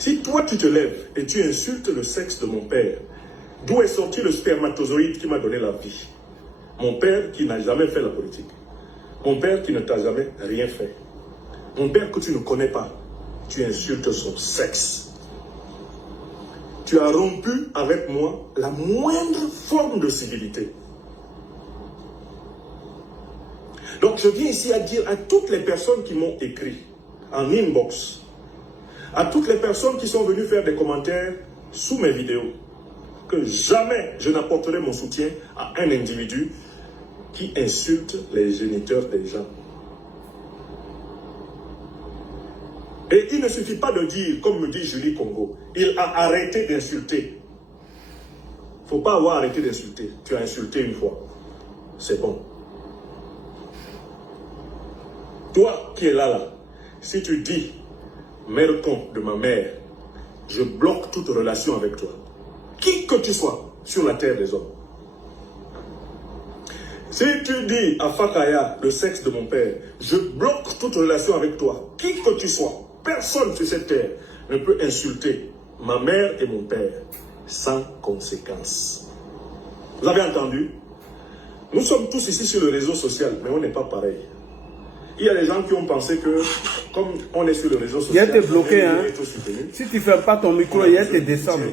Si toi tu te lèves et tu insultes le sexe de mon père, d'où est sorti le spermatozoïde qui m'a donné la vie? Mon père qui n'a jamais fait la politique. Mon père qui ne t'a jamais rien fait. Mon père que tu ne connais pas. Tu insultes son sexe. Tu as rompu avec moi la moindre forme de civilité. Donc je viens ici à dire à toutes les personnes qui m'ont écrit en inbox, à toutes les personnes qui sont venues faire des commentaires sous mes vidéos, que jamais je n'apporterai mon soutien à un individu qui insulte les géniteurs des gens. Et il ne suffit pas de dire, comme me dit Julie Congo, il a arrêté d'insulter. Il ne faut pas avoir arrêté d'insulter. Tu as insulté une fois. C'est bon. Toi qui es là, si tu dis, mère con de ma mère, je bloque toute relation avec toi. Qui que tu sois sur la terre des hommes. Si tu dis à Fakaya, le sexe de mon père, je bloque toute relation avec toi. Qui que tu sois, personne sur cette terre ne peut insulter ma mère et mon père sans conséquence. Vous avez entendu? Nous sommes tous ici sur le réseau social, mais on n'est pas pareil. Il y a des gens qui ont pensé que, comme on est sur le réseau social, il y a été bloqué, hein. Si tu ne fermes pas ton micro, il y a été descendre.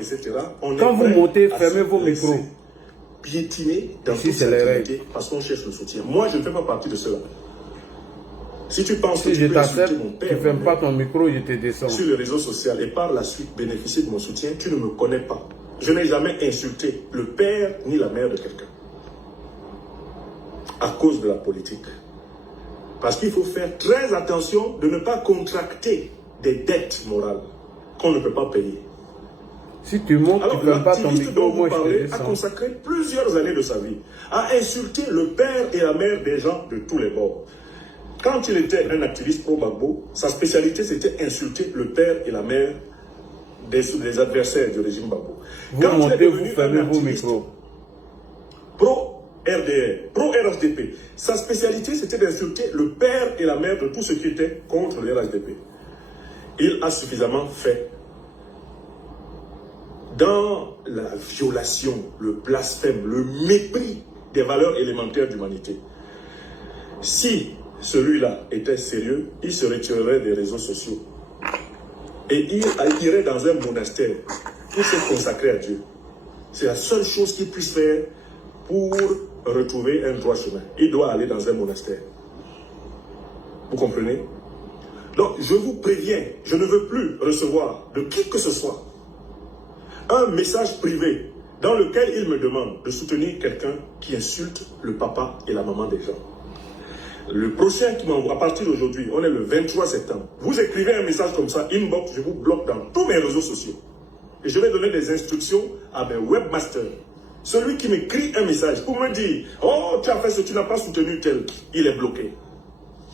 Quand vous montez, fermez vos micros. Piétiner dans toute cette activité parce qu'on cherche le soutien. Moi, je ne fais pas partie de cela. Si tu penses que tu peux insulter mon père, tu ne fermes pas ton micro, je te descends. Sur le réseau social et par la suite bénéficier de mon soutien, tu ne me connais pas. Je n'ai jamais insulté le père ni la mère de quelqu'un. À cause de la politique. Parce qu'il faut faire très attention de ne pas contracter des dettes morales qu'on ne peut pas payer. Si tu montes, tu ne fermes pas ton micro, moi je te descends. A consacré plusieurs années de sa vie à insulter le père et la mère des gens de tous les bords. Quand il était un activiste pro-Gbagbo, sa spécialité c'était insulter le père et la mère des adversaires du régime Gbagbo. Vous montez, vous fermez vos micros. Pro-RDR, pro-RHDP, sa spécialité c'était d'insulter le père et la mère de tous ceux qui étaient contre le RHDP. Il a suffisamment fait dans la violation, le blasphème, le mépris des valeurs élémentaires d'humanité. Si celui-là était sérieux, il se retirerait des réseaux sociaux et il irait dans un monastère pour se consacrer à Dieu. C'est la seule chose qu'il puisse faire pour retrouver un droit chemin. Il doit aller dans un monastère. Vous comprenez? Donc, je vous préviens, je ne veux plus recevoir de qui que ce soit un message privé dans lequel il me demande de soutenir quelqu'un qui insulte le papa et la maman des gens. Le prochain qui m'envoie, à partir d'aujourd'hui, on est le 23 septembre, vous écrivez un message comme ça, inbox, je vous bloque dans tous mes réseaux sociaux. Et je vais donner des instructions à mes webmasters. Celui qui m'écrit un message pour me dire « Oh, tu as fait ce, tu n'as pas soutenu tel », il est bloqué.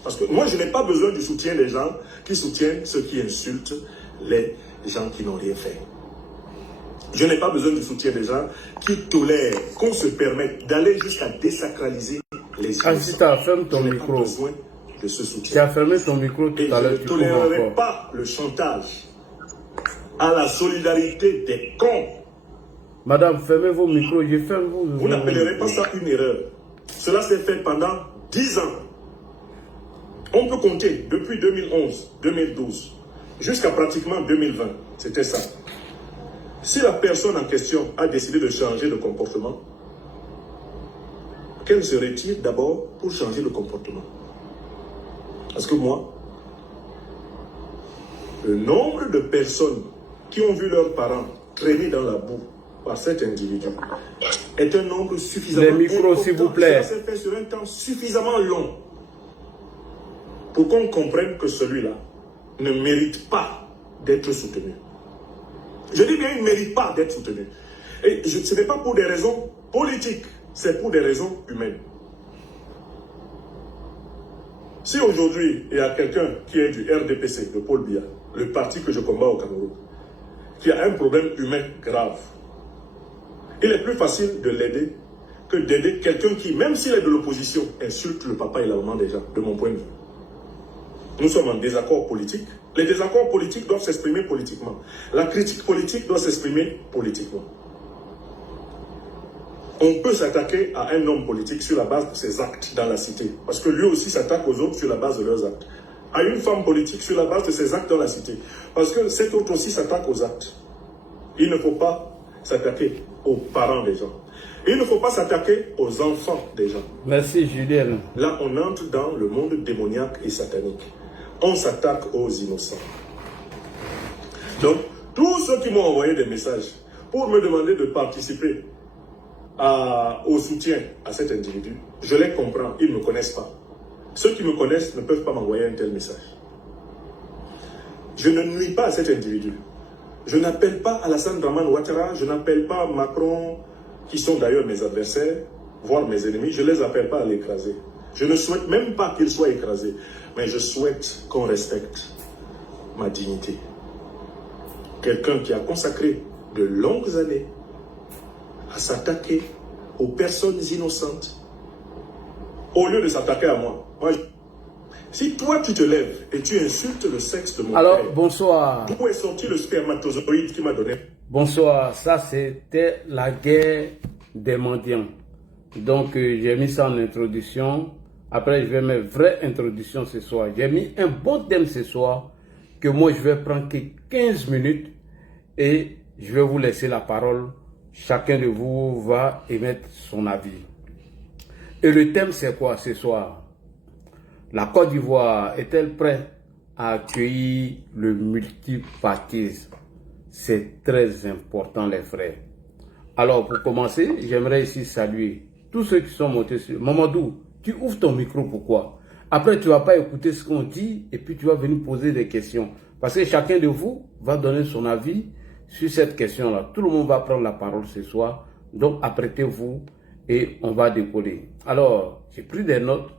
Parce que moi, je n'ai pas besoin du soutien des gens qui soutiennent ceux qui insultent les gens qui n'ont rien fait. Je n'ai pas besoin du soutien des gens qui tolèrent qu'on se permette d'aller jusqu'à désacraliser les gens. Ansita, ferme ton micro. Je n'ai pas besoin de ce soutien. Tu as fermé ton micro tout à l'heure. Et je ne tolérerai pas le chantage à la solidarité des cons. Madame, fermez vos micros. Je ferme vos micros. Vous n'appellerez pas ça une erreur. Cela s'est fait pendant 10 ans. On peut compter depuis 2011, 2012, jusqu'à pratiquement 2020. C'était ça. Si la personne en question a décidé de changer de comportement, qu'elle se retire d'abord pour changer de comportement. Parce que moi, le nombre de personnes qui ont vu leurs parents traîner dans la boue par cet individu est un nombre suffisamment important. Les micros, s'il vous plaît. Ça s'est fait sur un temps suffisamment long pour qu'on comprenne que celui-là ne mérite pas d'être soutenu. Je dis bien, il ne mérite pas d'être soutenu. Et ce n'est pas pour des raisons politiques, c'est pour des raisons humaines. Si aujourd'hui, il y a quelqu'un qui est du RDPC, de Paul Biya, le parti que je combats au Cameroun, qui a un problème humain grave, il est plus facile de l'aider que d'aider quelqu'un qui, même s'il est de l'opposition, insulte le papa et la maman des gens, de mon point de vue. Nous sommes en désaccord politique, Les désaccords politiques doivent s'exprimer politiquement. La critique politique doit s'exprimer politiquement. On peut s'attaquer à un homme politique sur la base de ses actes dans la cité. Parce que lui aussi s'attaque aux autres sur la base de leurs actes. À une femme politique sur la base de ses actes dans la cité. Parce que cet autre aussi s'attaque aux actes. Il ne faut pas s'attaquer aux parents des gens. Il ne faut pas s'attaquer aux enfants des gens. Merci Julien. Là, on entre dans le monde démoniaque et satanique. On s'attaque aux innocents. Donc, tous ceux qui m'ont envoyé des messages pour me demander de participer au soutien à cet individu, je les comprends, ils ne me connaissent pas. Ceux qui me connaissent ne peuvent pas m'envoyer un tel message. Je ne nuis pas à cet individu. Je n'appelle pas Alassane Dramane Ouattara, je n'appelle pas Macron, qui sont d'ailleurs mes adversaires, voire mes ennemis, je ne les appelle pas à l'écraser. Je ne souhaite même pas qu'il soit écrasé, mais je souhaite qu'on respecte ma dignité. Quelqu'un qui a consacré de longues années à s'attaquer aux personnes innocentes, au lieu de s'attaquer à moi. Si toi tu te lèves et tu insultes le sexe de mon alors, père, bonsoir. D'où est sorti le spermatozoïde qui m'a donné? Bonsoir, ça c'était la guerre des mendiants. Donc j'ai mis ça en introduction. Après je vais mettre vraie introduction ce soir. J'ai mis un bon thème ce soir que moi je vais prendre que 15 minutes et je vais vous laisser la parole. Chacun de vous va émettre son avis. Et le thème c'est quoi ce soir? La Côte d'Ivoire est-elle prête à accueillir le multipartisme? C'est très important les frères. Alors pour commencer, j'aimerais ici saluer tous ceux qui sont montés sur... Mamadou, tu ouvres ton micro pourquoi? Après tu ne vas pas écouter ce qu'on dit et puis tu vas venir poser des questions. Parce que chacun de vous va donner son avis sur cette question-là. Tout le monde va prendre la parole ce soir. Donc apprêtez-vous et on va décoller. Alors, j'ai pris des notes.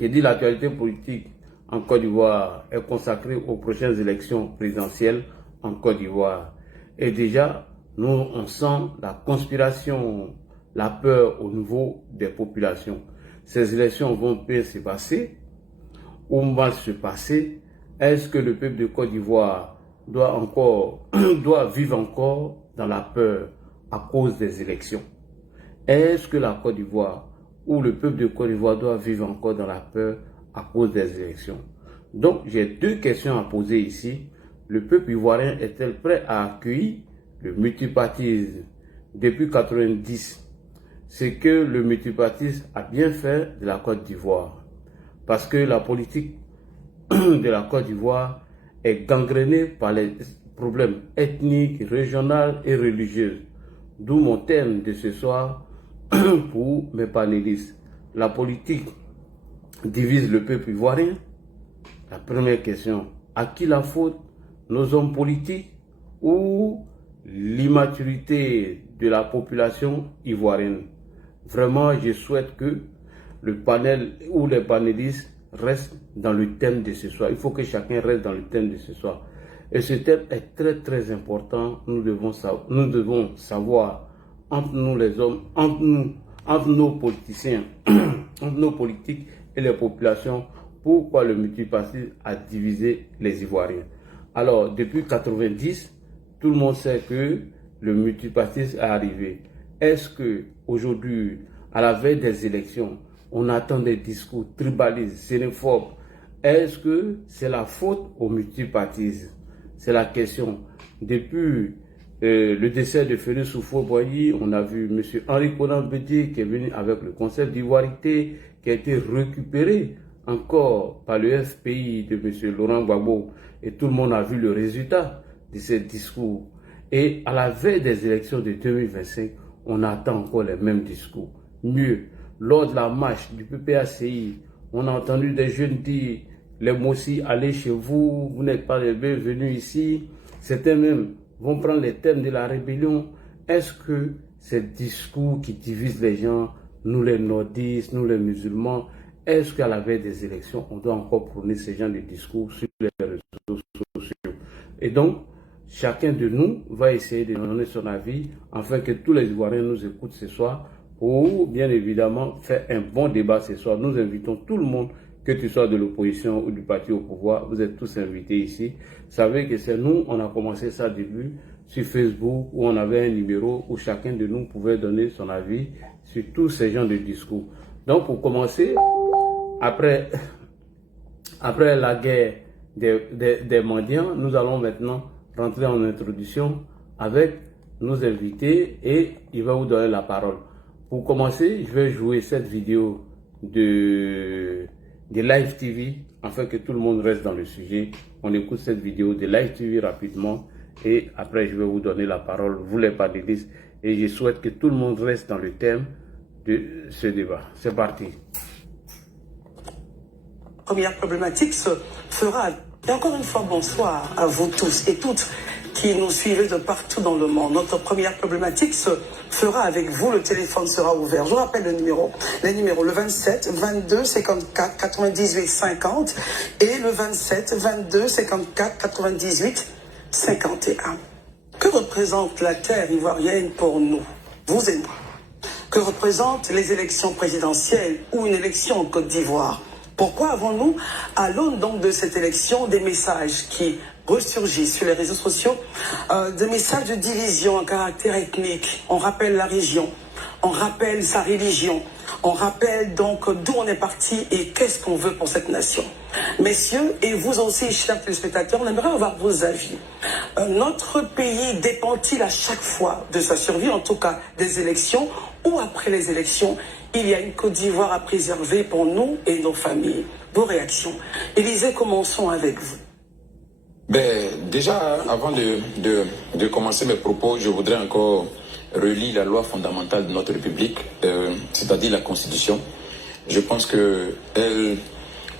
J'ai dit l'actualité politique en Côte d'Ivoire est consacrée aux prochaines élections présidentielles en Côte d'Ivoire. Et déjà, nous, on sent la conspiration, la peur au niveau des populations. Ces élections vont bien se passer. Où vont se passer? Est-ce que le peuple de Côte d'Ivoire doit vivre encore dans la peur à cause des élections? Est-ce que la Côte d'Ivoire ou le peuple de Côte d'Ivoire doit vivre encore dans la peur à cause des élections? Donc, j'ai deux questions à poser ici. Le peuple ivoirien est-il prêt à accueillir le multipartisme? Depuis 1990, c'est que le multipartisme a bien fait de la Côte d'Ivoire. Parce que la politique de la Côte d'Ivoire est gangrénée par les problèmes ethniques, régionaux et religieux. D'où mon thème de ce soir pour mes panélistes. La politique divise le peuple ivoirien. La première question, à qui la faute? Nos hommes politiques ou l'immaturité de la population ivoirienne? Vraiment, je souhaite que le panel ou les panélistes restent dans le thème de ce soir. Il faut que chacun reste dans le thème de ce soir. Et ce thème est très très important. Nous devons savoir entre nous les hommes, entre nos politiciens, entre nos politiques et les populations, pourquoi le multipartisme a divisé les Ivoiriens. Alors, depuis 1990, tout le monde sait que le multipartisme est arrivé. Est-ce que aujourd'hui, à la veille des élections, on attend des discours tribalistes, xénophobes? Est-ce que c'est la faute au multipartisme? C'est la question. Depuis le décès de Félix Houphouët-Boigny, on a vu M. Henri Konan Bédié qui est venu avec le concept d'ivoirité, qui a été récupéré encore par le FPI de M. Laurent Gbagbo. Et tout le monde a vu le résultat de ces discours. Et à la veille des élections de 2025, on attend encore les mêmes discours. Mieux, lors de la marche du PPACI, on a entendu des jeunes dire « les Mossi, allez chez vous, vous n'êtes pas les bienvenus ici ». Certains même vont prendre les thèmes de la rébellion. Est-ce que ces discours qui divisent les gens, nous les nordistes, nous les musulmans, est-ce qu'à la veille des élections, on doit encore prôner ces genres de discours sur les réseaux sociaux? Et donc, chacun de nous va essayer de donner son avis afin que tous les Ivoiriens nous écoutent ce soir pour, bien évidemment, faire un bon débat ce soir. Nous invitons tout le monde que tu sois de l'opposition ou du parti au pouvoir, vous êtes tous invités ici. Vous savez que c'est nous, on a commencé ça au début sur Facebook, où on avait un numéro où chacun de nous pouvait donner son avis sur tous ces genres de discours. Donc pour commencer, après la guerre des mendiants, nous allons maintenant rentrer en introduction avec nos invités et il va vous donner la parole. Pour commencer, je vais jouer cette vidéo de Live TV afin que tout le monde reste dans le sujet. On écoute cette vidéo de Live TV rapidement et après je vais vous donner la parole, vous les panélistes, et je souhaite que tout le monde reste dans le thème de ce débat. C'est parti. Première problématique se fera, et encore une fois bonsoir à vous tous et toutes qui nous suivez de partout dans le monde. Notre première problématique se fera avec vous, le téléphone sera ouvert. Je vous rappelle le numéro, le 27 22 54 98 50 et le 27 22 54 98 51. Que représente la terre ivoirienne pour nous, vous et moi? Que représentent les élections présidentielles ou une élection en Côte d'Ivoire? Pourquoi avons-nous, à l'aune donc de cette élection, des messages qui ressurgissent sur les réseaux sociaux, des messages de division à caractère ethnique? On rappelle la région, on rappelle sa religion, on rappelle donc d'où on est parti et qu'est-ce qu'on veut pour cette nation. Messieurs, et vous aussi, chers téléspectateurs, on aimerait avoir vos avis. Notre pays dépend-il à chaque fois de sa survie, en tout cas des élections, ou après les élections, il y a une Côte d'Ivoire à préserver pour nous et nos familles? Vos réactions. Élisée, commençons avec vous. Déjà, avant de commencer mes propos, je voudrais encore relire la loi fondamentale de notre République, c'est-à-dire la Constitution. Je pense qu'elle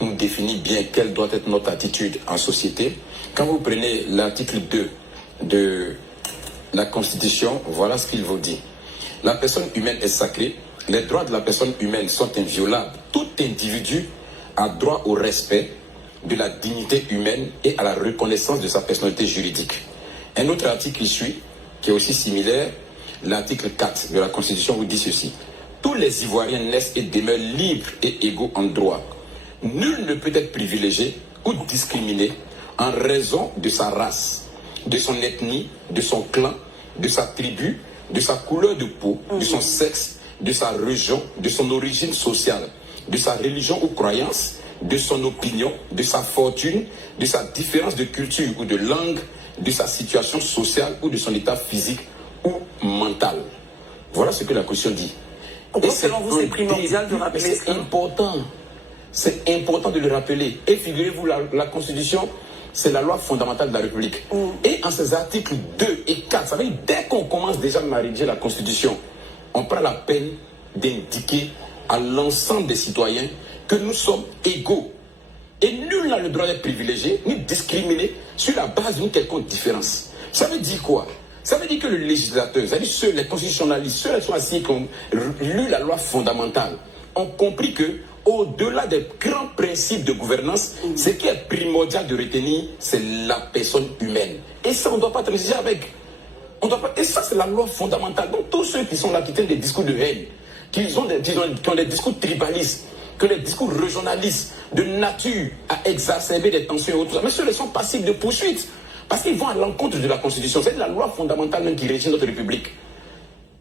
nous définit bien quelle doit être notre attitude en société. Quand vous prenez l'article 2 de la Constitution, voilà ce qu'il vous dit. La personne humaine est sacrée. Les droits de la personne humaine sont inviolables. Tout individu a droit au respect de la dignité humaine et à la reconnaissance de sa personnalité juridique. Un autre article qui suit, qui est aussi similaire, l'article 4 de la Constitution vous dit ceci. Tous les Ivoiriens naissent et demeurent libres et égaux en droit. Nul ne peut être privilégié ou discriminé en raison de sa race, de son ethnie, de son clan, de sa tribu, de sa couleur de peau, de son sexe, de sa région, de son origine sociale, de sa religion ou croyance, de son opinion, de sa fortune, de sa différence de culture ou de langue, de sa situation sociale ou de son état physique ou mental. Voilà ce que la Constitution dit. Et selon vous, c'est primordial de rappeler ça? C'est important de le rappeler. Et figurez-vous, la Constitution, c'est la loi fondamentale de la République. Et en ces articles 2 et 4, ça veut dire, dès qu'on commence déjà à rédiger la Constitution, on prend la peine d'indiquer à l'ensemble des citoyens que nous sommes égaux. Et nul n'a le droit d'être privilégié ni discriminé sur la base d'une quelconque différence. Ça veut dire quoi? Ça veut dire que le législateur, c'est-à-dire les constitutionnalistes, ceux qui sont assis qui ont lu la loi fondamentale, ont compris que au-delà des grands principes de gouvernance, ce qui est primordial de retenir, c'est la personne humaine. Et ça, on ne doit pas transiger avec. Et ça, c'est la loi fondamentale. Donc, tous ceux qui sont là, qui tiennent des discours de haine, qui ont des discours tribalistes, que les discours régionalistes, de nature à exacerber des tensions et autres, mais ceux-là sont passibles de poursuite. Parce qu'ils vont à l'encontre de la Constitution. C'est la loi fondamentale même qui régit notre République.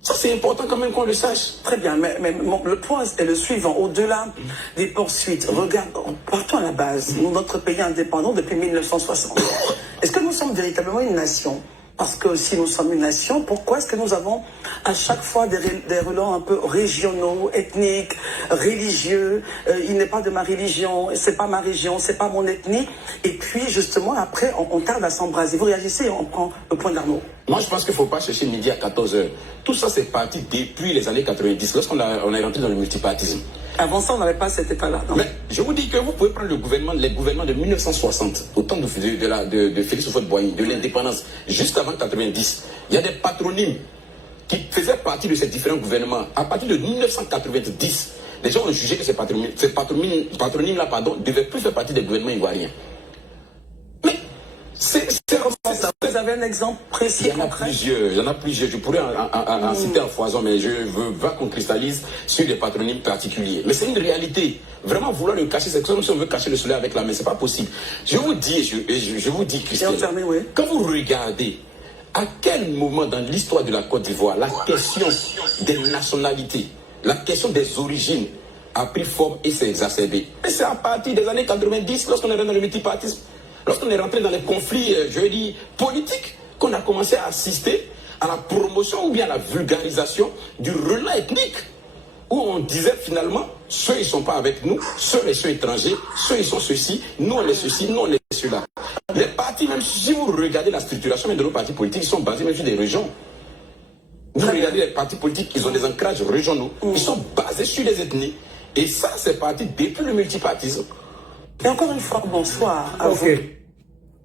Ça, c'est important quand même qu'on le sache. Très bien, mais le point est le suivant. Au-delà des poursuites, partons à la base. Notre pays est indépendant depuis 1960. Est-ce que nous sommes véritablement une nation? Parce que si nous sommes une nation, pourquoi est-ce que nous avons à chaque fois des relents un peu régionaux, ethniques, religieux? Il n'est pas de ma religion, c'est pas ma région, c'est pas mon ethnie. Et puis justement, après, on tarde à s'embraser. Vous réagissez et on prend le point d'Arnaud. Moi, je pense qu'il ne faut pas chercher midi à 14h. Tout ça, c'est parti depuis les années 90, lorsqu'on est rentré dans le multipartisme. Avant ça, on n'avait pas cet état-là. Mais je vous dis que vous pouvez prendre les gouvernements de 1960, au temps de Félix Houphouët-Boigny, de l'indépendance, juste avant 90. Il y a des patronymes qui faisaient partie de ces différents gouvernements. À partir de 1990, les gens ont jugé que ces patronymes-là, ne devaient plus faire partie des gouvernements ivoiriens. Mais c'est comme ça, avez un exemple précis, concret? Il y en a plusieurs. Je pourrais en citer en foison, mais je veux pas qu'on cristallise sur des patronymes particuliers. Mais c'est une réalité. Vraiment, vouloir le cacher, c'est comme si on veut cacher le soleil avec la main. C'est pas possible. Je vous dis, je vous dis, Christelle, oui. quand vous regardez à quel moment dans l'histoire de la Côte d'Ivoire la question des nationalités, la question des origines a pris forme et s'est exacerbée. Et c'est à partir des années 90, lorsqu'on est rentré dans le multipartisme, lorsqu'on est rentré dans les conflits, je veux dire, politiques, qu'on a commencé à assister à la promotion ou bien à la vulgarisation du relais ethnique, où on disait finalement, ceux ils ne sont pas avec nous, ceux ils sont étrangers, ceux ils sont ceci, nous on est ceci, nous on est cela. Les partis, même si vous regardez la structuration de nos partis politiques, ils sont basés même sur des régions. Vous regardez les partis politiques, ils ont des ancrages régionaux, ils sont basés sur les ethnies. Et ça, c'est parti depuis le multipartisme. Et encore une fois, bonsoir à vous.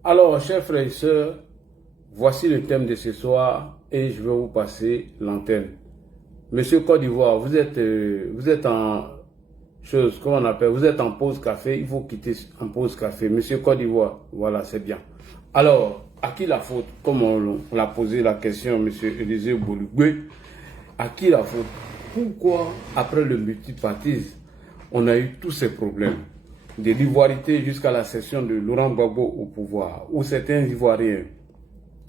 Alors, chers frères et sœurs, voici le thème de ce soir et je vais vous passer l'antenne. Monsieur Côte d'Ivoire, vous êtes en chose, comment on appelle, vous êtes en pause café, il faut quitter en pause café. Monsieur Côte d'Ivoire, voilà, c'est bien. Alors, à qui la faute? Comme on l'a posé la question, monsieur Élisée Boulugwe, à qui la faute? Pourquoi, après le multipartisme, on a eu tous ces problèmes de l'ivoirité jusqu'à la cession de Laurent Gbagbo au pouvoir, où certains Ivoiriens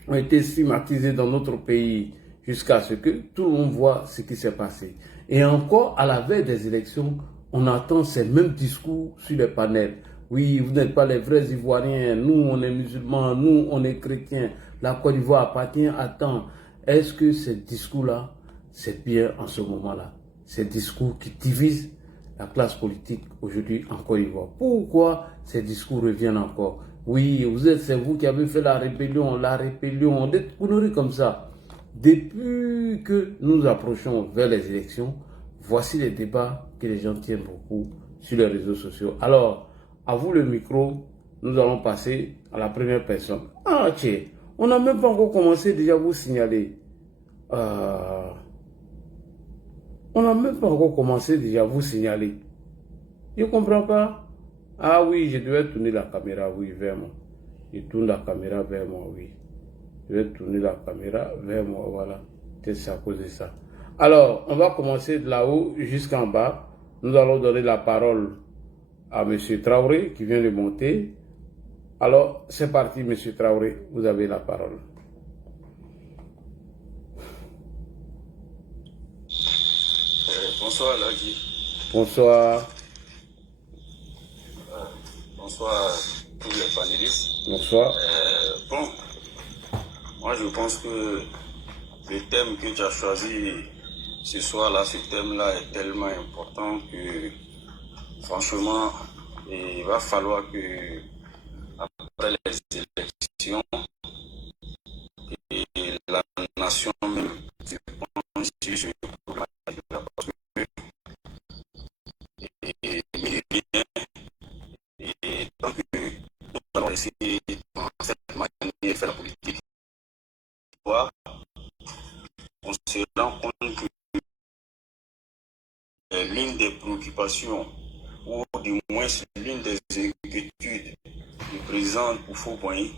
ont été stigmatisés dans notre pays jusqu'à ce que tout le monde voit ce qui s'est passé. Et encore, à la veille des élections, on entend ces mêmes discours sur les panels. Oui, vous n'êtes pas les vrais Ivoiriens, nous on est musulmans, nous on est chrétiens, la Côte d'Ivoire appartient à tant. Est-ce que ces discours-là, c'est bien en ce moment-là? Ces discours qui divisent la classe politique aujourd'hui en Côte d'Ivoire. Pourquoi ces discours reviennent encore? Oui, c'est vous qui avez fait la rébellion, des conneries comme ça. Depuis que nous approchons vers les élections, voici les débats que les gens tiennent beaucoup sur les réseaux sociaux. Alors, à vous le micro, nous allons passer à la première personne. Ah, tiens, on n'a même pas encore commencé déjà à vous signaler. On n'a même pas encore commencé déjà à vous signaler. Je ne comprends pas. Ah oui, je devais tourner la caméra, oui, vers moi. Je tourne la caméra vers moi, oui. Je vais tourner la caméra vers moi, voilà. C'est à cause de ça. Alors, on va commencer de là-haut jusqu'en bas. Nous allons donner la parole à M. Traoré qui vient de monter. Alors, c'est parti, M. Traoré, vous avez la parole. Bonsoir, Ladi. Bonsoir. Bonsoir à tous les panélistes. Bonsoir. Bon, moi je pense que le thème que tu as choisi ce soir-là, ce thème-là est tellement important que franchement, il va falloir que après les élections, et la nation même se penche sur ce problème. Et donc, nous allons essayer dans cette manière de faire la politique. On se rend compte que l'une des préoccupations, ou du moins l'une des inquiétudes du président Houphouët-Boigny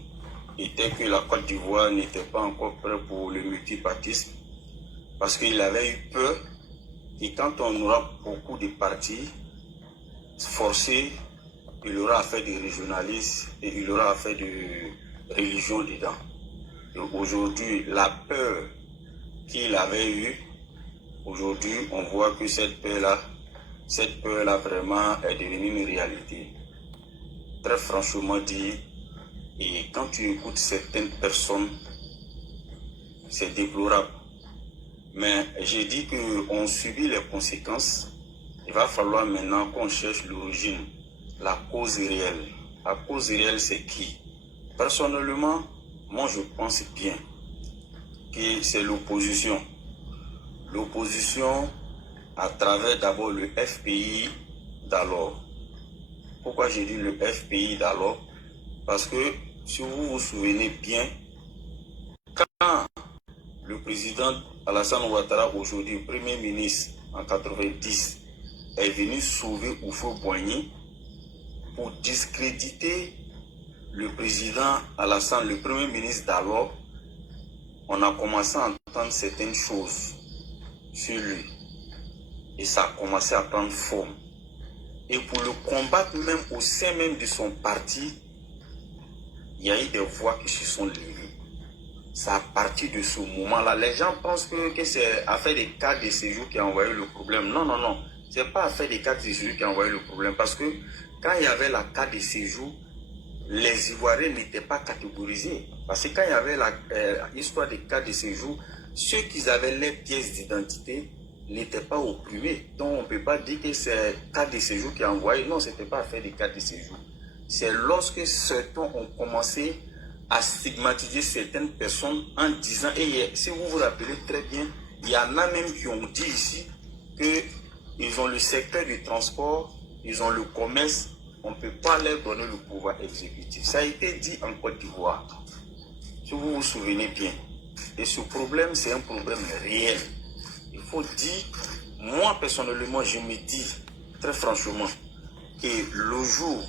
était que la Côte d'Ivoire n'était pas encore prête pour le multipartisme, parce qu'il avait eu peur que quand on aura beaucoup de partis forcés, il aura affaire de régionalisme et il aura affaire de religion dedans. Aujourd'hui, la peur qu'il avait eue, aujourd'hui, on voit que cette peur-là vraiment est devenue une réalité. Très franchement dit, et quand tu écoutes certaines personnes, c'est déplorable. Mais j'ai dit qu'on subit les conséquences. Il va falloir maintenant qu'on cherche l'origine, la cause réelle. La cause réelle, c'est qui? Personnellement, moi je pense bien que c'est l'opposition. L'opposition à travers d'abord le FPI d'alors. Pourquoi j'ai dit le FPI d'alors? Parce que si vous vous souvenez bien, quand le président Alassane Ouattara, aujourd'hui Premier ministre en 90, est venu sauver Houphouët-Boigny pour discréditer le président Alassane, le premier ministre d'alors, on a commencé à entendre certaines choses sur lui. Et ça a commencé à prendre forme. Et pour le combattre même au sein même de son parti, il y a eu des voix qui se sont levées. C'est à partir de ce moment-là. Les gens pensent que c'est affaire des cartes de séjour qui a envoyé le problème. Non, non, non. Ce n'est pas affaire des cartes de séjour qui a envoyé le problème. Parce que quand il y avait la carte de séjour, les Ivoiriens n'étaient pas catégorisés. Parce que quand il y avait l'histoire des cartes de séjour, ceux qui avaient les pièces d'identité n'étaient pas opprimés. Donc on ne peut pas dire que c'est carte de séjour qui a envoyé. Non, ce n'était pas affaire des cartes de séjour. C'est lorsque certains ont commencé à stigmatiser certaines personnes en disant, et si vous vous rappelez très bien, il y en a même qui ont dit ici qu'ils ont le secteur du transport, ils ont le commerce, on ne peut pas leur donner le pouvoir exécutif. Ça a été dit en Côte d'Ivoire, si vous vous souvenez bien. Et ce problème, c'est un problème réel. Il faut dire, moi personnellement, je me dis très franchement que le jour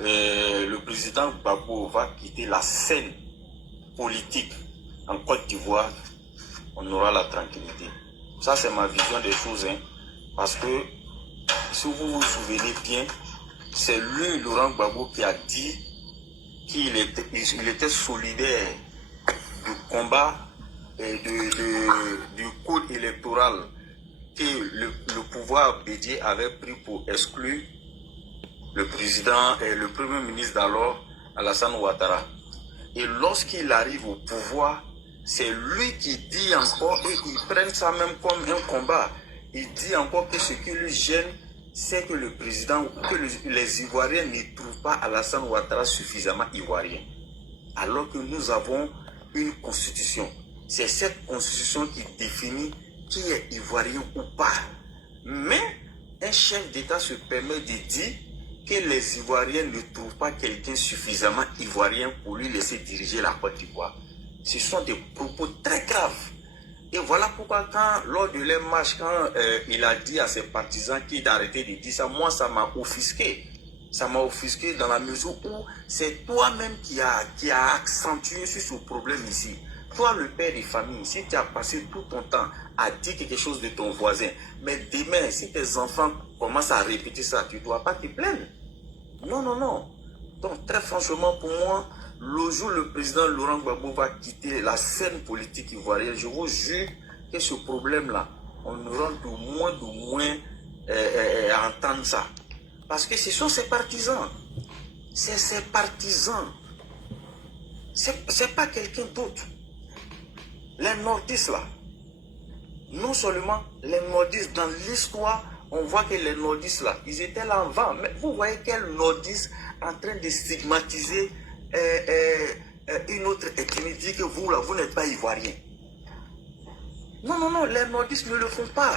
le président Gbagbo va quitter la scène politique en Côte d'Ivoire, on aura la tranquillité. Ça, c'est ma vision des choses. Hein, parce que, si vous vous souvenez bien, c'est lui, Laurent Gbagbo, qui a dit qu'il était solidaire du combat et du code électoral que le pouvoir bédié avait pris pour exclure le président et le premier ministre d'alors, Alassane Ouattara. Et lorsqu'il arrive au pouvoir, c'est lui qui dit encore, et ils prennent ça même comme un combat, il dit encore que ce qui lui gêne, c'est que le président, que les Ivoiriens ne trouvent pas Alassane Ouattara suffisamment ivoirien. Alors que nous avons une constitution. C'est cette constitution qui définit qui est ivoirien ou pas. Mais un chef d'État se permet de dire que les Ivoiriens ne trouvent pas quelqu'un suffisamment ivoirien pour lui laisser diriger la Côte d'Ivoire. Ce sont des propos très graves. Et voilà pourquoi lors de les marches, quand il a dit à ses partisans qu'il d'arrêter de dire ça, moi ça m'a offusqué. Ça m'a offusqué dans la mesure où c'est toi-même qui a accentué sur ce problème ici. Toi, le père de famille, si tu as passé tout ton temps à dire quelque chose de ton voisin, mais demain, si tes enfants commencent à répéter ça, tu ne dois pas te plaindre. Non, non, non. Donc, très franchement, pour moi, le jour où le président Laurent Gbagbo va quitter la scène politique ivoirienne, je vous jure que ce problème-là, on aura de moins à entendre ça. Parce que ce sont ses partisans. C'est ses partisans. C'est pas quelqu'un d'autre. Les nordistes là, non seulement les nordistes, dans l'histoire, on voit que les nordistes là, ils étaient là avant. Mais vous voyez quel nordiste en train de stigmatiser une autre ethnie, dit que vous là, vous n'êtes pas ivoirien. Non, non, non, les nordistes ne le font pas.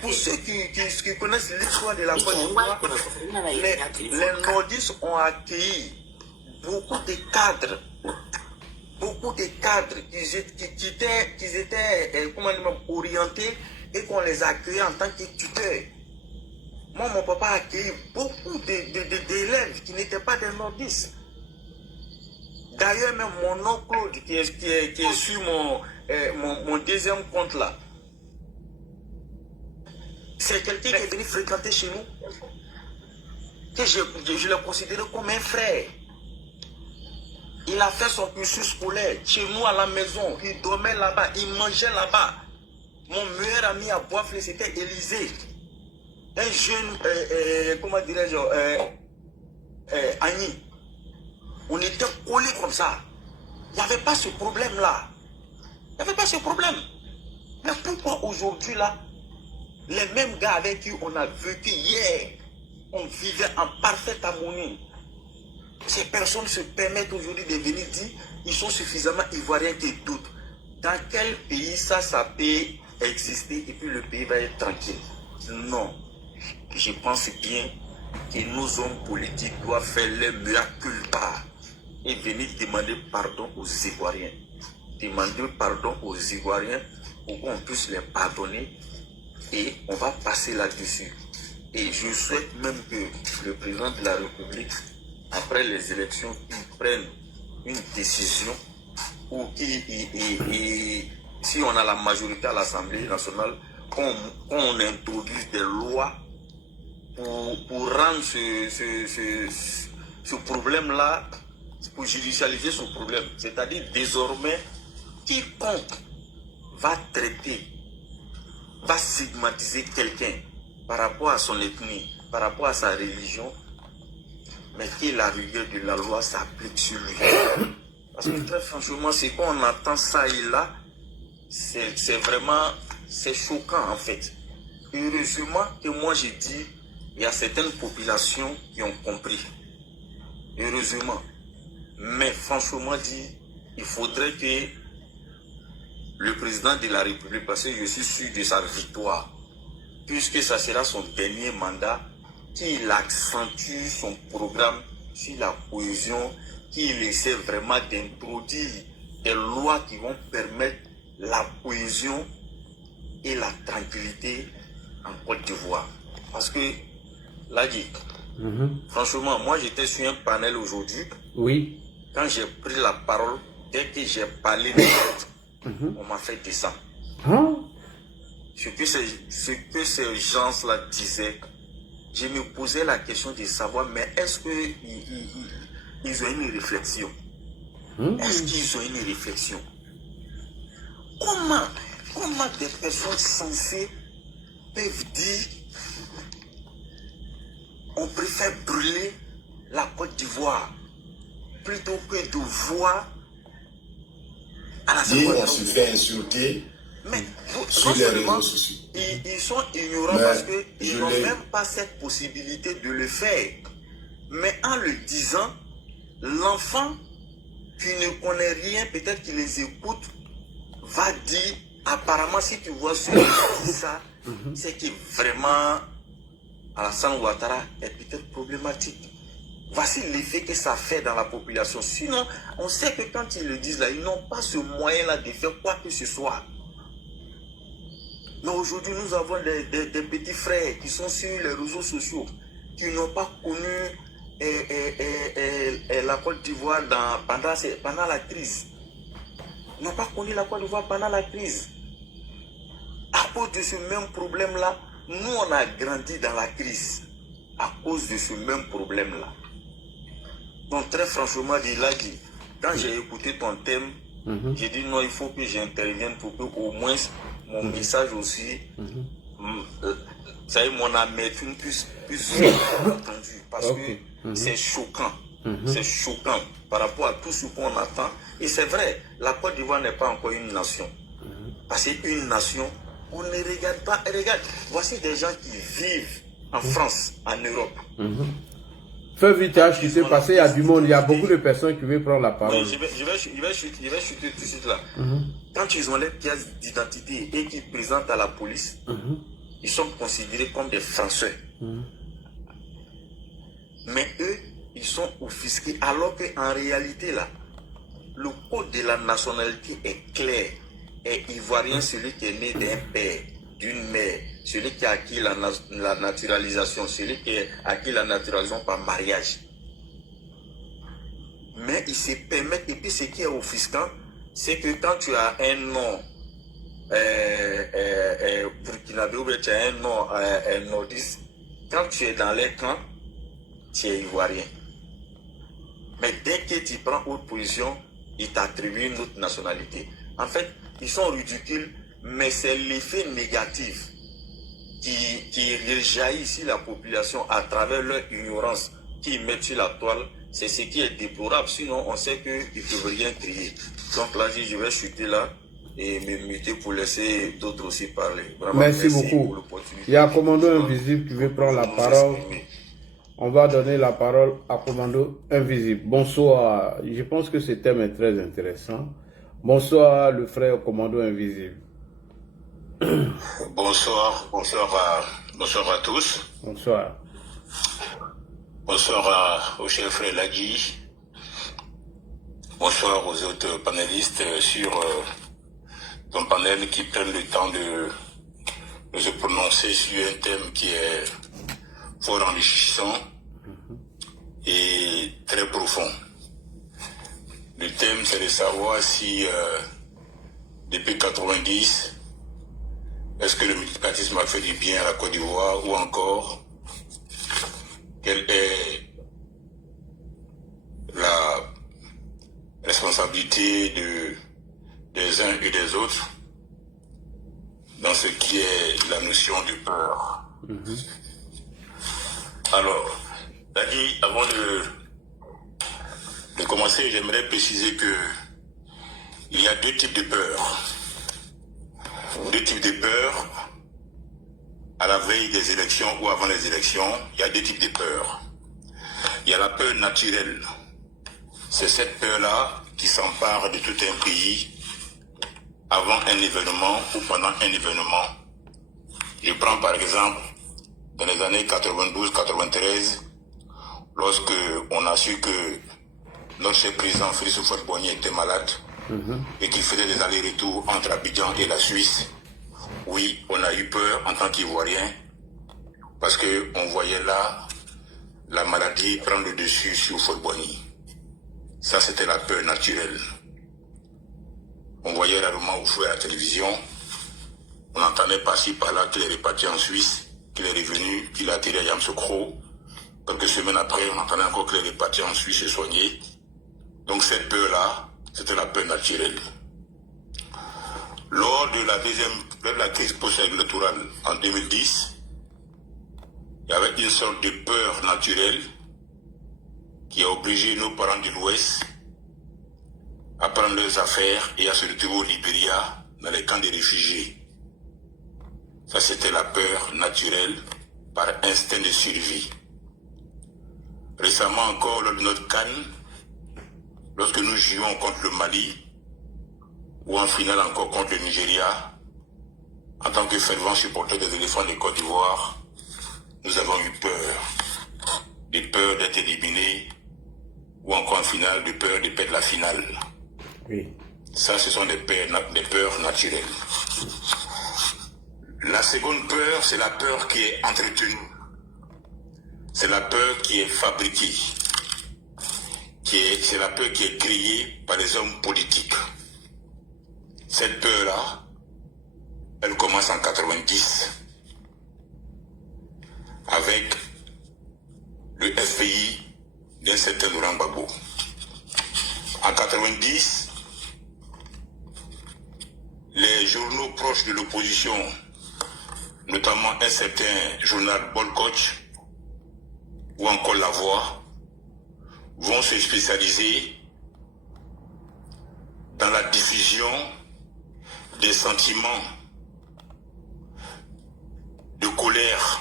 Pour ceux qui connaissent l'histoire de la Côte d'Ivoire, les nordistes ont accueilli beaucoup de cadres qui étaient orientés et qu'on les accueillait en tant que tuteurs. Moi, mon papa a accueilli beaucoup d'élèves qui n'étaient pas des nordistes. D'ailleurs, même mon oncle qui est sur mon deuxième compte là, c'est quelqu'un qui est venu fréquenter chez nous, que je le considère comme un frère. Il a fait son cursus scolaire chez nous à la maison. Il dormait là-bas, il mangeait là-bas. Mon meilleur ami à Boisflé, c'était Élysée. Un jeune, comment dirais-je, Agni. On était collés comme ça. Il n'y avait pas ce problème-là. Il n'y avait pas ce problème. Mais pourquoi aujourd'hui, là, les mêmes gars avec qui on a vécu hier, on vivait en parfaite harmonie. Ces personnes se permettent aujourd'hui de venir dire qu'ils sont suffisamment ivoiriens qu'ils doutent. Dans quel pays ça peut exister et puis le pays va être tranquille? Non. Je pense bien que nos hommes politiques doivent faire leur mea culpa et venir demander pardon aux Ivoiriens. Demander pardon aux Ivoiriens pour qu'on puisse les pardonner et on va passer là-dessus. Et je souhaite même que le président de la République après les élections, qu'ils prennent une décision ou si on a la majorité à l'Assemblée nationale, qu'on introduise des lois pour rendre ce problème-là, pour judicialiser ce problème. C'est-à-dire désormais, quiconque va traiter, va stigmatiser quelqu'un par rapport à son ethnie, par rapport à sa religion, mais que la rigueur de la loi s'applique sur lui. Parce que très franchement, c'est qu'on entend ça et là, c'est vraiment, c'est choquant en fait. Heureusement que moi j'ai dit, il y a certaines populations qui ont compris. Heureusement. Mais franchement dit, il faudrait que le président de la République, parce que je suis sûr de sa victoire, puisque ça sera son dernier mandat, qu'il accentue son programme sur la cohésion, qu'il essaie vraiment d'introduire des lois qui vont permettre la cohésion et la tranquillité en Côte d'Ivoire. Parce que, là, franchement, moi j'étais sur un panel aujourd'hui. Oui. Quand j'ai pris la parole, dès que j'ai parlé on m'a fait descendre. Ce que ces gens-là disaient, je me posais la question de savoir, mais est-ce qu'ils ont une réflexion? Est-ce qu'ils ont une réflexion? Comment des personnes sensées peuvent dire on préfère brûler la Côte d'Ivoire plutôt que de voir à la et on se fait insulter sur les réseaux sociaux. Ils sont ignorants parce qu'ils n'ont même pas cette possibilité de le faire. Mais en le disant, l'enfant qui ne connaît rien, peut-être qu'il les écoute, va dire, apparemment si tu vois ça, c'est que vraiment Alassane Ouattara est peut-être problématique. Voici l'effet que ça fait dans la population. Sinon, on sait que quand ils le disent là, ils n'ont pas ce moyen-là de faire quoi que ce soit. Mais aujourd'hui, nous avons des petits frères qui sont sur les réseaux sociaux, qui n'ont pas connu la Côte d'Ivoire pendant la crise. Ils n'ont pas connu la Côte d'Ivoire pendant la crise. À cause de ce même problème-là, nous, on a grandi dans la crise. À cause de ce même problème-là. Donc, très franchement, quand j'ai écouté ton thème, j'ai dit non, il faut que j'intervienne pour que au moins mon message aussi, ça y est, mon amertume puisse être entendue. Parce que c'est choquant. C'est choquant par rapport à tout ce qu'on attend. Et c'est vrai, la Côte d'Ivoire n'est pas encore une nation. Parce qu'une nation, on ne regarde pas. Regarde, voici des gens qui vivent en France, en Europe. Fais vite, parce qu'il y a du monde, il y a beaucoup de personnes qui veulent prendre la parole. Oui, je vais chuter tout de suite là. Quand ils ont les pièces d'identité et qu'ils présentent à la police, ils sont considérés comme des Français. Mais eux, ils sont offusqués, alors qu'en réalité là, le code de la nationalité est clair. Et ivoirien, celui qui est né d'un père, d'une mère, celui qui a acquis la naturalisation, celui qui a acquis la naturalisation par mariage. Mais il se permet, et puis ce qui est offusquant, c'est que quand tu as un nom burkinabé ou tu as un nom nordiste, quand tu es dans les camps, tu es ivoirien. Mais dès que tu prends autre position, ils t'attribuent une autre nationalité. En fait, ils sont ridicules, mais c'est l'effet négatif qui rejaillit sur la population à travers leur ignorance qu'ils mettent sur la toile. C'est ce qui est déplorable, sinon on sait qu'ils ne peuvent rien crier. Donc là, je vais chuter là et me muter pour laisser d'autres aussi parler. Vraiment, merci beaucoup. Il y a Commando Invisible qui veut prendre la parole. On va donner la parole à Commando Invisible. Bonsoir. Je pense que ce thème est très intéressant. Bonsoir, le frère Commando Invisible. Bonsoir à tous. Bonsoir. Bonsoir au cher frère Lagui. Bonsoir aux autres panélistes sur ton panel qui prennent le temps de se prononcer sur un thème qui est fort enrichissant. et très profond. Le thème, c'est de savoir si, depuis 90, est-ce que le multipartisme a fait du bien à la Côte d'Ivoire ou encore, quelle est la responsabilité des uns et des autres dans ce qui est la notion de peur. Alors, Dadi, avant de commencer, j'aimerais préciser que il y a deux types de peur. Deux types de peur. À la veille des élections ou avant les élections, il y a deux types de peur. Il y a la peur naturelle. C'est cette peur-là qui s'empare de tout un pays avant un événement ou pendant un événement. Je prends par exemple dans les années 92-93, lorsque on a su que notre chef président Félix Houphouët-Boigny était malade et qu'il faisait des allers-retours entre Abidjan et la Suisse. Oui, on a eu peur en tant qu'Ivoirien parce qu'on voyait là la maladie prendre le dessus sur Houphouët-Boigny. Ça, c'était la peur naturelle. On voyait rarement Houphouët à la télévision. On entendait par-ci par-là qu'il est reparti en Suisse, qu'il est revenu, qu'il a atterri à Yamoussoukro. Quelques semaines après, on entendait encore qu'il est reparti en Suisse et soigné. Donc cette peur-là, c'était la peur naturelle. Lors de la crise post-électorale en 2010, il y avait une sorte de peur naturelle qui a obligé nos parents de l'Ouest à prendre leurs affaires et à se retrouver au Libéria dans les camps de réfugiés. Ça, c'était la peur naturelle par instinct de survie. Récemment encore, lors de notre CAN, lorsque nous jouions contre le Mali, ou en finale encore contre le Nigeria, en tant que fervent supporter des éléphants de Côte d'Ivoire, nous avons eu peur. De peur d'être éliminés, ou encore en finale, de peur de perdre la finale. Oui. Ça, ce sont des peurs naturelles. La seconde peur, c'est la peur qui est entretenue. C'est la peur qui est fabriquée. C'est la peur qui est créée par les hommes politiques. Cette peur-là, elle commence en 90 avec le FPI d'un certain Laurent Gbagbo. En 90, les journaux proches de l'opposition, notamment un certain journal Bolcoach ou encore La Voix, vont se spécialiser dans la diffusion des sentiments de colère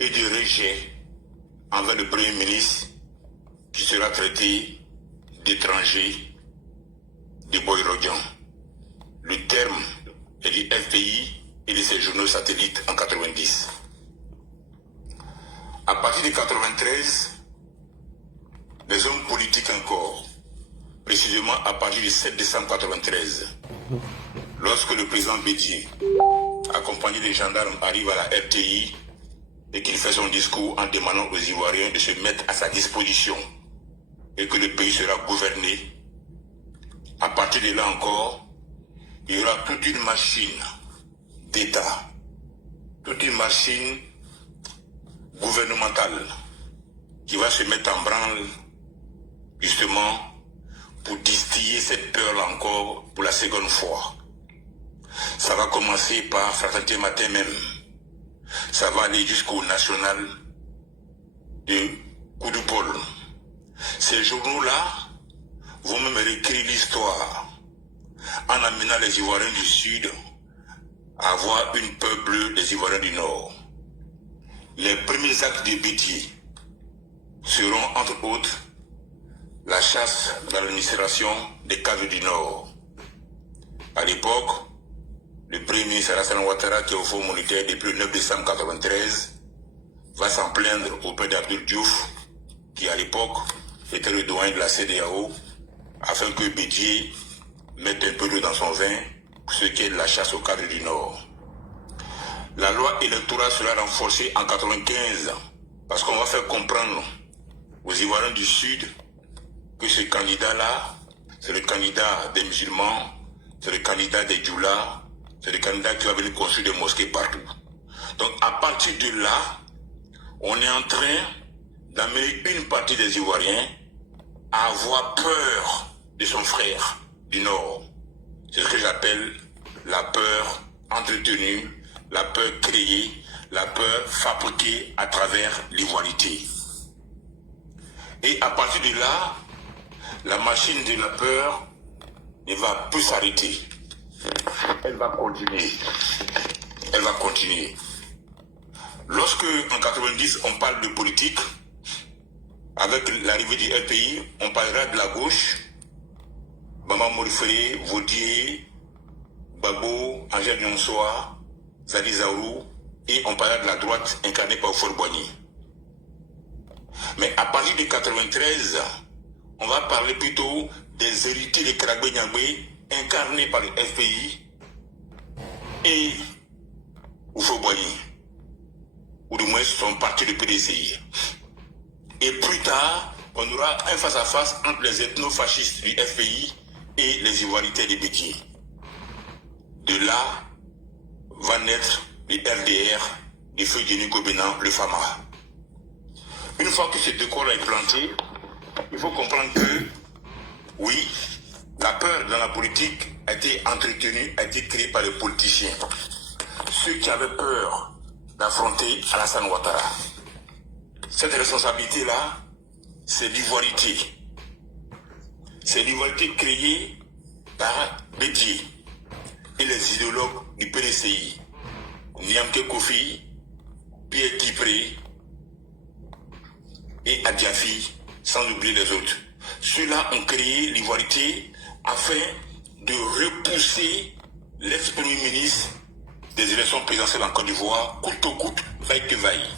et de rejet envers le Premier ministre qui sera traité d'étranger, de Boy-Rodian. Le terme est du FPI et de ses journaux satellites en 90. À partir de 93, les hommes politiques encore, précisément à partir du 7 décembre 93, lorsque le président Bédié, accompagné des gendarmes, arrive à la RTI et qu'il fait son discours en demandant aux Ivoiriens de se mettre à sa disposition et que le pays sera gouverné, à partir de là encore, il y aura toute une machine d'État, toute une machine gouvernementale qui va se mettre en branle justement pour distiller cette peur-là encore pour la seconde fois. Ça va commencer par Fraternité Matin même. Ça va aller jusqu'au national de Koudoupol. Ces journaux-là vont même réécrire l'histoire en amenant les Ivoiriens du Sud à avoir une peur bleue des Ivoiriens du Nord. Les premiers actes de Bédié seront entre autres la chasse dans l'administration des cadres du Nord. À l'époque, le Premier ministre Alassane Ouattara, qui est au Fonds monétaire depuis le 9 décembre 1993, va s'en plaindre auprès d'Abdoul Diouf, qui à l'époque était le doyen de la CEDEAO, afin que Bédié mette un peu d'eau dans son vin, ce qui est la chasse aux cadres du Nord. La loi électorale sera renforcée en 1995, parce qu'on va faire comprendre aux Ivoiriens du Sud que ce candidat-là, c'est le candidat des musulmans, c'est le candidat des djoulas, c'est le candidat qui va venir construire des mosquées partout. Donc à partir de là, on est en train d'amener une partie des Ivoiriens à avoir peur de son frère du Nord. C'est ce que j'appelle la peur entretenue, la peur créée, la peur fabriquée à travers l'ivoirité. Et à partir de là, la machine de la peur ne va plus s'arrêter. Elle va continuer. Elle va continuer. Lorsque, en 90, on parle de politique, avec l'arrivée du RPI, on parlera de la gauche, Maman Morifere, Vaudier, Babo, Angèle Nyonsoa, Zadi Zaourou, et on parlera de la droite incarnée par Fort Boigny. Mais à partir de 93, on va parler plutôt des héritiers de Karagbe Nyangbe incarnés par le FPI et Fort Boigny, ou du moins son parti de PDCI. Et plus tard, on aura un face-à-face entre les ethno-fascistes du FPI et les ivoirités de Bédier. De là va naître le RDR du feu de Nico Bénin, le FAMA. Une fois que ce décor est planté, il faut comprendre que, oui, la peur dans la politique a été entretenue, a été créée par les politiciens. Ceux qui avaient peur d'affronter Alassane Ouattara. Cette responsabilité-là, c'est l'ivoirité. C'est l'ivoirité créée par Bédier et les idéologues du PDCI. Niamke Kofi, Pierre Kipré et Adjafi, sans oublier les autres. Ceux-là ont créé l'ivoirité afin de repousser l'ex-premier ministre des élections présidentielles en Côte d'Ivoire, coûte que coûte, vaille que vaille.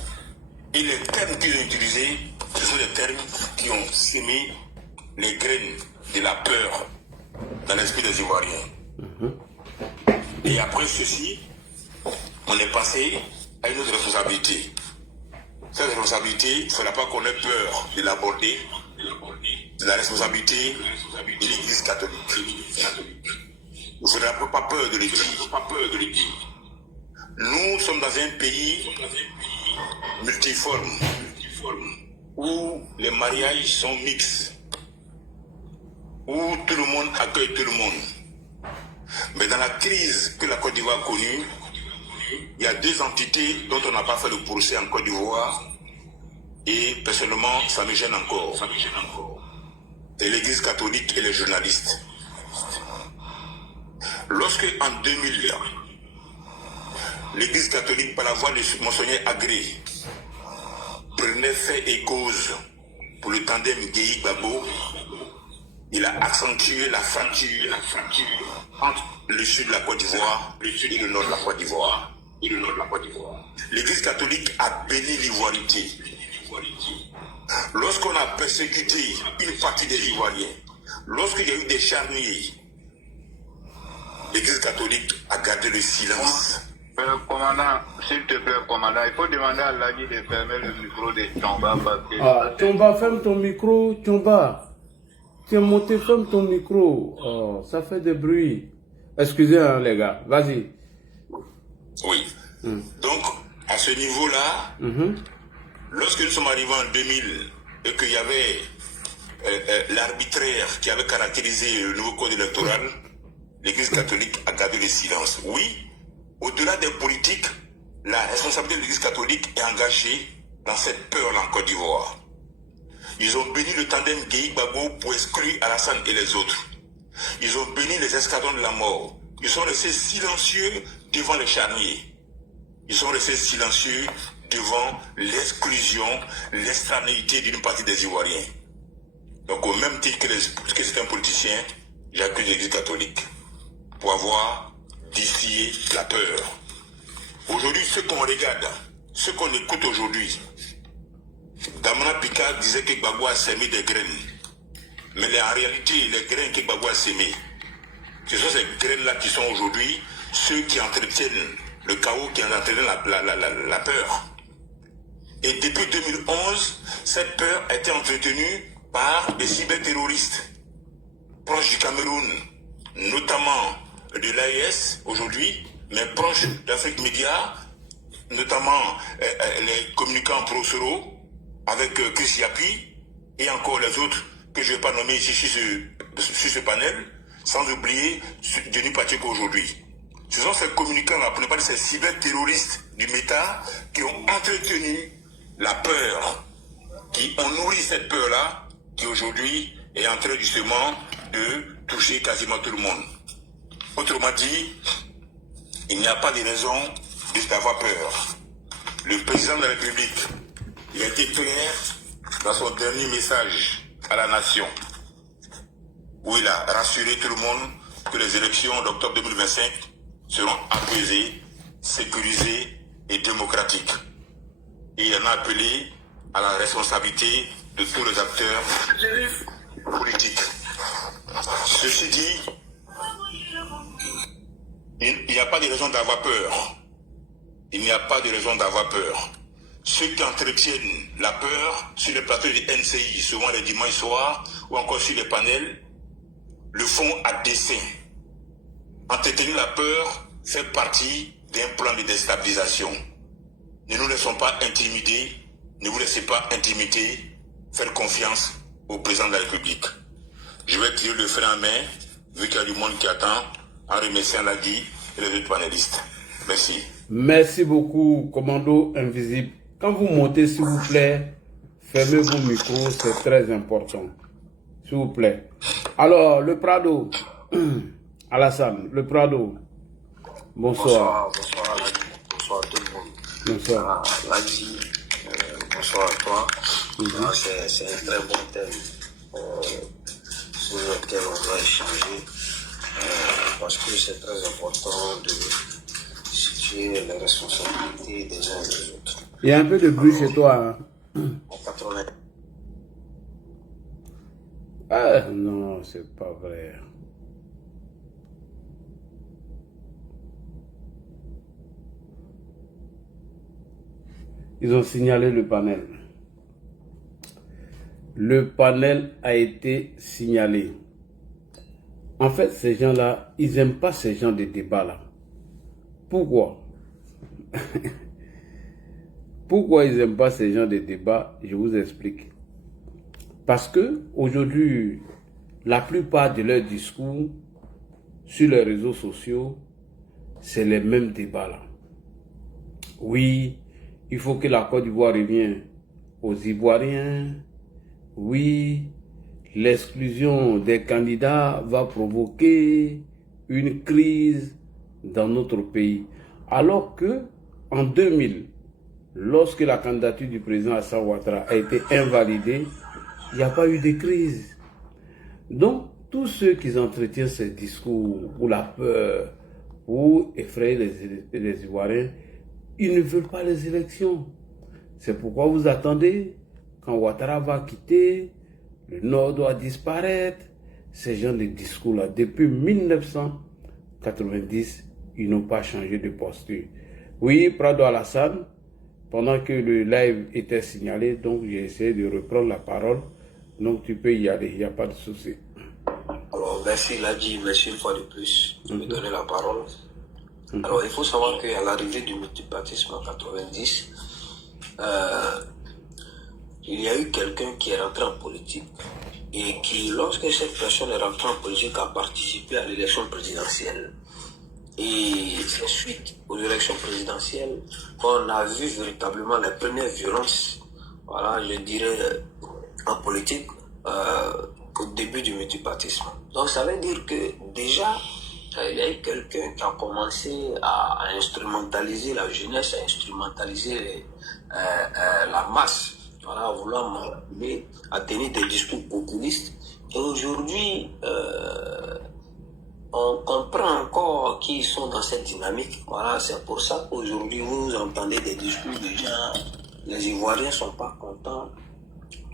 Et les termes qu'ils ont utilisés, ce sont des termes qui ont sémé les graines de la peur dans l'esprit des Ivoiriens. Et après ceci, on est passé à une autre responsabilité. Cette responsabilité, il ne faudra pas qu'on ait peur de l'aborder. C'est la responsabilité de l'Église catholique. Il ne faudra pas peur de l'Église. Nous sommes dans un pays multiforme, où les mariages sont mixtes, où tout le monde accueille tout le monde. Mais dans la crise que la Côte d'Ivoire a connue, il y a deux entités dont on n'a pas fait le procès en Côte d'Ivoire, et personnellement, ça me gêne encore. C'est l'Église catholique et les journalistes. Lorsque, en 2000, l'Église catholique, par la voix de Monseigneur Agré, prenait fait et cause pour le tandem Guéhi-Babo, il a accentué la fracture entre le sud de la Côte d'Ivoire et le nord de la Côte d'Ivoire. L'Église catholique a béni l'ivoirité. Lorsqu'on a persécuté une partie des Ivoiriens, lorsqu'il y a eu des charniers, l'Église catholique a gardé le silence. Commandant, s'il te plaît, commandant, il faut demander à l'ami de fermer le micro de Tchomba parce que... Ah, Tchomba, ferme ton micro, Tchomba. Tu es monté, ferme ton micro. Oh, ça fait du bruit. Excusez, hein, les gars, vas-y. Oui. Donc, à ce niveau-là, lorsque nous sommes arrivés en 2000 et qu'il y avait l'arbitraire qui avait caractérisé le nouveau code électoral, l'Église catholique a gardé le silence. Oui, au-delà des politiques, la responsabilité de l'Église catholique est engagée dans cette peur-là en Côte d'Ivoire. Ils ont béni le tandem Guéhi-Babo pour exclure Alassane et les autres. Ils ont béni les escadrons de la mort. Ils sont restés silencieux devant les charniers. Ils sont restés silencieux devant l'exclusion, l'extranéité d'une partie des Ivoiriens. Donc au même titre que certains politiciens, j'accuse l'Église catholique pour avoir distillé la peur. Aujourd'hui, ce qu'on regarde, ce qu'on écoute aujourd'hui, Damana Picard disait que Gbagbo a sémé des graines. Mais en réalité, les graines que Gbagbo a sémées, ce sont ces graines-là qui sont aujourd'hui ceux qui entretiennent le chaos, qui entretiennent la peur. Et depuis 2011, cette peur a été entretenue par des cyberterroristes proches du Cameroun, notamment de l'AES aujourd'hui, mais proches d'Afrique Média, notamment les communicants pro-Soro, avec Chris Yapi, et encore les autres que je ne vais pas nommer ici sur ce panel, sans oublier Denis Pacheco aujourd'hui. Ce sont ces communicants-là, pour ne pas dire ces cyberterroristes du Méta, qui ont entretenu la peur, qui ont nourri cette peur-là, qui aujourd'hui est en train justement de toucher quasiment tout le monde. Autrement dit, il n'y a pas de raison d'avoir peur. Le président de la République, il a été clair dans son dernier message à la nation, où il a rassuré tout le monde que les élections d'octobre 2025 seront apaisées, sécurisées et démocratiques. Et il en a appelé à la responsabilité de tous les acteurs politiques. Ceci dit, il n'y a pas de raison d'avoir peur. Il n'y a pas de raison d'avoir peur. Ceux qui entretiennent la peur sur les plateaux du NCI, souvent les dimanches soirs, ou encore sur les panels, le font à dessein. Entretenir la peur fait partie d'un plan de déstabilisation. Ne nous laissons pas intimider, ne vous laissez pas intimider, faites confiance au président de la République. Je vais tirer le frein à main, vu qu'il y a du monde qui attend, en remerciant Lagui et les autres panélistes. Merci. Merci beaucoup, Commando Invisible. Quand vous montez, s'il vous plaît, fermez vos micros, c'est très important. S'il vous plaît. Alors, le Prado, Alassane, le Prado, bonsoir. Bonsoir Lagui, bonsoir à tout le monde. Bonsoir. Lagui, bonsoir à toi. C'est un très bon thème sur lequel on doit échanger parce que c'est très important de situer les responsabilités des uns et des autres. Il y a un peu de bruit chez toi. Hein? En 80. Ah non, c'est pas vrai. Ils ont signalé le panel. Le panel a été signalé. En fait, ces gens-là, ils n'aiment pas ces gens de débat-là. Pourquoi? Pourquoi ils n'aiment pas ces gens de débat? Je vous explique. Parce que aujourd'hui, la plupart de leurs discours sur les réseaux sociaux, c'est les mêmes débats-là. Oui, il faut que la Côte d'Ivoire revienne aux Ivoiriens. Oui, l'exclusion des candidats va provoquer une crise dans notre pays. Alors que en 2000, lorsque la candidature du président Alassane Ouattara a été invalidée, il n'y a pas eu de crise. Donc, tous ceux qui entretiennent ces discours ou la peur pour effrayer les Ivoiriens, ils ne veulent pas les élections. C'est pourquoi vous attendez, quand Ouattara va quitter, le Nord doit disparaître. Ces gens de discours-là, depuis 1990, ils n'ont pas changé de posture. Oui, Prado Alassane, pendant que le live était signalé, donc j'ai essayé de reprendre la parole. Donc tu peux y aller, il n'y a pas de souci. Alors merci Lagui, merci une fois de plus de me donner la parole. Alors il faut savoir qu'à l'arrivée du multipartisme en 90, il y a eu quelqu'un qui est rentré en politique et qui, lorsque cette personne est rentrée en politique, a participé à l'élection présidentielle. Et c'est suite aux élections présidentielles qu'on a vu véritablement les premières violences, voilà, je dirais, en politique au début du multipartisme. Donc ça veut dire que déjà, il y a eu quelqu'un qui a commencé à instrumentaliser la jeunesse, à instrumentaliser la masse, voilà, à vouloir manipuler, à tenir des discours populistes. Et aujourd'hui, on comprend encore qui sont dans cette dynamique. Voilà, c'est pour ça qu'aujourd'hui, vous entendez des discours de gens, les Ivoiriens ne sont pas contents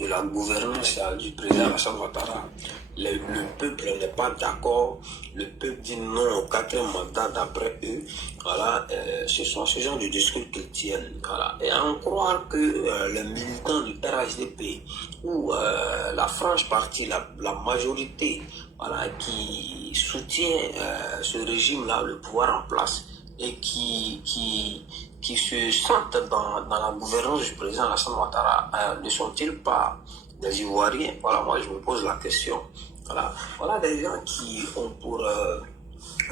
de la gouvernance du président Alassane Ouattara. Le peuple n'est pas d'accord, le peuple dit non au 4e mandat d'après eux. Voilà, ce sont ce genre de discours qu'ils tiennent. Voilà. Et à en croire que les militants du RHDP ou la franche partie, la majorité, voilà, qui soutient ce régime-là, le pouvoir en place, et qui se sentent dans la gouvernance du président Alassane Ouattara, ne sont-ils pas des Ivoiriens? Voilà, moi je me pose la question. Voilà des gens qui ont pour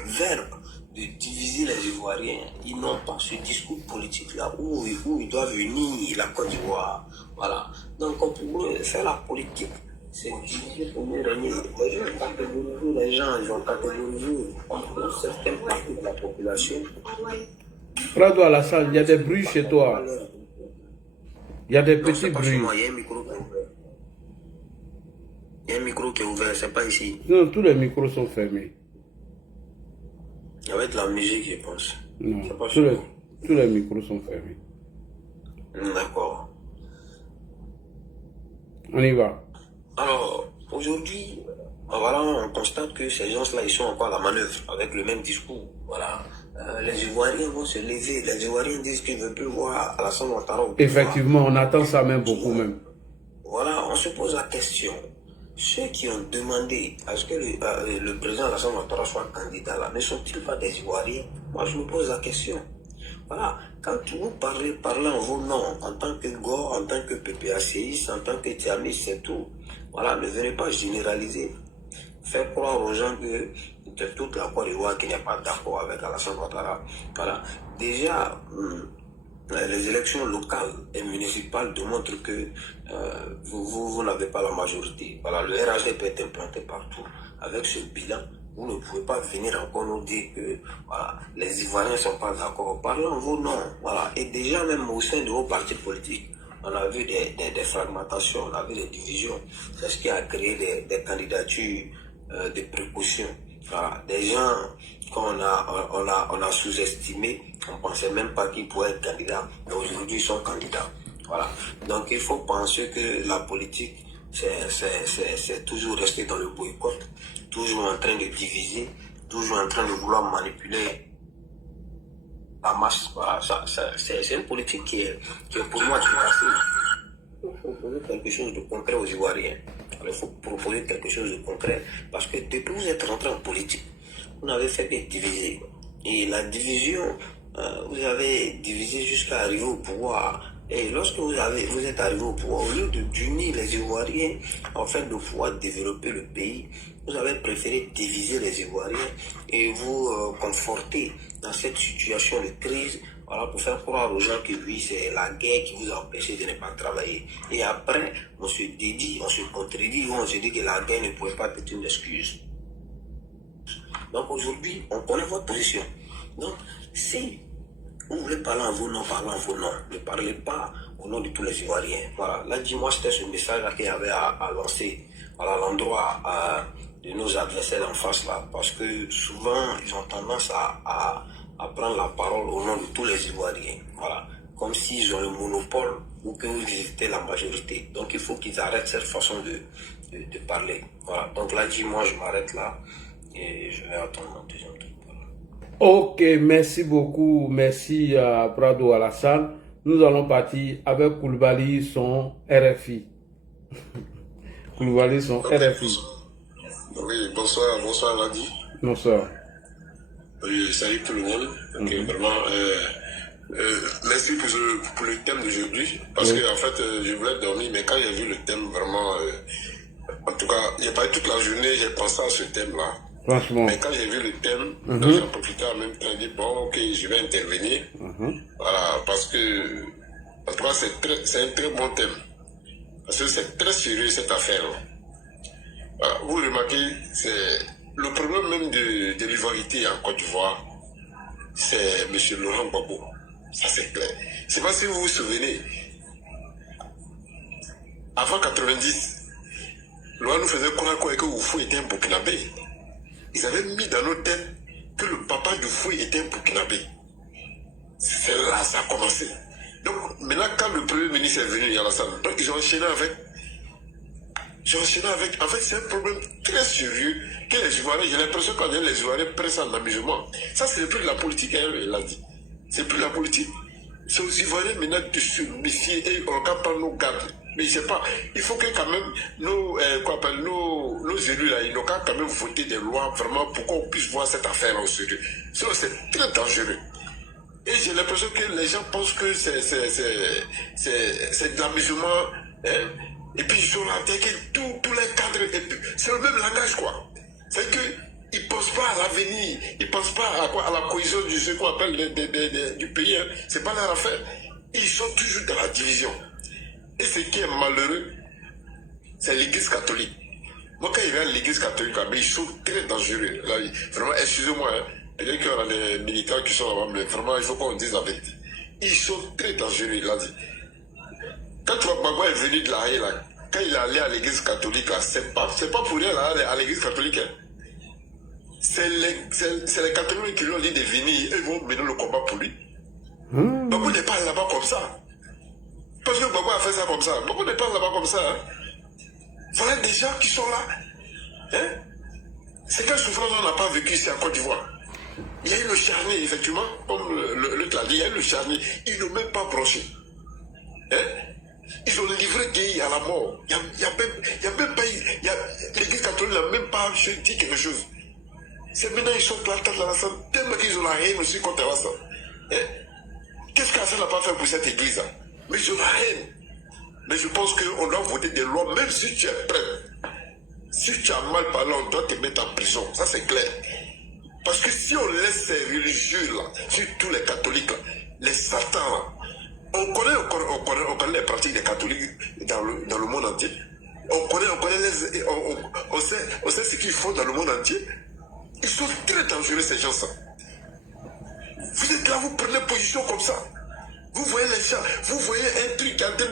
verbe de diviser les Ivoiriens. Ils n'ont pas ce discours politique-là où ils doivent unir la Côte d'Ivoire. Voilà. Donc pour eux, faire la politique, c'est diviser pour mieux régner. Les gens, ils ont catégorisé entre certaines parties de la population. Prado Alassane, il y a des bruits chez toi. Il y a des petits bruits. Il y a un micro qui est ouvert, c'est pas ici. Non, tous les micros sont fermés. Il y avait de la musique, je pense. Non, tous les micros sont fermés. D'accord. On y va. Alors, aujourd'hui, voilà, on constate que ces gens-là, ils sont encore à la manœuvre, avec le même discours. Voilà. Les Ivoiriens vont se lever. Les Ivoiriens disent qu'ils ne veulent plus voir Alassane Ouattara au pouvoir. Effectivement, on attend ça même beaucoup même. Voilà, on se pose la question. Ceux qui ont demandé à ce que le président Alassane Ouattara soit candidat là, ne sont-ils pas des Ivoiriens? Moi, je me pose la question. Voilà, quand vous parlez en vos noms, en tant que Gore, en tant que PPACI, en tant que Tiamis, c'est tout. Voilà, ne venez pas généraliser. Faire croire aux gens que c'est toute la Côte d'Ivoire qui n'est pas d'accord avec Alassane Ouattara. Voilà, déjà, les élections locales et municipales démontrent que vous n'avez pas la majorité. Voilà, le RHDP est implanté partout. Avec ce bilan, vous ne pouvez pas venir encore nous dire que voilà, les Ivoiriens ne sont pas d'accord. Parlons vos noms. Voilà. Et déjà, même au sein de vos partis politiques, on a vu des fragmentations, on a vu des divisions. C'est ce qui a créé des candidatures de précaution. Voilà. Des gens qu'on a sous-estimés, on ne pensait même pas qu'ils pouvaient être candidats, mais aujourd'hui ils sont candidats. Voilà. Donc il faut penser que la politique, c'est toujours rester dans le boycott, toujours en train de diviser, toujours en train de vouloir manipuler la masse. Voilà. C'est une politique qui est pour moi tout à fait. Il faut proposer quelque chose de concret aux Ivoiriens. Alors, il faut proposer quelque chose de concret parce que depuis que vous êtes rentré en politique, vous n'avez fait que diviser. Et la division, vous avez divisé jusqu'à arriver au pouvoir. Et lorsque vous êtes arrivé au pouvoir, au lieu d'unir les Ivoiriens afin de pouvoir développer le pays, vous avez préféré diviser les Ivoiriens et vous conforter dans cette situation de crise. Voilà, pour faire croire aux gens que oui, c'est la guerre qui vous a empêché de ne pas travailler. Et après, on se dédie, on se contredit, on se dit que la guerre ne pouvait pas être une excuse. Donc aujourd'hui, on connaît votre position. Donc, si vous voulez parler en vos noms, parlez en vos noms. Ne parlez pas au nom de tous les Ivoiriens. Voilà, là, dis-moi, c'était ce message-là qu'il y avait à lancer à l'endroit de nos adversaires en face là. Parce que souvent, ils ont tendance à prendre la parole au nom de tous les Ivoiriens. Voilà. Comme s'ils ont le monopole ou que vous visitez la majorité. Donc il faut qu'ils arrêtent cette façon de parler. Voilà. Donc là, dis-moi, je m'arrête là et je vais attendre mon deuxième tour. Voilà. Ok, merci beaucoup. Merci à Prado Alassane. Nous allons partir avec Koulibaly, son RFI. Koulibaly, son RFI. Oui, bonsoir Ladi. Bonsoir. Oui, salut tout le monde. Okay, vraiment, merci pour le thème d'aujourd'hui. Parce que en fait, je voulais dormir, mais quand j'ai vu le thème, vraiment, en tout cas, j'ai pas eu toute la journée, j'ai pensé à ce thème-là. Franchement. Mais quand j'ai vu le thème, donc j'ai profité en même temps, j'ai dit, bon, ok, je vais intervenir. Voilà, parce que, en tout cas, c'est un très bon thème. Parce que c'est très sérieux cette affaire. Voilà, vous remarquez, c'est le problème même de l'ivoirité en Côte d'Ivoire, c'est M. Laurent Gbagbo. Ça c'est clair. Je ne sais pas si vous vous souvenez. Avant 90, Laurent nous faisait croire que Oufou était un Burkinabé. Ils avaient mis dans nos têtes que le papa de Fouy était un Burkinabé. C'est là ça a commencé. Donc maintenant quand le premier ministre est venu, donc ils ont enchaîné avec J'ai enchaîné avec... En fait, c'est un problème très sérieux que les Ivoiriens, j'ai l'impression quand les Ivoiriens prennent ça en amusement. Ça, c'est plus de la politique, hein, il a dit. C'est plus de la politique. C'est aux Ivoiriens maintenant de se méfier et on ne regarde pas nos gardes. Mais je sais pas, il faut que quand même nos élus là, ils n'ont qu'à quand même voter des lois vraiment pour qu'on puisse voir cette affaire au sérieux. Sinon, c'est très dangereux. Et j'ai l'impression que les gens pensent que c'est de l'amusement. Hein? Et puis ils sont là, tous les cadres, c'est le même langage quoi. C'est qu'ils ne pensent pas à l'avenir, ils ne pensent pas à la cohésion de ce qu'on appelle du pays. Hein. Ce n'est pas leur affaire. Ils sont toujours dans la division. Et ce qui est malheureux, c'est l'église catholique. Moi quand il y a l'église catholique, mais ils sont très dangereux. Là, vraiment, excusez-moi, hein. Peut-être qu'il y aura des militants qui sont là-bas, mais vraiment il faut qu'on dise la vérité. Ils sont très dangereux, il a dit. Quand tu vois Gbagbo est venu de la haie, là, quand il est allé à l'église catholique, là, c'est pas pour rien là, à l'église catholique. Hein. C'est les catholiques qui lui ont dit de venir, ils vont mener le combat pour lui. Gbagbo n'est pas allé là-bas comme ça. Parce que Gbagbo a fait ça comme ça. Gbagbo n'est pas là-bas comme ça. Hein. Voilà des gens qui sont là. Hein. C'est quelle souffrance on n'a pas vécu ici en Côte d'Ivoire. Il y a eu le charnier, effectivement, comme le l'a dit, il y a eu le charnier. Ils n'ont même pas broché. Hein? Ils ont livré Gueye à la mort. Il y a même pas... L'église catholique n'a même pas dit quelque chose. C'est maintenant ils sont plantés dans la salle, tellement qu'ils ont la haine aussi contre la salle. Hein? Qu'est-ce qu'Assane n'a pas fait pour cette église? Mais ils ont la haine. Mais je pense qu'on doit voter des lois, même si tu es prêt. Si tu as mal parlé, on doit te mettre en prison. Ça, c'est clair. Parce que si on laisse ces religieux-là, surtout les catholiques, là, les satans, là, on connaît les pratiques des catholiques dans le monde entier. On sait ce qu'ils font dans le monde entier. Ils sont très dangereux, ces gens-là. Vous êtes là, vous prenez position comme ça. Vous voyez les gens, vous voyez un truc qui est en train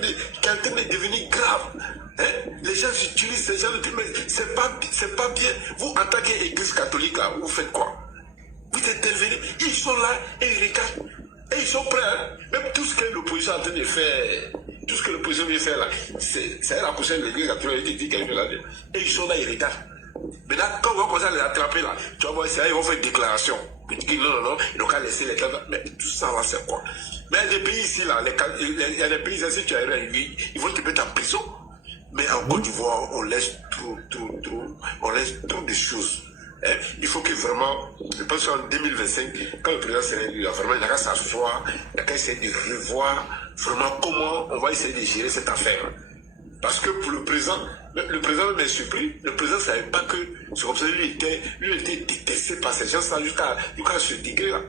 de devenir grave. Hein? Les gens utilisent ces gens, mais c'est pas bien. Vous, en tant qu'église catholique, là, vous faites quoi? Vous intervenez, ils sont là et ils regardent. Et ils sont prêts. Hein? Même tout ce que l'opposition est en train de faire, tout ce que l'opposition vient faire là, c'est la prochaine de l'église catholique qui est là. Et ils sont là, ils regardent. Maintenant, quand on va commencer à les attraper là, tu vas voir, ils vont faire une déclaration. Ils disent non, ils n'ont qu'à laisser les cadres. Mais tout ça là, c'est quoi? Mais il y a des pays ici là, il y a des pays ici, tu arrives à ils vont te mettre en prison. Mais en Côte d'Ivoire, on laisse trop de choses. Hein? Il faut que vraiment, je pense qu'en 2025, quand le président sera élu, vraiment, il n'a qu'à s'asseoir, il n'a qu'à essayer de revoir vraiment comment on va essayer de gérer cette affaire. Parce que pour le président m'est surpris, le président ne savait pas que c'est comme ça, lui était détesté par ces gens-là jusqu'à ce degré-là.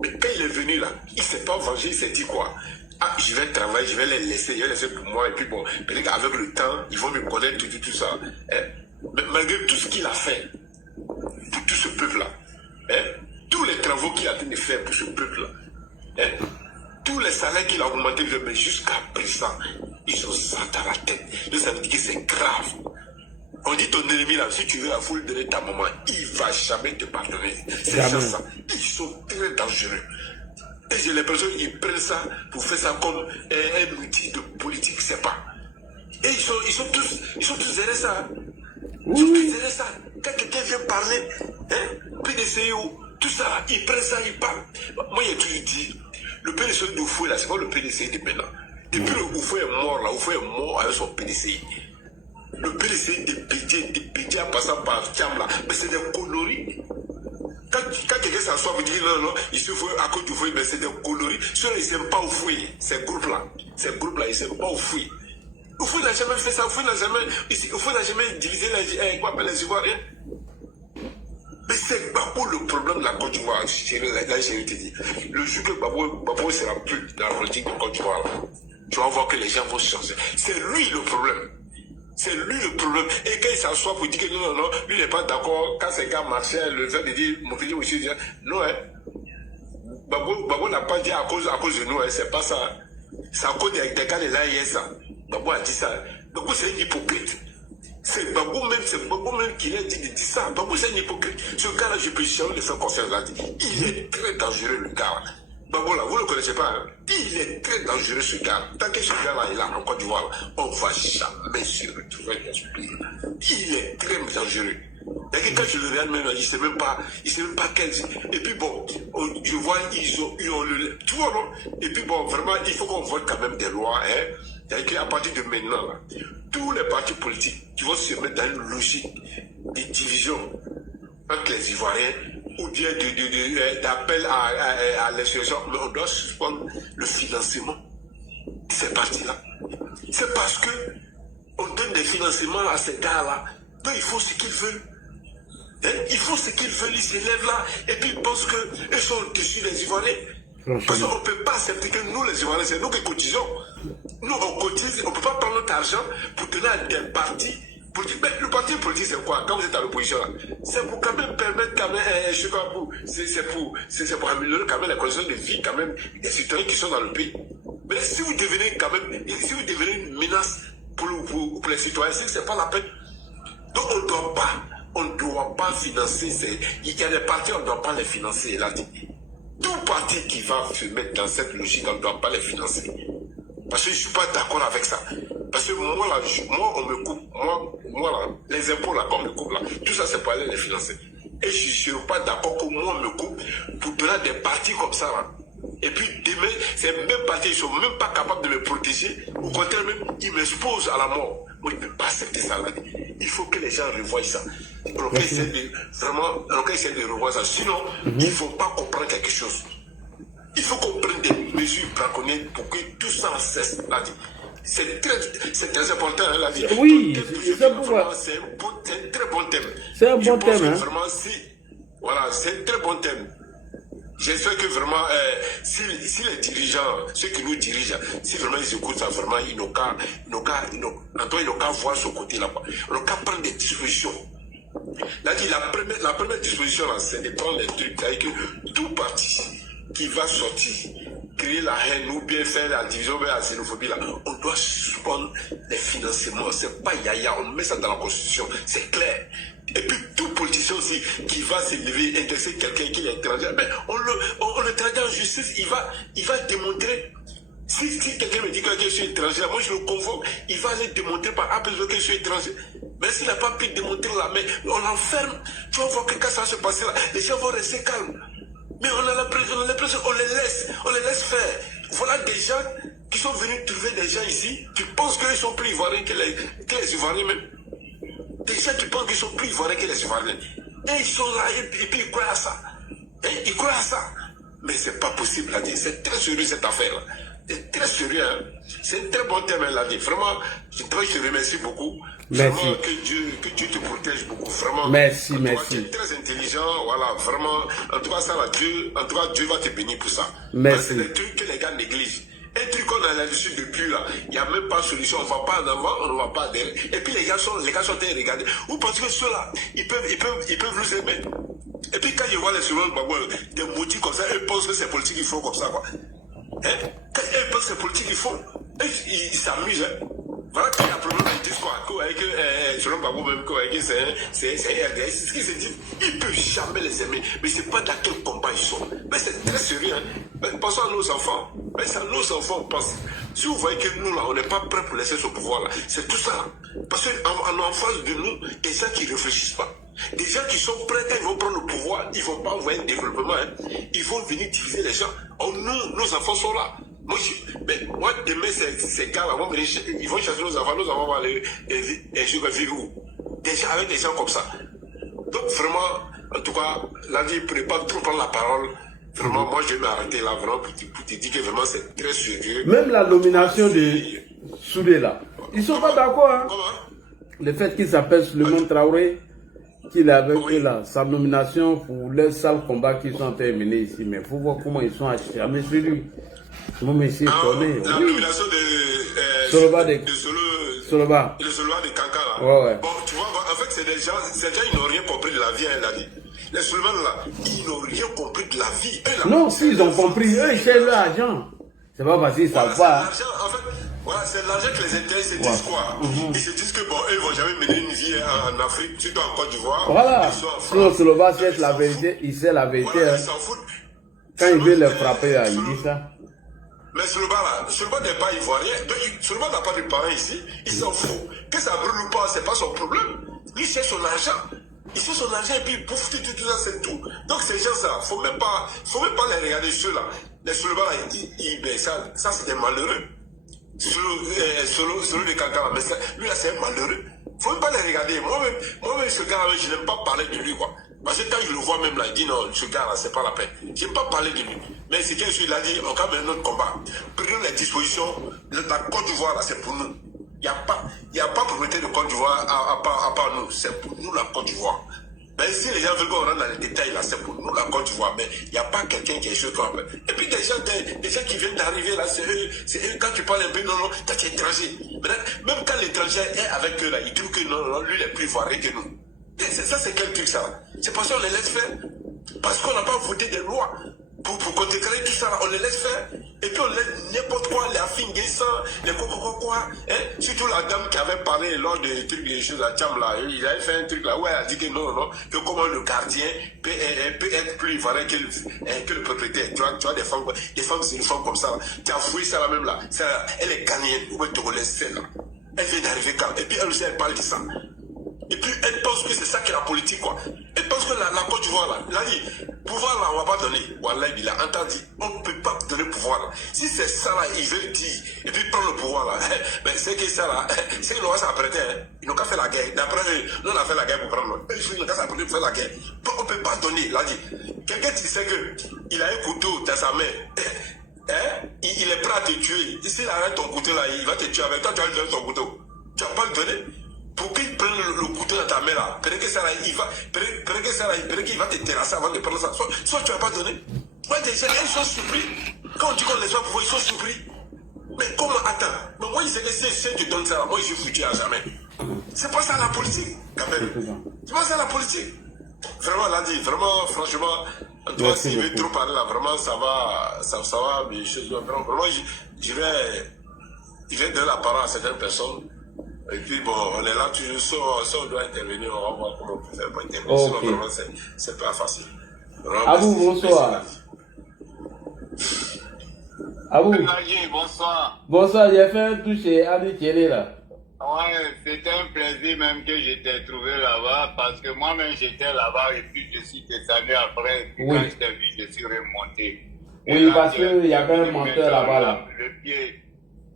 Mais quand il est venu là, il ne s'est pas vengé, il s'est dit quoi? Ah, je vais travailler, je vais les laisser pour moi, et puis bon, peut-être qu'avec le temps, ils vont me connaître, tout ça. Hein? Mais malgré tout ce qu'il a fait, pour tout ce peuple-là, hein? Tous les travaux qu'il a en train de faire pour ce peuple-là, hein? Tous les salaires qu'il a augmentés, mais jusqu'à présent, ils sont ça dans la tête. Donc ça veut dire que c'est grave. On dit ton ennemi là, si tu veux la foule de ta maman, il ne va jamais te pardonner. Ces gens-là, ils sont très dangereux. Et j'ai l'impression qu'ils prennent ça pour faire ça comme un outil de politique, c'est pas. Et ils sont tous derrière ça. Hein. Ils sont tous derrière ça. Quand quelqu'un vient parler, hein, PDCO, tout ça, ils prennent ça, ils parlent. Moi, j'ai toujours dit, le PDCO de Oufoué là, c'est pas le PDCI de maintenant. Depuis le Oufoué est mort là, Oufoué est mort avec son PDCI. Le PDCI de Bédié en passant par Tcham là, mais c'est des conneries. Quand quelqu'un s'assoit, vous dites non, il se faut à cause du fouet, mais c'est des conneries. Ceux-là, ils n'aiment pas au fouet, ces groupes-là. Ces groupes-là, ils n'aiment pas au fouet. Au fouet n'a jamais fait ça, au fouet n'a jamais divisé les Ivoiriens. Mais c'est Gbagbo le problème de la Côte d'Ivoire. Là, j'ai dit. Le jour que Gbagbo ne sera plus dans la politique de Côte d'Ivoire, tu vas voir que les gens vont changer. C'est lui le problème. C'est lui le problème. Et quand il s'assoit pour dire que non, lui n'est pas d'accord, quand ces gars marchaient, le fait de dire, mon fils aussi, non, hein. Gbagbo n'a pas dit à cause de nous, hein, c'est pas ça. C'est à cause des cas de l'AIS. Gbagbo a dit ça. Gbagbo c'est un hypocrite. C'est Gbagbo même qui a dit de dire ça. Gbagbo c'est un hypocrite. Ce gars-là, je peux jamais le faire confiance là. Il est très dangereux, le gars. Voilà, vous ne le connaissez pas. Hein? Il est très dangereux ce gars. Tant que ce gars-là est là en Côte d'Ivoire, on ne va jamais se retrouver l'esprit. Il est très dangereux. Et quand je le regarde maintenant, il ne sait même pas quel. Et puis bon, je vois, ils ont le. Tu vois, non? Et puis bon, vraiment, il faut qu'on vote quand même des lois. Hein? C'est-à-dire qu'à partir de maintenant, là, tous les partis politiques qui vont se mettre dans une logique de division entre les Ivoiriens, ou bien d'appel à l'insurrection, mais on doit suspendre le financement de ces partis-là. C'est parce que on donne des financements à ces gars-là, donc ils font ce qu'ils veulent. Hein? Ils font ce qu'ils veulent, ils se lèvent là, et puis ils pensent qu'ils sont au-dessus des Ivoiriens. Parce qu'on ne peut pas accepter que nous, les Ivoiriens, c'est nous qui cotisons. Nous, on cotise, on ne peut pas prendre notre argent pour donner à des partis. Mais le parti politique, c'est quoi? Quand vous êtes à l'opposition, c'est pour quand même permettre, quand même, je sais pas, c'est pour améliorer quand même les conditions de vie, quand même, des citoyens qui sont dans le pays. Mais si vous devenez quand même, si vous devenez une menace pour les citoyens, c'est pas la peine. Donc on ne doit pas financer, il y a des partis, on ne doit pas les financer, là. Tout parti qui va se mettre dans cette logique, on ne doit pas les financer. Parce que je ne suis pas d'accord avec ça. Parce que moi, là, on me coupe. Moi, là, les impôts, là, qu'on me coupe, là, tout ça, c'est pour aller les financer. Et je ne suis pas d'accord que moi, on me coupe pour donner des partis comme ça, là. Et puis, demain, ces mêmes partis, ils ne sont même pas capables de me protéger. Au contraire, même, ils m'exposent à la mort. Moi, je ne peux pas accepter ça, là. Il faut que les gens revoient ça. On peut essayer de revoir ça. Sinon, il ne faut pas comprendre quelque chose. Il faut qu'on prenne des mesures braconnières pour que tout ça cesse, là. C'est très important, hein, la vie. Oui, c'est un très bon thème. C'est un bon thème, hein. Vraiment, voilà, c'est un très bon thème. J'espère que vraiment, si les dirigeants, ceux qui nous dirigent, si vraiment ils écoutent ça, vraiment, ils n'ont qu'à voir ce côté-là. Ils n'ont qu'à prendre des dispositions. Là, la première disposition, c'est de prendre les trucs, c'est-à-dire que tout parti qui va sortir, créer la haine ou bien faire la division vers la xénophobie, là, on doit suspendre les financements. C'est pas yaya, on met ça dans la constitution, c'est clair. Et puis tout politicien aussi qui va se lever, intéresser quelqu'un qui est étranger, ben, on le traite en justice, il va démontrer. Si quelqu'un me dit que je suis étranger, moi je le convoque, il va aller démontrer par A plus B que je suis étranger. Mais s'il n'a pas pu démontrer la main, on l'enferme. Tu vas voir que quand ça va se passer là, les gens vont rester calmes. Mais on a l'impression, on les laisse faire. Voilà des gens qui sont venus trouver des gens ici, qui pensent qu'ils sont plus ivoiriens que les Ivoiriens même. Des gens qui pensent qu'ils sont plus ivoiriens que les Ivoiriens. Et ils sont là, et puis ils croient à ça. Et ils croient à ça. Mais c'est pas possible, là. C'est très sérieux cette affaire-là. C'est très sérieux, hein. C'est un très bon thème, là. Vraiment, je te remercie beaucoup. Merci. Vraiment, que Dieu te protège beaucoup. Vraiment. Merci. Tu es très intelligent, voilà, vraiment. En tout cas, ça, là, Dieu va te bénir pour ça. Merci. C'est des trucs que les gars négligent. Un truc qu'on a là-dessus depuis, là, il n'y a même pas de solution. On ne va pas en avant, on ne va pas derrière. Et puis les gars sont en train de regarder. Vous pensez que ceux-là, ils peuvent nous aimer. Et puis quand ils voient les Soudan Gbagbo, des motifs comme ça, ils pensent que c'est politique qu'ils font comme ça, quoi. Hein? Quand ils pensent que c'est politique qu'ils font, ils s'amusent, hein. Voilà qu'il y a un problème, ils disent quoi, qu'avec Soudan Gbagbo même, qu'avec c'est RDS, c'est ce qu'ils se disent. Ils ne peuvent jamais les aimer, mais ce n'est pas dans quel combat ils sont. Mais c'est très sérieux, hein. Mais pensons à nos enfants. Mais c'est à nos enfants on pense. Si vous voyez que nous, là, on n'est pas prêts pour laisser ce pouvoir-là, c'est tout ça. Parce qu'en face de nous, des gens qui ne réfléchissent pas. Des gens qui sont prêts, quand ils vont prendre le pouvoir, ils ne vont pas envoyer un développement, hein. Ils vont venir diviser les gens. Oh, nos enfants sont là. Moi, demain, ces gars-là vont venir, ils vont chercher nos enfants vont aller vivre où? Déjà avec des gens comme ça. Donc vraiment, en tout cas, la vie ne pourrait pas trop prendre la parole. Vraiment, moi, je vais m'arrêter là, vraiment, pour te dire que vraiment, c'est très sérieux. Même la nomination de Soudé, là, ils ne sont pas d'accord, hein. Le fait qu'il s'appelle Suleiman Traoré, qu'il avait fait là, sa nomination pour les sales combats qui sont terminés ici. Mais il faut voir comment ils sont acharnés sur lui. Mon monsieur connaît. La nomination de Soloba de Soloba de Kanka, là. Ouais. Bon, tu vois, en fait, c'est des gens, ils n'ont rien compris de la vie, hein, la vie. Les Suleiman, là, ils n'ont rien compris de la vie. Non, s'ils ont compris, eux, ils cherchent l'argent. C'est pas parce qu'ils savent pas. En fait, voilà, c'est l'argent que les intérêts se disent quoi. Ils se disent que bon, eux, ils vont jamais mener une vie en Afrique, surtout en Côte d'Ivoire. Voilà. Sinon, Soloba sait la vérité, il sait la vérité. Voilà, hein. ils s'en foutent. Quand il veut les frapper, là, il dit ça. Mais Soloba n'est pas ivoirien. Soloba n'a pas de parents ici. Il s'en fout. Que ça brûle ou pas, c'est pas son problème. Lui, c'est son argent. Il fait son argent et puis il bouffe tout ça, c'est tout. Donc ces gens-là, faut même pas les regarder ceux-là. Les Soloba, ça c'est des malheureux. Celui de Kankara, mais lui là c'est un malheureux. Faut même pas les regarder. Moi-même ce gars-là, je n'aime pas parler de lui, quoi. Parce que quand je le vois même là, il dit non, ce gars-là, c'est pas la peine. Je n'aime pas parler de lui. Mais c'est qu'il a dit, on va mener notre combat. Prenons les dispositions. La Côte d'Ivoire, là, c'est pour nous. Il n'y a pas propriété de Côte d'Ivoire à part nous. C'est pour nous la Côte d'Ivoire. Mais si les gens veulent qu'on rentre dans les détails, là, c'est pour nous la Côte d'Ivoire. Mais il n'y a pas quelqu'un qui est sûr qu'on appelle. Et puis des gens qui viennent d'arriver là, c'est eux, quand tu parles un peu, non, t'es étranger. Même quand l'étranger est avec eux là, ils trouvent que non, lui, il est plus ivoirien que nous. Ça, c'est quel truc ça? C'est parce qu'on les laisse faire. Parce qu'on n'a pas voté des lois pour contrer tout ça, on les laisse faire. Et puis on laisse n'importe quoi, les Affinguessants, les quoi. Hein? Surtout la dame qui avait parlé lors des trucs, des choses à Tcham là, il avait fait un truc là où elle a dit que non, que comment le gardien peut être plus ivoirien que le propriétaire. Tu vois, des femmes, c'est une femme comme ça. Là. Tu as fouillé ça là même là. Ça, elle est ghanéenne, ou te laisse faire là. Elle vient d'arriver quand. Et puis elle aussi, elle parle de ça. Et puis elle pense que c'est ça qui est la politique, quoi. Elle pense que la Côte d'Ivoire, là, il a dit, pouvoir là, on va pas donner. Wallah, il a entendu, on ne peut pas donner pouvoir là. Si c'est ça là, ils veulent dire, et puis prendre le pouvoir là, mais c'est que ça là, c'est qu'ils n'ont pas s'apprêter, hein. Ils n'ont qu'à faire la guerre. D'après eux, nous on a fait la guerre pour prendre. Ils n'ont qu'à s'apprêter pour faire la guerre. On ne peut pas donner, il a dit. Quelqu'un qui sait qu'il a un couteau dans sa main, hein, il est prêt à te tuer. S'il arrête ton couteau là, il va te tuer avec toi, tu vas lui donner ton couteau. Tu vas pas le donner. Pour qu'il prenne le couteau dans ta main là, peut-être que ça là, il va te terrasser avant de prendre ça. Soit tu vas pas donner. Moi, des gens, ils sont surpris. Quand on dit qu'on les soit pour eux, ils sont surpris. Mais comment, attends, mais moi, je sais que si tu donnes ça là, moi, je suis foutu à jamais. C'est pas ça la politique, quand même. C'est pas ça la politique. Vraiment, l'a dit, vraiment, franchement, toi, s'il veut trop parler là, vraiment, ça va, mais vraiment, je vais donner la parole à certaines personnes. Et puis bon, on est là toujours, si on doit intervenir, on va voir comment on peut faire pour intervenir. Okay. Sinon, vraiment, c'est pas facile. Abou, bonsoir. Abou. Bonsoir. Bonsoir, j'ai fait un toucher chez Adi Thierry là. Ouais, c'était un plaisir même que j'étais trouvé là-bas, parce que moi-même j'étais là-bas et puis je suis descendu après, et puis quand je t'ai vu, je suis remonté. Et oui, parce qu'il y avait un monteur là-bas là.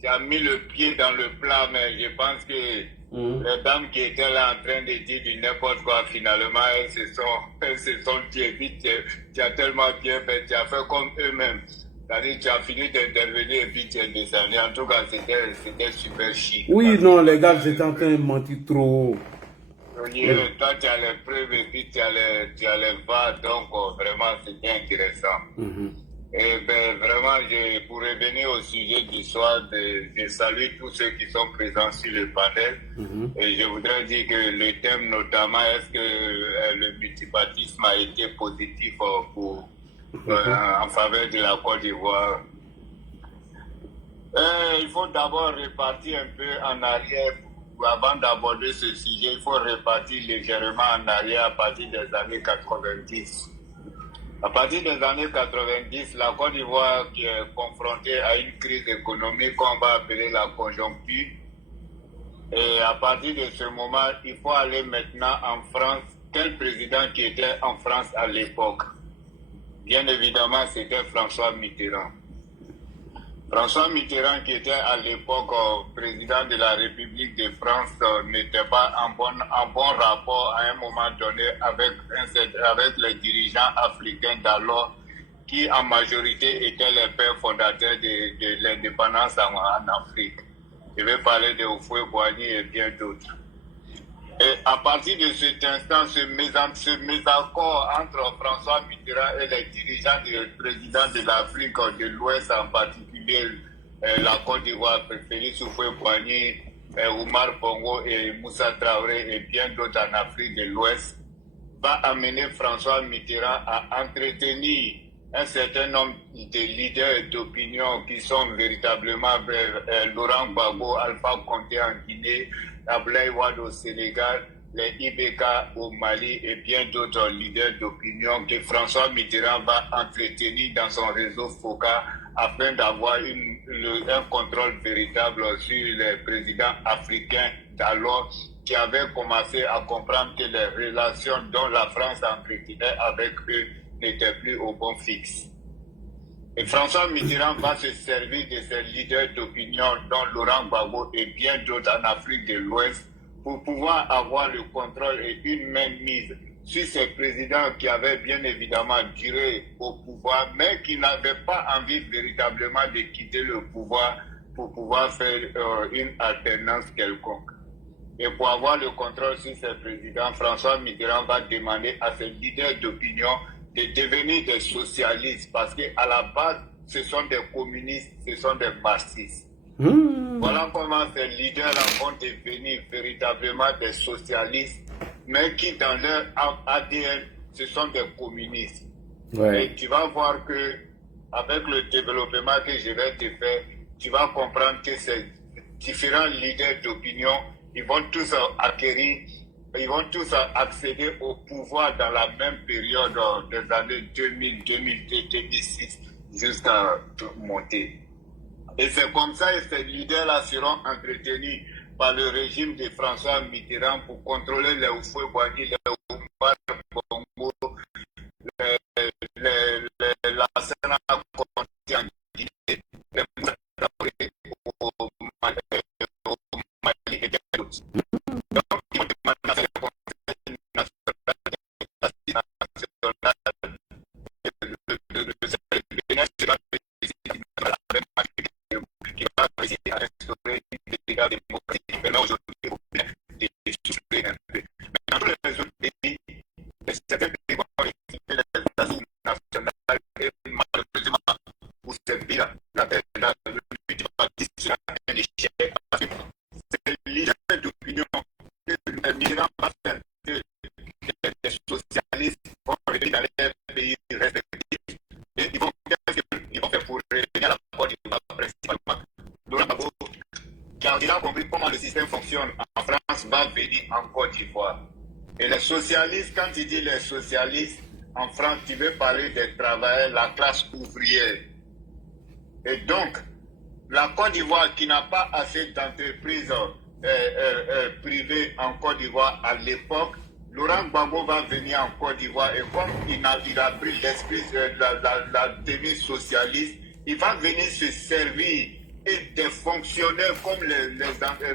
Tu as mis le pied dans le plat, mais je pense que les dames qui étaient là en train de dire du n'importe quoi, finalement, elles se sont tuées. Tu as tellement bien fait, tu as fait comme eux-mêmes. C'est-à-dire, tu as fini d'intervenir et puis tu es descendu. En tout cas, c'était super chic. Oui, non, les gars, j'étais en train de mentir trop. Oui, toi, tu as les preuves et puis tu as les vas, donc vraiment, c'était intéressant. Et ben, vraiment, pour revenir au sujet du soir, je salue tous ceux qui sont présents sur le panel. Et je voudrais dire que le thème, notamment, est-ce que le multipartisme a été positif en faveur de la Côte d'Ivoire? Il faut d'abord repartir un peu en arrière. Avant d'aborder ce sujet, il faut repartir légèrement en arrière à partir des années 90. À partir des années 90, la Côte d'Ivoire qui est confrontée à une crise économique qu'on va appeler la conjoncture. Et à partir de ce moment, il faut aller maintenant en France. Quel président qui était en France à l'époque? Bien évidemment, c'était François Mitterrand. François Mitterrand, qui était à l'époque président de la République de France, n'était pas en bon rapport à un moment donné avec les dirigeants africains d'alors, qui en majorité étaient les pères fondateurs de l'indépendance en Afrique. Je vais parler de Houphouët-Boigny et bien d'autres. Et à partir de cet instant, ce mésaccord entre François Mitterrand et les dirigeants des présidents de l'Afrique de l'Ouest, en particulier la Côte d'Ivoire, Félix Houphouët-Boigny, Oumar Bongo et Moussa Traoré et bien d'autres en Afrique de l'Ouest, va amener François Mitterrand à entretenir un certain nombre de leaders d'opinion qui sont véritablement vers Laurent Gbagbo, Alpha Condé en Guinée, Abdoulaye Wade au Sénégal, les IBK au Mali et bien d'autres leaders d'opinion que François Mitterrand va entretenir dans son réseau FOCA afin d'avoir un contrôle véritable sur les présidents africains d'alors qui avaient commencé à comprendre que les relations dont la France entretenait avec eux n'étaient plus au bon fixe. Et François Mitterrand va se servir de ses leaders d'opinion, dont Laurent Gbagbo et bien d'autres en Afrique de l'Ouest, pour pouvoir avoir le contrôle et une mainmise sur ces présidents qui avaient bien évidemment duré au pouvoir, mais qui n'avaient pas envie véritablement de quitter le pouvoir pour pouvoir faire une alternance quelconque. Et pour avoir le contrôle sur ces présidents, François Mitterrand va demander à ses leaders d'opinion de devenir des socialistes, parce qu'à la base, ce sont des communistes, ce sont des marxistes. Voilà comment ces leaders-là vont devenir véritablement des socialistes, mais qui dans leur ADN, ce sont des communistes. Ouais. Et tu vas voir que, avec le développement que je vais te faire, tu vas comprendre que ces différents leaders d'opinion, ils vont tous acquérir, ils vont tous accéder au pouvoir dans la même période des années 2000, 2002, 2006, jusqu'à monter. Et c'est comme ça que ces leaders-là seront entretenus par le régime de François Mitterrand pour contrôler les Houphouët-Boigny, les Omar Bongo, la Sénat Conti en Guinée, les Moussa Traoré au Mali et d'autres. Donc, ils vont demander à ce Conseil national le Bénin sera président de la même qui va réussir à instaurer une véritable démocratie qui permet aujourd'hui au Bénin de souffler un peu. Mais dans tous les autres pays, certains pays vont réussir les assises nationales et malheureusement pour ces pays-là, le multipartisme sera un échec parce que c'est l'idée d'opinion que Mitterrand va faire que les socialistes vont revenir dans les pays respectifs et ils vont faire pour revenir à la Côte d'Ivoire principalement. Laurent Gbagbo, qui a déjà compris comment le système fonctionne en France, va venir en Côte d'Ivoire. Et les socialistes, quand tu dis les socialistes, en France, tu veux parler des travailleurs, la classe ouvrière. Et donc, la Côte d'Ivoire qui n'a pas assez d'entreprises privées en Côte d'Ivoire à l'époque, Laurent Gbagbo va venir en Côte d'Ivoire et comme il a pris l'esprit de la demi-socialiste, il va venir se servir et des fonctionnaires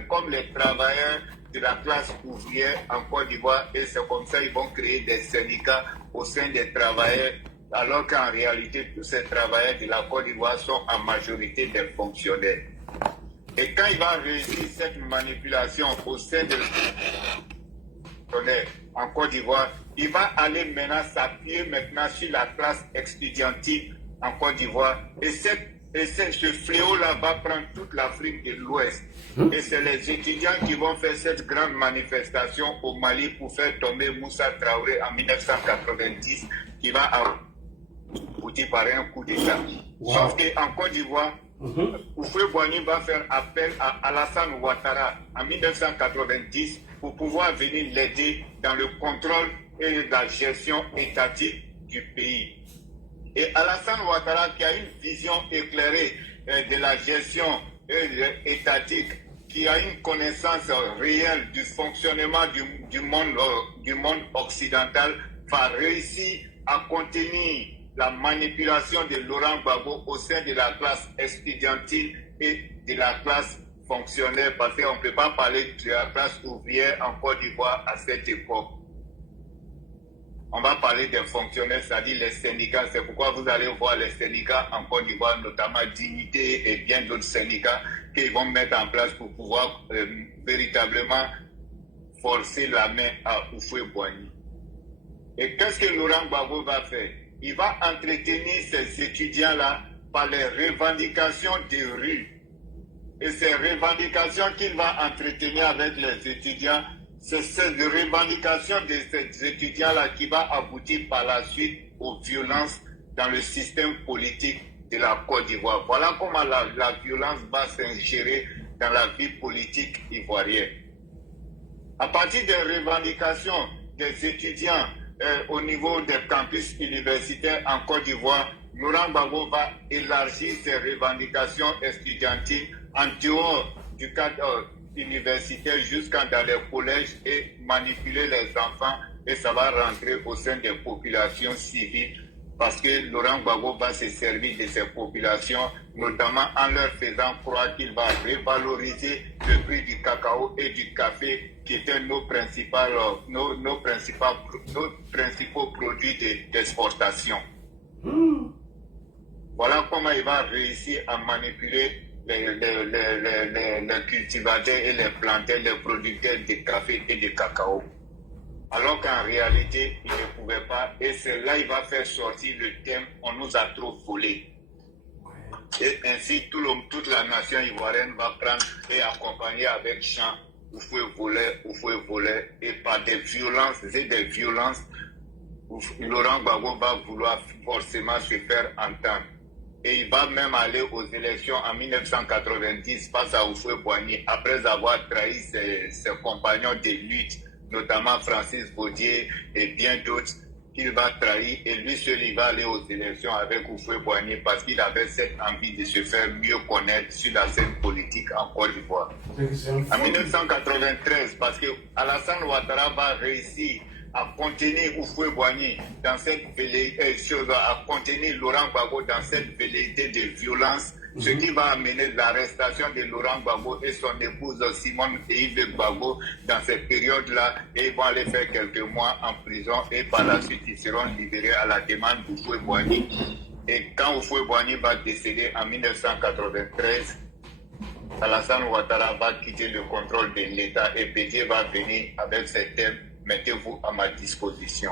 comme les travailleurs de la classe ouvrière en Côte d'Ivoire et c'est comme ça qu'ils vont créer des syndicats au sein des travailleurs alors qu'en réalité tous ces travailleurs de la Côte d'Ivoire sont en majorité des fonctionnaires. Et quand il va réussir cette manipulation au sein de en Côte d'Ivoire, il va aller maintenant s'appuyer maintenant sur la classe estudiantine en Côte d'Ivoire et ce fléau-là va prendre toute l'Afrique de l'Ouest. Et c'est les étudiants qui vont faire cette grande manifestation au Mali pour faire tomber Moussa Traoré en 1990 qui va aboutir par un coup d'État. Wow. Sauf qu'en Côte d'Ivoire, Houphouët-Boigny va faire appel à Alassane Ouattara en 1990 pour pouvoir venir l'aider dans le contrôle et la gestion étatique du pays. Et Alassane Ouattara, qui a une vision éclairée de la gestion étatique, qui a une connaissance réelle du fonctionnement du monde occidental, va réussir à contenir la manipulation de Laurent Gbagbo au sein de la classe estudiantine et de la classe fonctionnaire, parce qu'on ne peut pas parler de la classe ouvrière en Côte d'Ivoire à cette époque. On va parler des fonctionnaires, c'est-à-dire les syndicats. C'est pourquoi vous allez voir les syndicats en Côte d'Ivoire, notamment Dignité et bien d'autres syndicats qu'ils vont mettre en place pour pouvoir véritablement forcer la main à Houphouët-Boigny. Et qu'est-ce que Laurent Gbagbo va faire? Il va entretenir ces étudiants-là par les revendications des rues. Et ces revendications qu'il va entretenir avec les étudiants, c'est cette revendication de ces étudiants-là qui va aboutir par la suite aux violences dans le système politique de la Côte d'Ivoire. Voilà comment la violence va s'ingérer dans la vie politique ivoirienne. À partir des revendications des étudiants au niveau des campus universitaires en Côte d'Ivoire, Laurent Gbagbo va élargir ses revendications estudiantines en dehors du cadre universitaire jusqu'à dans les collèges et manipuler les enfants, et ça va rentrer au sein des populations civiles parce que Laurent Gbagbo va se servir de ces populations, notamment en leur faisant croire qu'il va revaloriser le prix du cacao et du café qui étaient nos principaux produits d'exportation. Voilà comment il va réussir à manipuler les cultivateurs et les planteurs, les producteurs de café et de cacao. Alors qu'en réalité, il ne pouvait pas. Et c'est là qu'il va faire sortir le thème « On nous a trop volé ». Et ainsi, toute la nation ivoirienne va prendre et accompagner avec chant « Vous pouvez voler ». Et par des violences et des violences, Laurent Gbagbo va vouloir forcément se faire entendre. Et il va même aller aux élections en 1990 face à Houphouët-Boigny après avoir trahi ses compagnons de lutte, notamment Francis Baudier et bien d'autres qu'il va trahir. Et lui seul, il va aller aux élections avec Houphouët-Boigny parce qu'il avait cette envie de se faire mieux connaître sur la scène politique en Côte d'Ivoire. En 1993, parce que Alassane Ouattara va réussir à contenir Houphouët-Boigny dans cette à contenir Laurent Gbagbo dans cette velléité de violence, ce qui va amener l'arrestation de Laurent Gbagbo et son épouse Simone et Yves Gbagbo dans cette période-là, et ils vont aller faire quelques mois en prison et par la suite ils seront libérés à la demande d'Houphouët-Boigny. Et quand Houphouët-Boigny va décéder en 1993, Alassane Ouattara va quitter le contrôle de l'État et Bédié va venir avec ses thèmes « Mettez-vous à ma disposition ».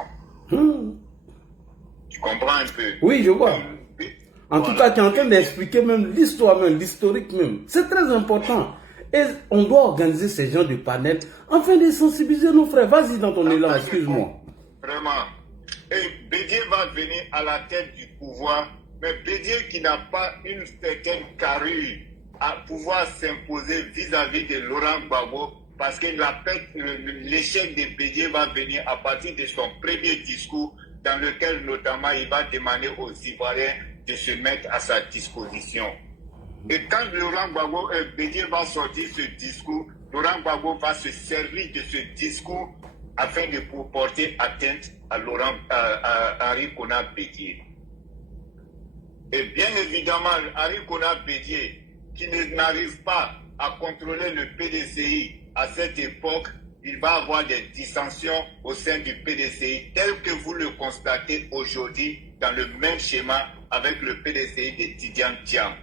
Tu comprends un peu? Oui, je vois. En tout cas, tu es en train d'expliquer même l'histoire, même l'historique même. C'est très important. Et on doit organiser ces genres de panels afin de sensibiliser nos frères. Vas-y dans ton élan, excuse-moi. Vraiment. Et Bédié va venir à la tête du pouvoir, mais Bédié qui n'a pas une certaine carrure à pouvoir s'imposer vis-à-vis de Laurent Gbagbo, parce que l'échec de Bédié va venir à partir de son premier discours, dans lequel notamment il va demander aux Ivoiriens de se mettre à sa disposition. Et quand Laurent Gbagbo Bédié va sortir ce discours, Laurent Gbagbo va se servir de ce discours afin de porter atteinte à Henri Konan Bédié. Et bien évidemment, Henri Konan Bédié, qui n'arrive pas à contrôler le PDCI à cette époque, il va avoir des dissensions au sein du PDCI, tel que vous le constatez aujourd'hui dans le même schéma avec le PDCI de Tidiane Thiam.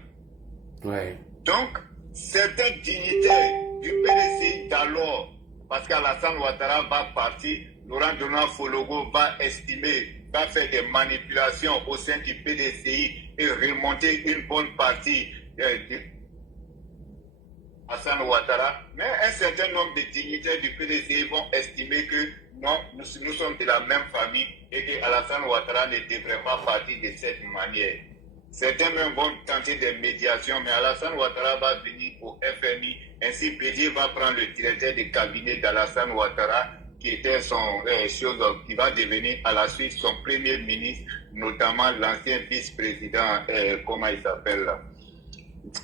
Ouais. Donc, certains dignitaires du PDCI d'alors, parce qu'Alassane Ouattara va partir, Laurent Gbagbo va faire des manipulations au sein du PDCI et remonter une bonne partie Alassane Ouattara, mais un certain nombre de dignitaires du PDCI vont estimer que non, nous sommes de la même famille et que Alassane Ouattara ne devrait pas partir de cette manière. Certains même vont tenter des médiations, mais Alassane Ouattara va venir au FMI. Ainsi, Bédié va prendre le directeur de cabinet d'Alassane Ouattara, qui était qui va devenir à la suite son premier ministre, notamment l'ancien vice-président, comment il s'appelle là,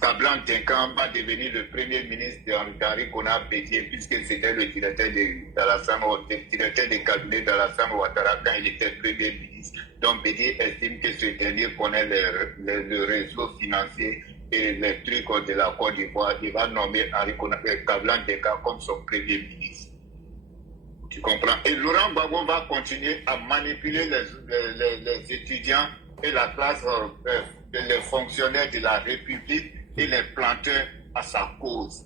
Kablan Tenkan va devenir le premier ministre d'Henri Konan Bédié, puisque c'était le directeur de cabinet d'Alassane Ouattara quand il était premier ministre. Donc Bédié estime que ce dernier connaît le réseau financier et les trucs de la Côte d'Ivoire. Il va nommer Kablan Tenkan comme son premier ministre. Tu comprends? Et Laurent Gbagbo va continuer à manipuler les étudiants et la classe, les fonctionnaires de la République et les planteurs à sa cause.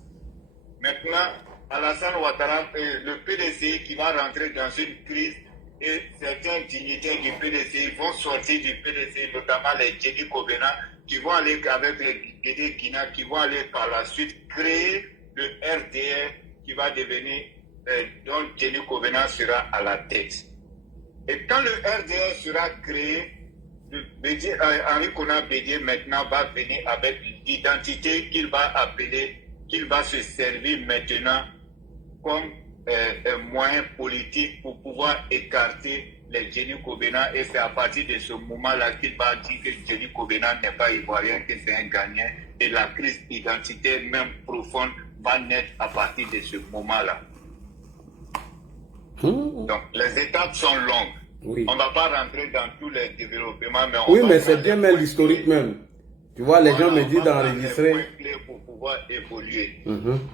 Maintenant, Alassane Ouattara, le PDCI qui va rentrer dans une crise, et certains dignitaires du PDCI vont sortir du PDCI, notamment les Djedi Kobena, qui vont aller avec les Guédé Guina, qui vont aller par la suite créer le RDR qui va devenir, dont Djedi Kobena sera à la tête. Et quand le RDR sera créé, Henri Konan Bédié maintenant va venir avec l'identité qu'il va appeler, qu'il va se servir maintenant comme moyens politiques pour pouvoir écarter les Jenny Kobena, et c'est à partir de ce moment-là qu'il va dire que Jenny Kobena n'est pas ivoirien, que c'est un gagnant, et la crise identitaire même profonde va naître à partir de ce moment-là. Donc les étapes sont longues. Oui. On ne va pas rentrer dans tous les développements, mais oui, mais c'est bien même l'historique même. Tu vois, les gens me disent d'enregistrer. Pour pouvoir évoluer.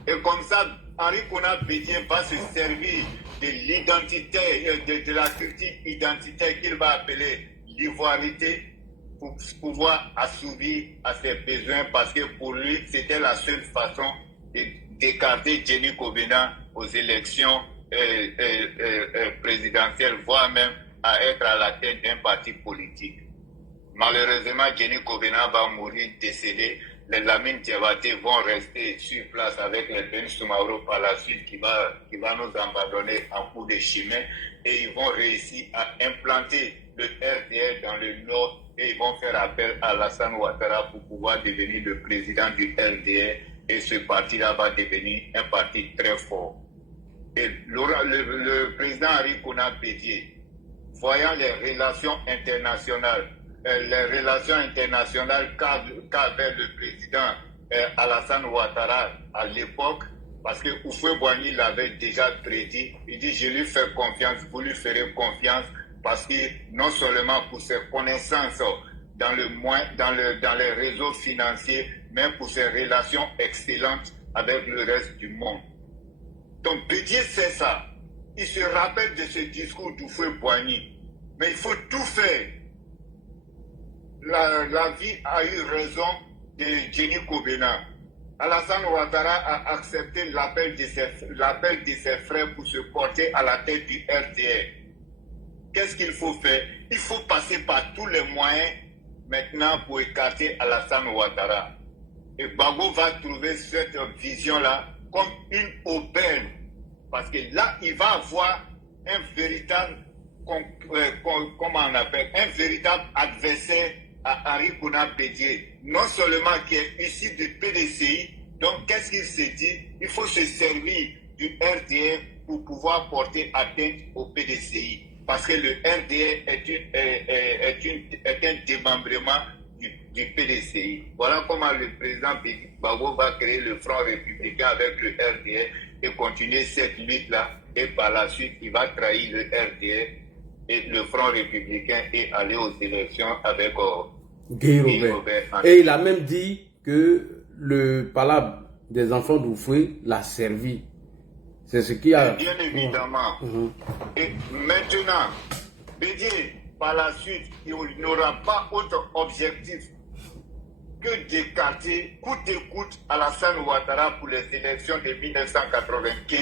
Et comme ça, Henri Konan Bédié va se servir de l'identité, de la culture identitaire qu'il va appeler l'ivoirité, pour pouvoir assouvir à ses besoins, parce que pour lui, c'était la seule façon d'écarter Jenny Kobena aux élections présidentielles, voire même à être à la tête d'un parti politique. Malheureusement, Jenny Kobena va mourir décédé. Les Lamine Diabaté vont rester sur place avec les Ben Soumaoro par la suite qui va nous abandonner en cours de chemin, et ils vont réussir à implanter le RDR dans le nord, et ils vont faire appel à Alassane Ouattara pour pouvoir devenir le président du RDR, et ce parti-là va devenir un parti très fort. Et le président Henri Konan Bédié, voyant les relations internationales qu'avait le président Alassane Ouattara à l'époque, parce que Houphouët-Boigny l'avait déjà prédit, il dit: je lui fais confiance, vous lui ferez confiance, parce que non seulement pour ses connaissances dans les réseaux financiers, mais pour ses relations excellentes avec le reste du monde. Donc Bédié sait ça. Il se rappelle de ce discours d'Houphouët-Boigny. Mais il faut tout faire. La vie a eu raison de Jenny Kobena. Alassane Ouattara a accepté l'appel de ses frères pour se porter à la tête du RDR. Qu'est-ce qu'il faut faire? Il faut passer par tous les moyens maintenant pour écarter Alassane Ouattara. Et Gbagbo va trouver cette vision-là comme une aubaine. Parce que là, il va avoir un véritable, un véritable adversaire à Henri Konan Bédié. Non seulement qui est issu du PDCI, donc qu'est-ce qu'il s'est dit? Il faut se servir du RDR pour pouvoir porter atteinte au PDCI. Parce que le RDR est un démembrement du PDCI. Voilà comment le président Gbagbo va créer le Front républicain avec le RDR et continuer cette lutte-là. Et par la suite, il va trahir le RDR et le Front républicain et aller aux élections avec Guy Robert. Et il a même dit que le palabre des enfants d'Oufoué l'a servi. C'est ce qui a... Bien évidemment. Et maintenant, Bédié, par la suite, il n'aura pas autre objectif que d'écarter coûte et coûte Alassane Ouattara pour les élections de 1995.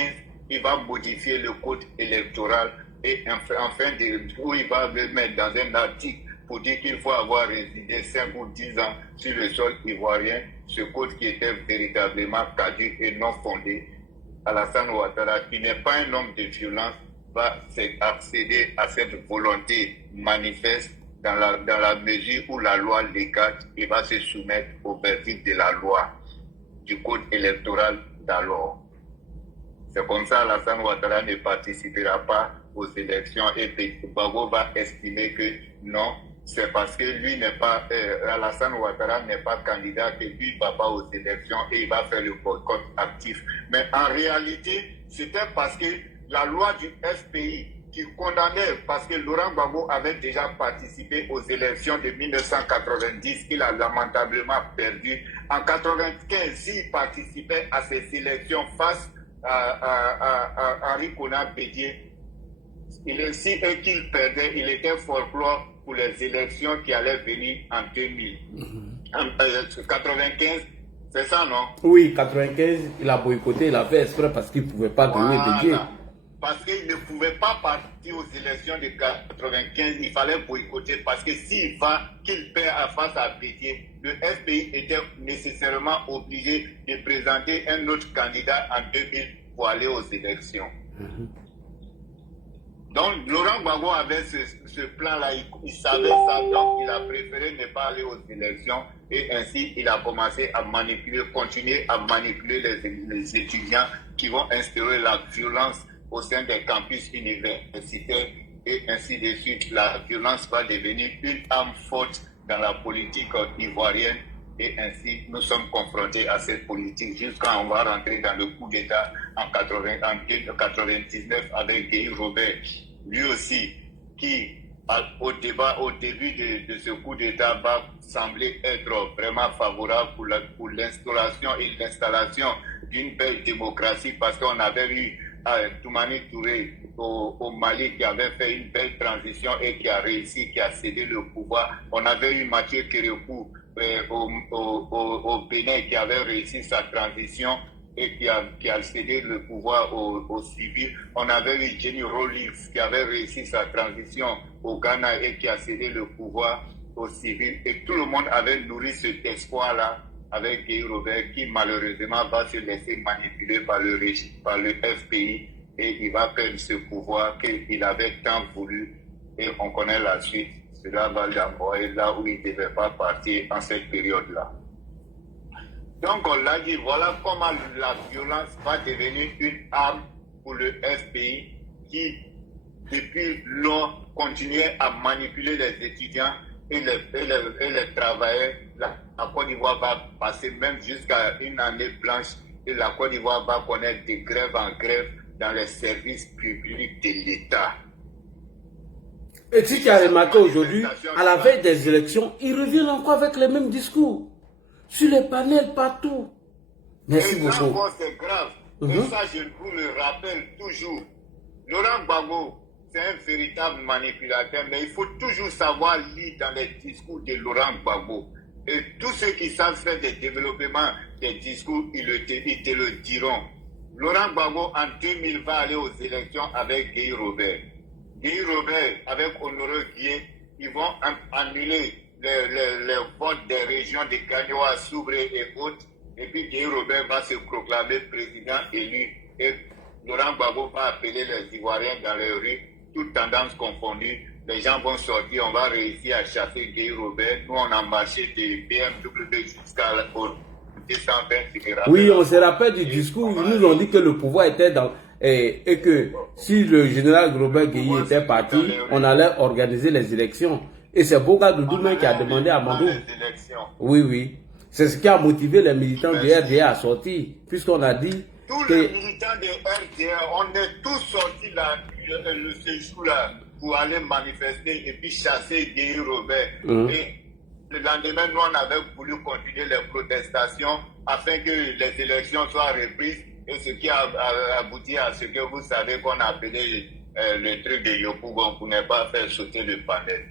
Il va modifier le code électoral et enfin, où il va le mettre dans un article pour dire qu'il faut avoir résidé 5 ou 10 ans sur le sol ivoirien, ce code qui était véritablement caduc et non fondé. Alassane Ouattara, qui n'est pas un homme de violence, va accéder à cette volonté manifeste dans la mesure où la loi l'égate et va se soumettre au verdict de la loi du code électoral d'alors. C'est comme ça Alassane Ouattara ne participera pas aux élections et Gbagbo va estimer que non, c'est parce que lui n'est pas, Alassane Ouattara n'est pas candidat que lui ne va pas aux élections et il va faire le boycott actif. Mais en réalité, c'était parce que la loi du FPI qui condamnait, parce que Laurent Gbagbo avait déjà participé aux élections de 1990, qu'il a lamentablement perdu. En 1995, s'il participait à ces élections face à Henri Konan Bédié, si qu'il perdait, il était folklore pour les élections qui allaient venir en 2000. En 95, c'est ça, non? Oui, 95, il a boycotté, il a fait exprès parce qu'il ne pouvait pas donner Bédié. Parce qu'il ne pouvait pas partir aux élections de 95, il fallait boycotter parce que qu'il perd face à Bédié, le FPI était nécessairement obligé de présenter un autre candidat en 2000 pour aller aux élections. Donc Laurent Gbagbo avait ce plan-là, il savait ça, donc il a préféré ne pas aller aux élections et ainsi il a commencé à continuer à manipuler les étudiants qui vont instaurer la violence au sein des campus universitaires et ainsi de suite. La violence va devenir une arme forte dans la politique ivoirienne et ainsi nous sommes confrontés à cette politique jusqu'à on va rentrer dans le coup d'État en 1999 avec Guy Robert, lui aussi qui au début de ce coup d'État va sembler être vraiment favorable pour l'installation et l'installation d'une belle démocratie parce qu'on avait eu Toumani Touré au Mali qui avait fait une belle transition et qui a réussi, qui a cédé le pouvoir. On avait eu Mathieu Kérékou au Bénin qui avait réussi sa transition et qui a cédé le pouvoir aux civils. On avait eu Jenny Rawlings qui avait réussi sa transition au Ghana et qui a cédé le pouvoir aux civils. Et tout le monde avait nourri cet espoir-là avec Guy Robert qui malheureusement va se laisser manipuler par le FPI et il va perdre ce pouvoir qu'il avait tant voulu et on connaît la suite. Cela va l'envoyer là où il ne devait pas partir en cette période-là. Donc on l'a dit, voilà comment la violence va devenir une arme pour le FPI qui, depuis lors, continuait à manipuler les étudiants et les travailleurs. La Côte d'Ivoire va passer même jusqu'à une année blanche et la Côte d'Ivoire va connaître des grèves en grève dans les services publics de l'État. Et si tu as remarqué aujourd'hui, à la veille des élections, ils reviennent encore avec les mêmes discours. Sur les panels, partout. Merci beaucoup. C'est grave. Et ça, je vous le rappelle toujours. Laurent Gbagbo, c'est un véritable manipulateur, mais il faut toujours savoir lire dans les discours de Laurent Gbagbo. Et tous ceux qui savent faire des développements des discours, ils te le diront. Laurent Gbagbo, en 2000, va aller aux élections avec Guy Robert. Guy Robert, avec Honoré Guié, ils vont annuler les votes des régions de Gagnoa, Soubré et autres. Et puis Guy Robert va se proclamer président élu. Et Laurent Gbagbo va appeler les Ivoiriens dans les rues, toutes tendances confondues. Les gens vont sortir, on va réussir à chasser Guy Robert. Nous, on a marché de BMW jusqu'à la côte. Oui, on se rappelle du discours. Ils nous ont dit que le pouvoir était dans... Et que si le général Robert Gueye était parti, on allait organiser les élections. Et c'est Boga Doudoumé qui a demandé à Mandou. Oui. C'est ce qui a motivé les militants du RDA à sortir. Puisqu'on a dit tous les militants de RDA, on est tous sortis là, ce jour-là pour aller manifester et puis chasser Gueye Robert. Et le lendemain, nous, on avait voulu continuer les protestations afin que les élections soient reprises. Et ce qui a abouti à ce que vous savez qu'on a appelé le truc de Yopougon pour ne pas faire sauter le panel.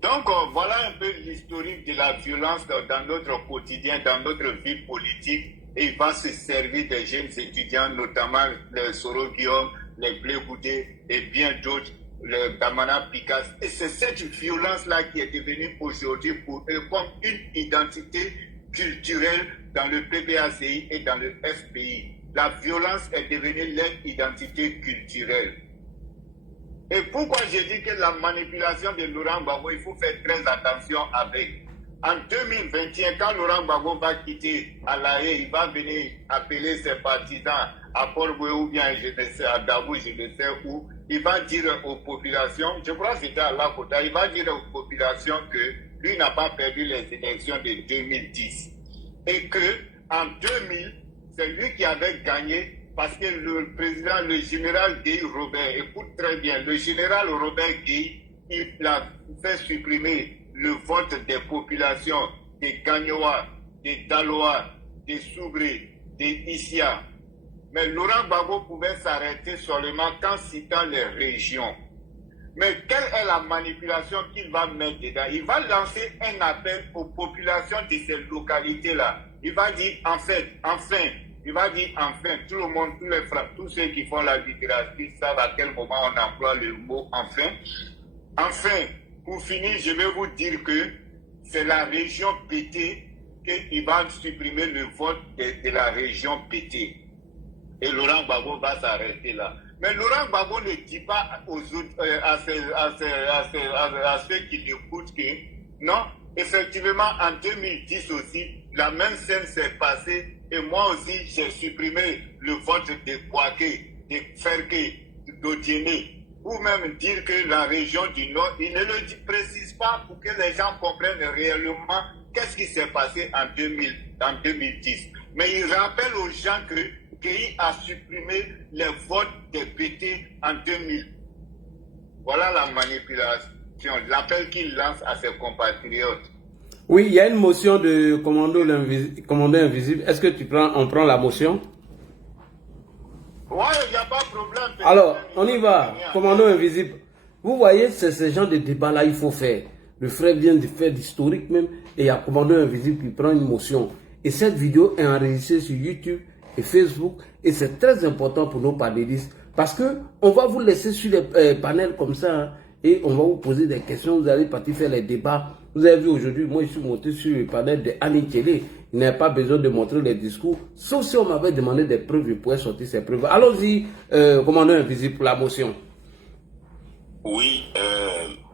Donc voilà un peu l'historique de la violence dans notre quotidien, dans notre vie politique. Et il va se servir des jeunes étudiants, notamment les Soro Guillaume, les Blé Goudé et bien d'autres, le Damana Picasse. Et c'est cette violence-là qui est devenue aujourd'hui pour eux comme une identité culturelle dans le PPACI et dans le FPI. La violence est devenue leur identité culturelle. Et pourquoi j'ai dit que la manipulation de Laurent Gbagbo, il faut faire très attention avec. En 2021, quand Laurent Gbagbo va quitter à La Haye, il va venir appeler ses partisans à Port-Boué ou bien je ne sais, à Dabou, je ne sais où. Il va dire aux populations, je crois que c'était à Lakota, il va dire aux populations que lui n'a pas perdu les élections de 2010. Et que en 2000, c'est lui qui avait gagné parce que le président, le général Gueye Robert, écoute très bien, le général Robert Gueye, il a fait supprimer le vote des populations des Gagnoa, des Daloa, des Soubré, des Issia. Mais Laurent Gbagbo pouvait s'arrêter seulement qu'en citant les régions. Mais quelle est la manipulation qu'il va mettre dedans? Il va lancer un appel aux populations de ces localités-là. Il va dire, il va dire enfin, tout le monde, tous ceux qui font la littérature savent à quel moment on emploie le mot enfin. Enfin, pour finir, je vais vous dire que c'est la région pétée qu'il va supprimer le vote de la région pétée. Et Laurent Gbagbo va s'arrêter là. Mais Laurent Gbagbo ne dit pas aux autres, à ceux qui l'écoutent que non, effectivement, en 2010 aussi, la même scène s'est passée et moi aussi, j'ai supprimé le vote de Kouaké. de faire que d'Odjéné, ou même dire que la région du Nord, il ne le précise pas pour que les gens comprennent réellement qu'est-ce qui s'est passé en 2010. Mais il rappelle aux gens que Gueye a supprimé les votes des PT en 2000. Voilà la manipulation, l'appel qu'il lance à ses compatriotes. Oui, il y a une motion de commando invisible. Est-ce que on prend la motion? Oui, il n'y a pas de problème. Alors, on y va. Commando invisible. Vous voyez, c'est ce genre de débat-là il faut faire. Le frère vient de faire d'historique même. Et il y a commando invisible qui prend une motion. Et cette vidéo est enregistrée sur YouTube et Facebook. Et c'est très important pour nos panélistes. Parce que on va vous laisser sur les panels comme ça. Hein, et on va vous poser des questions. Vous allez partir faire les débats. Vous avez vu aujourd'hui, moi je suis monté sur le panel de Annie Tchélé. Il n'y a pas besoin de montrer les discours. Sauf si on m'avait demandé des preuves, je pourrais sortir ces preuves. Allons-y, commandant invisible pour la motion. Oui,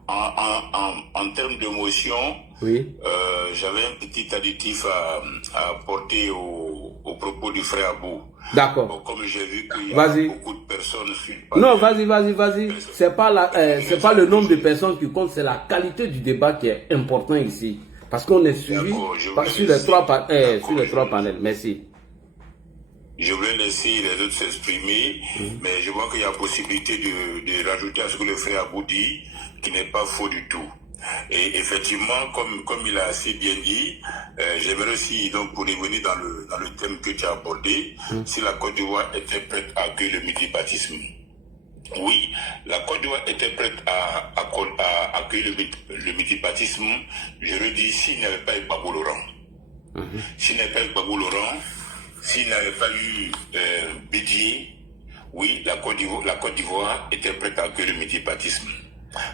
en termes de motion, oui. J'avais un petit additif à apporter au propos du frère Abou. D'accord. Bon, comme j'ai vu qu'il y a beaucoup de personnes sur le panel. Non, vas-y. C'est pas le nombre de personnes qui compte, c'est la qualité du débat qui est important ici. Parce qu'on est suivi sur les trois panels. Merci. Je voulais laisser les autres s'exprimer, mais je vois qu'il y a possibilité de rajouter à ce que le frère Abou dit, qui n'est pas faux du tout. Et effectivement, comme il a assez bien dit, j'aimerais aussi, donc, pour revenir dans le thème que tu as abordé, si la Côte d'Ivoire était prête à accueillir le multipartisme. Oui, la Côte d'Ivoire était prête à accueillir le multipartisme, je le dis, s'il n'y avait pas eu Gbagbo Laurent. S'il n'y avait pas eu Gbagbo Laurent, s'il n'avait pas eu Bédié, oui, la Côte d'Ivoire était prête à accueillir le multipartisme.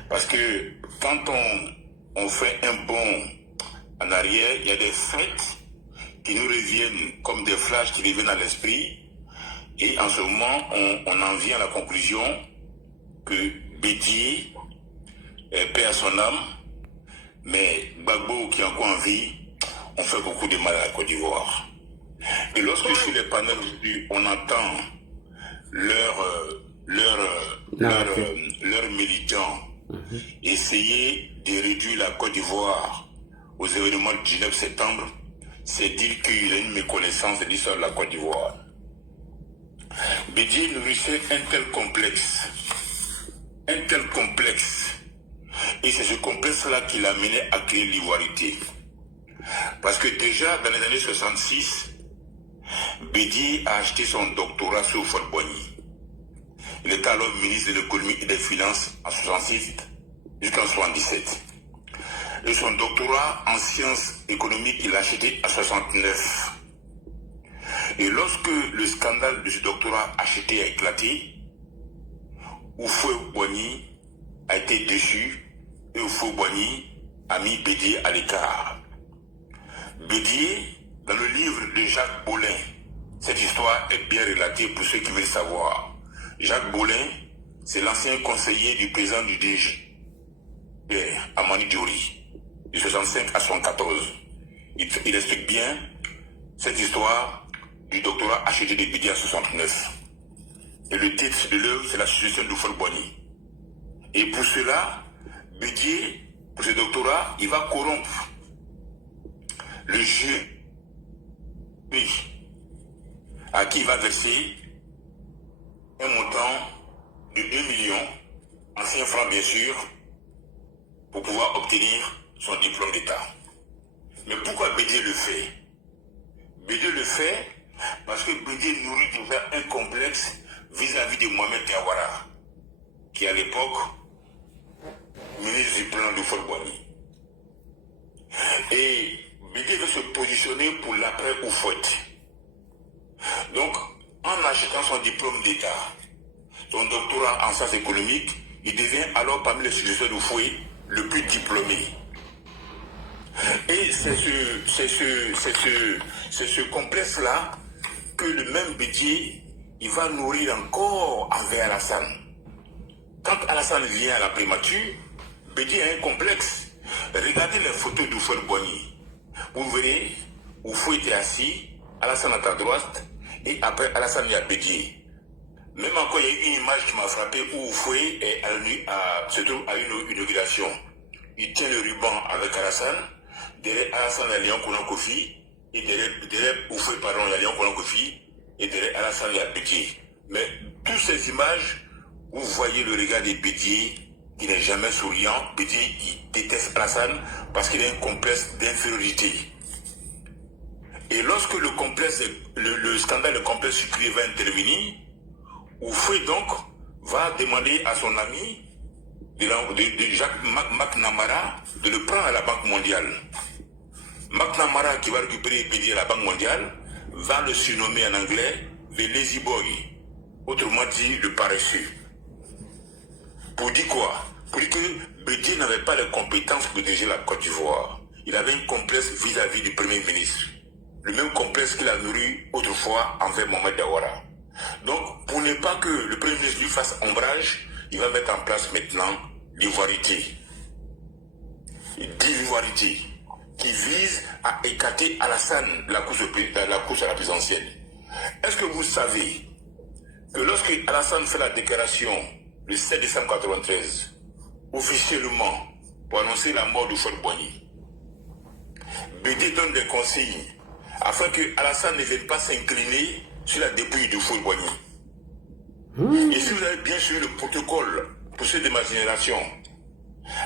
Parce que quand on fait un bond en arrière, il y a des faits qui nous reviennent comme des flashs qui reviennent à l'esprit. Et en ce moment, on en vient à la conclusion que Bédié perd son âme, mais Gbagbo qui est encore en vie, on fait beaucoup de mal à la Côte d'Ivoire. Et lorsque sur les panels aujourd'hui, on entend leurs militants essayer de réduire la Côte d'Ivoire aux événements du 19 septembre, c'est dire qu'il y a une méconnaissance de l'histoire de la Côte d'Ivoire. Bédié nourrissait un tel complexe. Et c'est ce complexe-là qui l'a mené à créer l'ivoirité. Parce que déjà, dans les années 66, Bédié a acheté son doctorat sur Houphouët-Boigny. Il était alors ministre de l'économie et des finances en 66 jusqu'en 77. Et son doctorat en sciences économiques, il l'a acheté en 69. Et lorsque le scandale de ce doctorat acheté a éclaté, Houphouët-Boigny a été déchu et Houphouët-Boigny a mis Bédié à l'écart. Bédié, dans le livre de Jacques Bollin, cette histoire est bien relatée pour ceux qui veulent savoir. Jacques Bollin, c'est l'ancien conseiller du président du DG, Amani Diori, de 65 à 74. Il explique bien cette histoire du doctorat acheté de Bédié en 69. Et le titre de l'œuvre, c'est la suggestion de Houphouët-Boigny. Et pour cela, Bédié, pour ce doctorat, il va corrompre le juge à qui il va verser un montant de 2 millions, anciens francs bien sûr, pour pouvoir obtenir son diplôme d'État. Mais pourquoi Bédié le fait? Bédié le fait parce que Bédié nourrit déjà un complexe vis-à-vis de Mohamed Diawara, qui à l'époque ministre du plan de Houphouët-Boigny. Et Bédié veut se positionner pour l'après Houphouët. Donc, en achetant son diplôme d'État, son doctorat en sciences économiques, il devient alors parmi les successeurs d'Houphouët le plus diplômé. Et c'est ce complexe-là que le même Bédié, il va nourrir encore envers Alassane. Quand Alassane vient à la primature, Bédié a un complexe. Regardez les photos d'Houphouët-Boigny. Vous verrez, Houphouët était assis, Alassane à ta droite, et après Alassane, il y a Bédié. Même encore, il y a eu une image qui m'a frappé où Oufoué se trouve à une inauguration. Il tient le ruban avec Alassane. Derrière Alassane, il y a Léon Kounan Kofi. Et derrière Oufoué, pardon, il y a Léon Kounan Kofi. Et derrière Alassane, il y a Bédié. Mais toutes ces images, vous voyez le regard de Bédié, qui n'est jamais souriant. Bédié, il déteste Alassane parce qu'il a un complexe d'infériorité. Et lorsque le scandale de complexe sucrier va intervenir, Oufoué donc va demander à son ami de Jacques McNamara de le prendre à la Banque mondiale. McNamara, qui va récupérer Bédié à la Banque mondiale, va le surnommer en anglais le lazy boy, autrement dit le paresseux. Pour dire quoi? Pour dire que Bédié n'avait pas les compétences pour diriger la Côte d'Ivoire. Il avait un complexe vis-à-vis du Premier ministre. Le même complexe qu'il a nourri autrefois envers Mohamed Diawara. Donc, pour ne pas que le Premier ministre lui fasse ombrage, il va mettre en place maintenant l'ivoirité. L'ivoirité qui vise à écarter Alassane de la course à la présidentielle. Est-ce que vous savez que lorsque Alassane fait la déclaration le 7 décembre 1993, officiellement, pour annoncer la mort de Houphouët-Boigny, Bédié donne des consignes afin que Alassane ne vienne pas s'incliner sur la dépouille de Houphouët-Boigny. Et si vous avez bien suivi le protocole pour ceux de ma génération,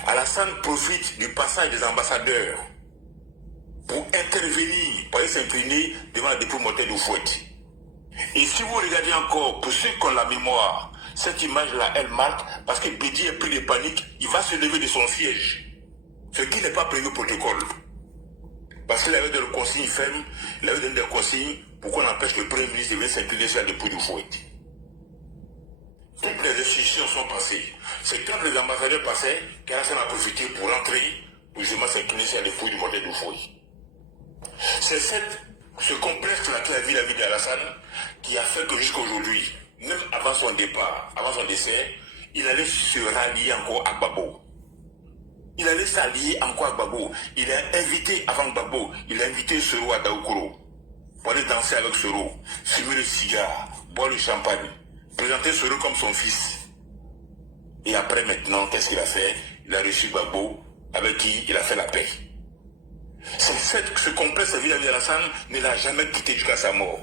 Alassane profite du passage des ambassadeurs pour intervenir, pour aller s'incliner devant la dépouille mortelle de Houphouët. Et si vous regardez encore, pour ceux qui ont la mémoire, cette image-là, elle marque, parce que Bédié est pris de panique, il va se lever de son siège. Ce qui n'est pas prévu au protocole. Parce qu'il avait donné des consignes fermes, il avait donné des consignes pour qu'on empêche le Premier ministre de venir s'incliner sur la dépouille de Houphouët. Toutes les restrictions sont passées. C'est quand les ambassadeurs passaient qu'Alassane a profité pour entrer, pour justement s'incliner sur la dépouille du mortel de Houphouët. C'est ce complexe-là qui a vu la vie d'Alassane qui a fait que jusqu'à aujourd'hui, même avant son départ, avant son décès, il allait se rallier encore à Gbagbo. Il allait s'allier encore à Gbagbo. Il a invité, avant Gbagbo, il a invité Soro à Daoukoro pour aller danser avec Soro, fumer le cigare, boire le champagne, présenter Soro comme son fils. Et après maintenant, qu'est-ce qu'il a fait? Il a reçu Gbagbo, avec qui il a fait la paix. Ce complexe vis-à-vis d'Alassane ne l'a jamais quitté jusqu'à sa mort.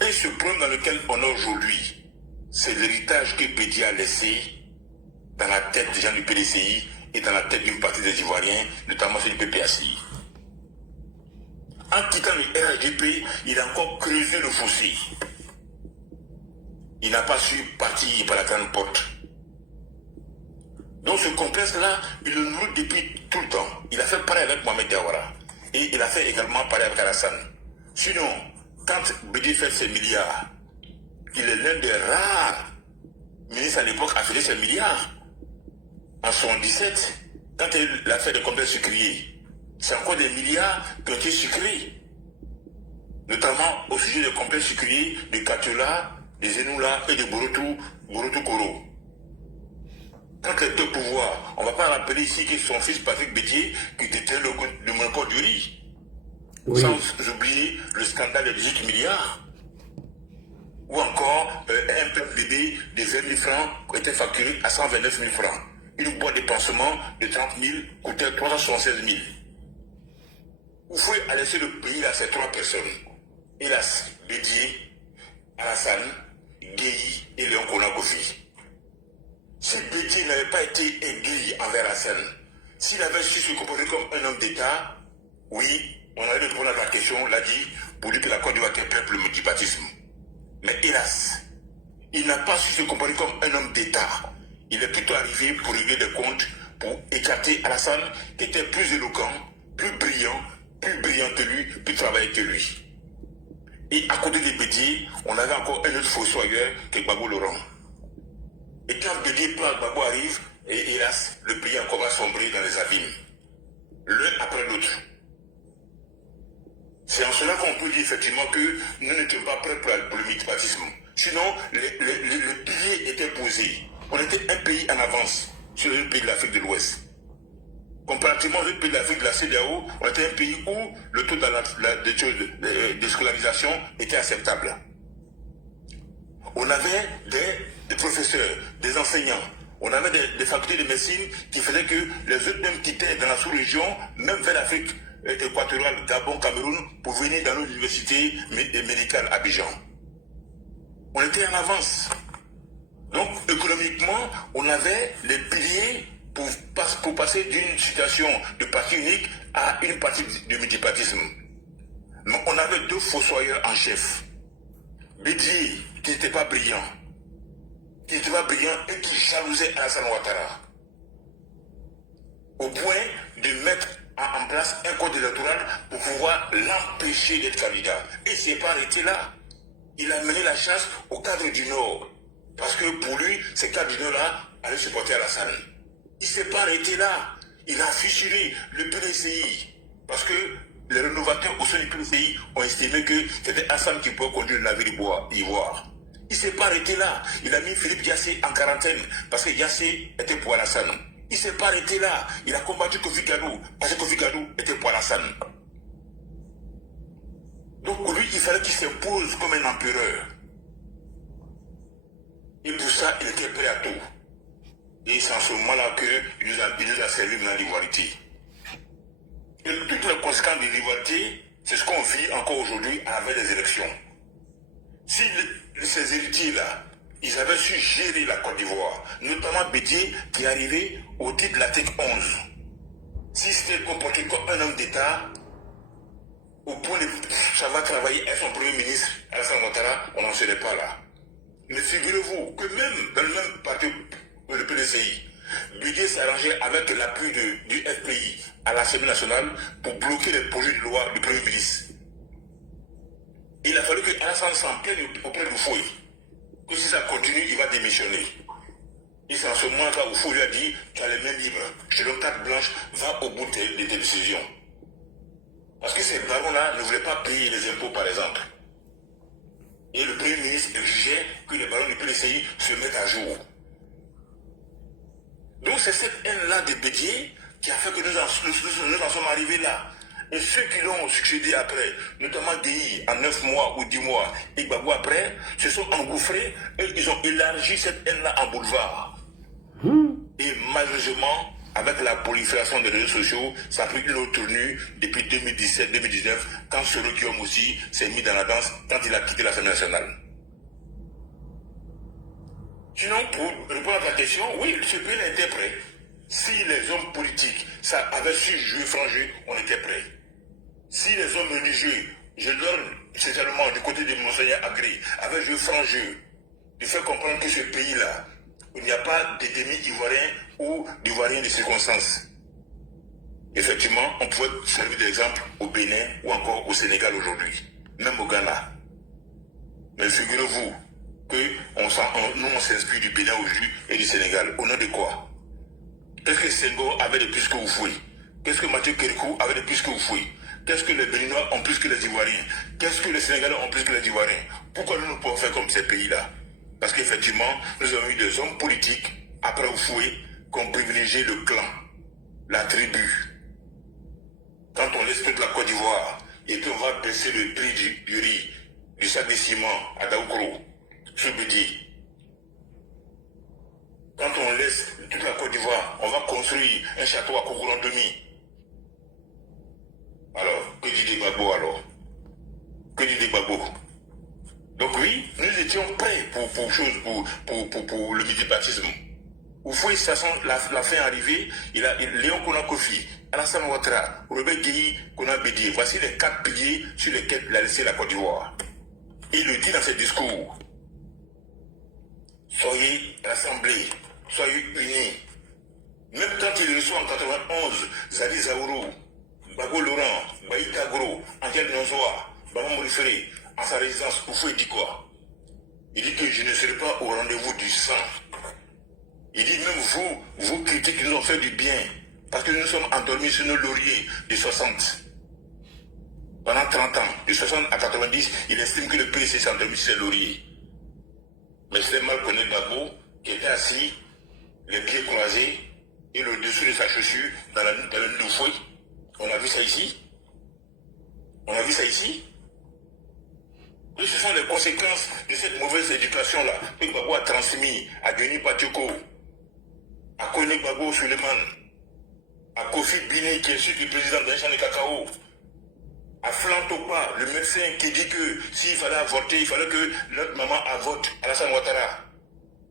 Et ce problème dans lequel on est aujourd'hui, c'est l'héritage que Bédié a laissé dans la tête des gens du PDCI et dans la tête d'une partie des Ivoiriens, notamment ceux du PPACI. En quittant le RHDP, il a encore creusé le fossé. Il n'a pas su partir par la grande porte. Donc ce complexe-là, il le nourrit depuis tout le temps. Il a fait pareil avec Mohamed Diawara. Et il a fait également pareil avec Alassane. Sinon, quand Bédié fait ses milliards, il est l'un des rares ministres à l'époque à faire ses milliards. En 1977, quand il a fait des complexes sucriers, c'est encore des milliards qui ont été sucrés. Notamment au sujet des complexes sucriers de Katola, de Zenoula et de Borotou Koro. Quand il était au pouvoir, on ne va pas rappeler ici que son fils Patrick Bédié, qui détenait le monopole du riz. Oui. Sans oublier le scandale de 18 milliards. Ou encore un PFDD de 20 000 francs qui était facturé à 129 000 francs. Une boîte de pansement de 30 000 coûtait 376 000. Oufouët a laissé le pays à ces trois personnes. Hélas, Bédié, Alassane, Guéhi et Léon Kounan Kofi. Si Bédié n'avait pas été aigri envers Alassane, s'il avait su se comporter comme un homme d'État, oui, on allait répondre à la question, l'a dit, pour dire que la Côte d'Ivoire était peuple multipartisme. Mais hélas, il n'a pas su se comporter comme un homme d'État. Il est plutôt arrivé pour régler des comptes, pour écarter Alassane, qui était plus éloquent, plus brillant que lui, plus travaillé que lui. Et à côté de Bédié, on avait encore un autre fossoyeur que Gbagbo Laurent. Et quand Bédié plan Gbagbo arrive, et hélas, le pays encore va sombrer dans les abîmes. L'un après l'autre. C'est en cela qu'on peut dire effectivement que nous n'étions pas prêts pour le multipartisme. Sinon, le pilier était posé. On était un pays en avance sur les pays de l'Afrique de l'Ouest. Comparativement aux autres pays de l'Afrique de la CEDEAO, on était un pays où le taux de scolarisation était acceptable. on avait des professeurs, des enseignants, on avait des facultés de médecine qui faisaient que les autres même quittaient dans la sous-région, même vers l'Afrique équatoriale, Gabon, Cameroun, pour venir dans nos universités médicales à Abidjan. On était en avance. Donc, économiquement, on avait les piliers pour passer d'une situation de parti unique à une partie de multipartisme. Mais on avait deux fossoyeurs en chef. Bédier, qui n'était pas brillant, et qui jalousait Alassane Ouattara, au point de mettre en place un code électoral pour pouvoir l'empêcher d'être candidat. Et il ne s'est pas arrêté là. Il a mené la chasse au cadre du Nord. Parce que pour lui, ces cadres du Nord-là allaient supporter Alassane. Il ne s'est pas arrêté là. Il a fissuré le PDCI. Parce que les rénovateurs au sein du PDCI ont estimé que c'était Alassane qui pouvait conduire la ville d'Ivoire. Il ne s'est pas arrêté là. Il a mis Philippe Diassé en quarantaine parce que Diassé était pour Alassane. Il ne s'est pas arrêté là. Il a combattu Kofi Gadou parce que Kofi Gadou était pour Alassane. Donc lui, il fallait qu'il s'impose comme un empereur. Et pour ça, il était prêt à tout. Et c'est en ce moment-là qu'il nous a servi dans l'ivoirité. Et toutes les conséquences de l'ivoirité, c'est ce qu'on vit encore aujourd'hui avec les élections. Si ces héritiers-là, ils avaient su gérer la Côte d'Ivoire, notamment Bédier qui est arrivé au titre de l'article 11. Si c'était comporté comme un homme d'État, au point de savoir travailler avec son premier ministre, Alassane Ouattara, on n'en serait pas là. Mais figurez-vous que même dans le même parti, le PDCI, Bédier s'est arrangé avec l'appui du FPI à l'Assemblée nationale pour bloquer les projets de loi du premier ministre. Il a fallu que Alassane s'en plaigne auprès de Foué. Que si ça continue, il va démissionner. Et c'est en ce moment-là où Foué lui a dit, tu as les mains libres, je donne carte blanche, va au bout de tes décisions. Parce que ces barons-là ne voulaient pas payer les impôts, par exemple. Et le Premier ministre exigeait que les barons du PDCI se mettent à jour. Donc c'est cette haine-là de Bédier qui a fait que nous en sommes arrivés là. Et ceux qui l'ont succédé après, notamment DI en 9 mois ou 10 mois, et Gbagbo après, se sont engouffrés et ils ont élargi cette haine-là en boulevard. Et malheureusement, avec la prolifération des réseaux sociaux, ça a pris une autre tournure depuis 2017-2019, quand Soro Guillaume aussi s'est mis dans la danse, quand il a quitté l'Assemblée nationale. Sinon, pour répondre à ta question, oui, ce pays était prêt. Si les hommes politiques avaient su jouer franc jeu, on était prêt. Si les hommes religieux, je donne spécialement du côté de Monseigneur Agré, avaient joué franc jeu, de faire comprendre que ce pays-là, il n'y a pas d'ennemis ivoiriens ou d'ivoiriens de circonstances. Effectivement, on pouvait servir d'exemple au Bénin ou encore au Sénégal aujourd'hui, même au Ghana. Mais figurez-vous que nous on s'inspire du Bénin aujourd'hui et du Sénégal. Au nom de quoi? Qu'est-ce que Senghor avait de plus que Houphouët? Qu'est-ce que Mathieu Kérékou avait de plus que Houphouët? Qu'est-ce que les Béninois ont plus que les Ivoiriens? Qu'est-ce que les Sénégalais ont plus que les Ivoiriens? Pourquoi nous ne pouvons faire comme ces pays-là? Parce qu'effectivement, nous avons eu des hommes politiques, après Houphouët, qui ont privilégié le clan, la tribu. Quand on laisse toute la Côte d'Ivoire, et qu'on va baisser le prix du riz, du sac de ciment à Daoukro, sous Bédier. Quand on laisse toute la Côte d'Ivoire, on va construire un château à Kouroulandomi. Alors, que dit Gbagbo alors? Que dit Gbagbo? Donc oui, nous étions prêts pour le multipartisme. Houphouët, la fin arrivée, Léon Kona Kofi, Alassane Ouattara, Robert Guéhi, Kona Bédier. Voici les 4 piliers sur lesquels il a laissé la Côte d'Ivoire. Il le dit dans ses discours. Soyez rassemblés, soyez unis. Même quand il reçoit en 91, Zali Zaourou, Bago Laurent, Baïta Gros, Angel Nonzoa, Bama Morifere, en sa résidence, Houphouët dit quoi? Il dit que je ne serai pas au rendez-vous du sang. Il dit même vous critiques nous ont fait du bien, parce que nous sommes endormis sur nos lauriers de 60. Pendant 30 ans, de 60 à 90, il estime que le pays s'est endormi sur ses lauriers. Mais c'est mal connu Gbagbo, qui était assis, les pieds croisés, et le dessous de sa chaussure dans la nuit de Houphouët. On a vu ça ici? On a vu ça ici? Ce sont les conséquences de cette mauvaise éducation-là que Gbagbo a transmis à Denis Patioko, à Kone Gbagbo Suleiman, à Kofi Biné, qui est celui qui est président d'Aïchan et Kakao, à Flantopa, le médecin qui dit que s'il fallait avorter, il fallait que notre maman avorte, Alassane Ouattara.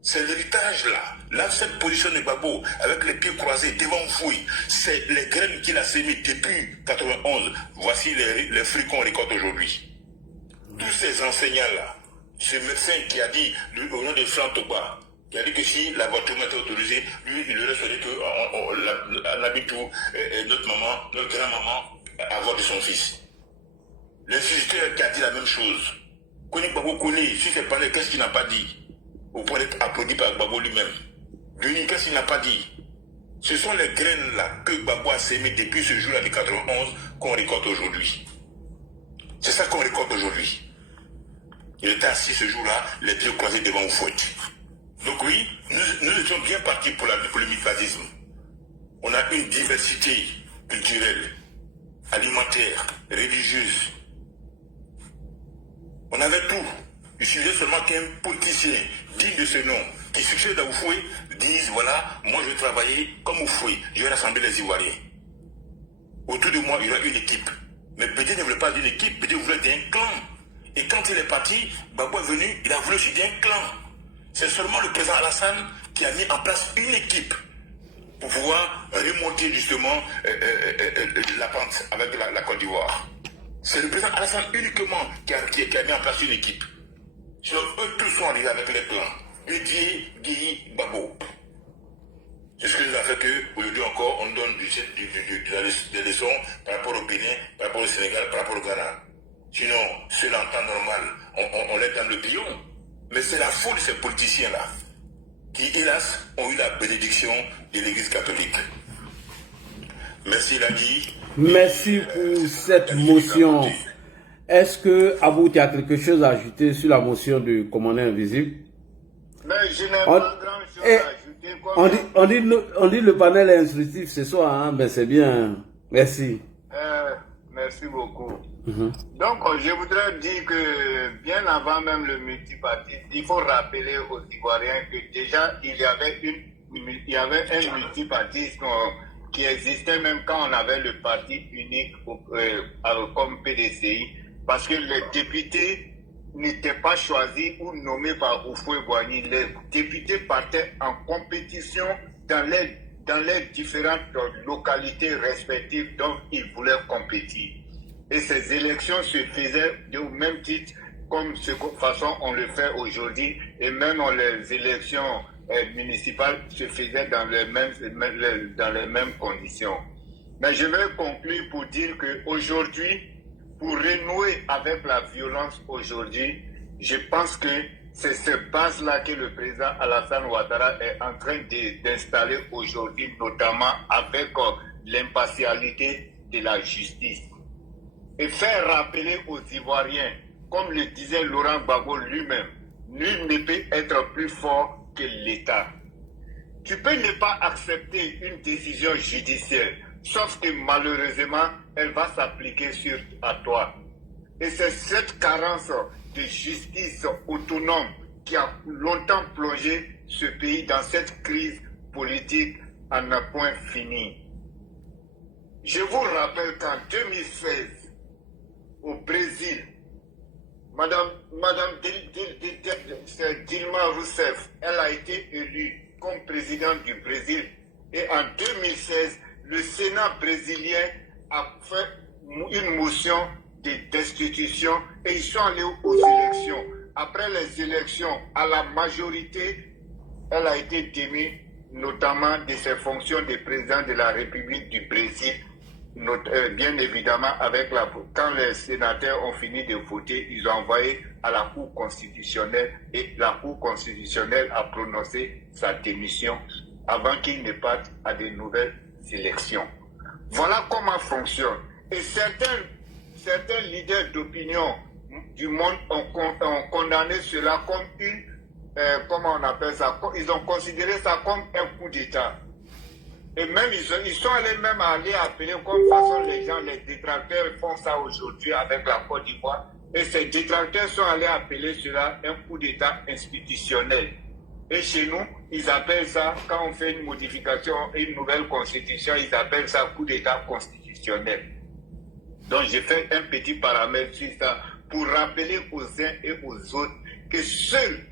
C'est l'héritage là. Là, cette position de Gbagbo, avec les pieds croisés devant Fouille, c'est les graines qu'il a sémées depuis 91. Voici les fruits qu'on récolte aujourd'hui. Tous ces enseignants-là, ce médecin qui a dit, au nom de Flantopa, qui a dit que si l'avortement était autorisé, lui, il aurait fallu que l'habitou, notre maman, notre grand-maman, avorte son fils. L'instituteur qui a dit la même chose. Kone Gbagbo connaît, si c'est parlé, qu'est-ce qu'il n'a pas dit? Au point d'être applaudi par Gbagbo lui-même. Denis, qu'est-ce qu'il n'a pas dit? Ce sont les graines là que Gbagbo a sémées depuis ce jour-là de 91 qu'on récolte aujourd'hui. C'est ça qu'on récolte aujourd'hui. Il était assis ce jour-là, les pieds croisés devant Oufouette. Donc oui, nous étions bien partis pour le mifazisme. On a une diversité culturelle, alimentaire, religieuse. On avait tout. Il suffisait seulement qu'un politicien digne de ce nom, qui succède à Oufoué, dise voilà, moi je vais travailler comme Oufoué, je vais rassembler les Ivoiriens. Autour de moi, il y aura une équipe. Mais Bédé ne voulait pas d'une équipe, Bédé voulait d'un clan. Et quand il est parti, Gbagbo est venu, il a voulu aussi d'un clan. C'est seulement le président Alassane qui a mis en place une équipe pour pouvoir remonter justement la pente avec la Côte d'Ivoire. C'est le président Alassane uniquement qui a mis en place une équipe. Sinon, eux tous sont arrivés avec les plans. Bédié, Guy, Gbagbo. C'est ce qui nous a fait qu'aujourd'hui encore, on donne des leçons par rapport au Bénin, par rapport au Sénégal, par rapport au Ghana. Sinon, ceux-là en temps normal, on les dans le pion. Mais c'est la faute de ces politiciens-là qui, hélas, ont eu la bénédiction de l'Église catholique. Merci, Ladi. Merci pour cette motion. Est-ce que Abou, tu as quelque chose à ajouter sur la motion du commandant invisible? Mais je n'ai pas grand-chose à ajouter. On dit le panel est instructif ce soir, hein? Ben c'est bien. Merci. Merci beaucoup. Donc, je voudrais dire que bien avant même le multipartisme, il faut rappeler aux Ivoiriens que déjà il y avait un multipartisme qui existait même quand on avait le parti unique comme PDCI, parce que les députés n'étaient pas choisis ou nommés par Houphouët-Boigny. Les députés partaient en compétition dans les différentes localités respectives dont ils voulaient compétir. Et ces élections se faisaient au même titre comme de façon on le fait aujourd'hui, et même les élections municipales se faisaient dans les mêmes conditions. Mais je vais conclure pour dire qu'aujourd'hui, pour renouer avec la violence aujourd'hui, je pense que c'est cette base-là que le président Alassane Ouattara est en train d'installer aujourd'hui, notamment avec l'impartialité de la justice. Et faire rappeler aux Ivoiriens, comme le disait Laurent Gbagbo lui-même, nul ne peut être plus fort que l'État. Tu peux ne pas accepter une décision judiciaire, sauf que malheureusement, elle va s'appliquer à toi. Et c'est cette carence de justice autonome qui a longtemps plongé ce pays dans cette crise politique à un point fini. Je vous rappelle qu'en 2016, au Brésil, Madame Dilma Rousseff, elle a été élue comme présidente du Brésil. Et en 2016, le Sénat brésilien a fait une motion de destitution et ils sont allés aux élections. Après les élections, à la majorité, elle a été démise, notamment de ses fonctions de président de la République du Brésil. Bien évidemment, quand les sénateurs ont fini de voter, ils ont envoyé à la Cour constitutionnelle et la Cour constitutionnelle a prononcé sa démission avant qu'il ne parte à de nouvelles élections. Voilà comment fonctionne. Et certains leaders d'opinion du monde ont condamné cela comme comment on appelle ça, ils ont considéré ça comme un coup d'État. Et même, ils sont allés même aller appeler comme façon les gens, les détracteurs font ça aujourd'hui avec la Côte d'Ivoire. Et ces détracteurs sont allés appeler cela un coup d'État institutionnel. Et chez nous, ils appellent ça, quand on fait une modification, une nouvelle constitution, ils appellent ça coup d'État constitutionnel. Donc j'ai fait un petit paramètre sur ça pour rappeler aux uns et aux autres que seule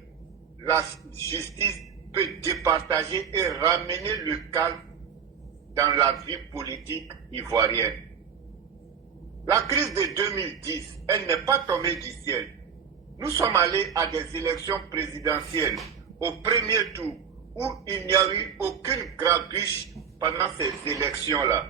la justice peut départager et ramener le calme dans la vie politique ivoirienne. La crise de 2010, elle n'est pas tombée du ciel. Nous sommes allés à des élections présidentielles au premier tour où il n'y a eu aucune grabuge pendant ces élections-là.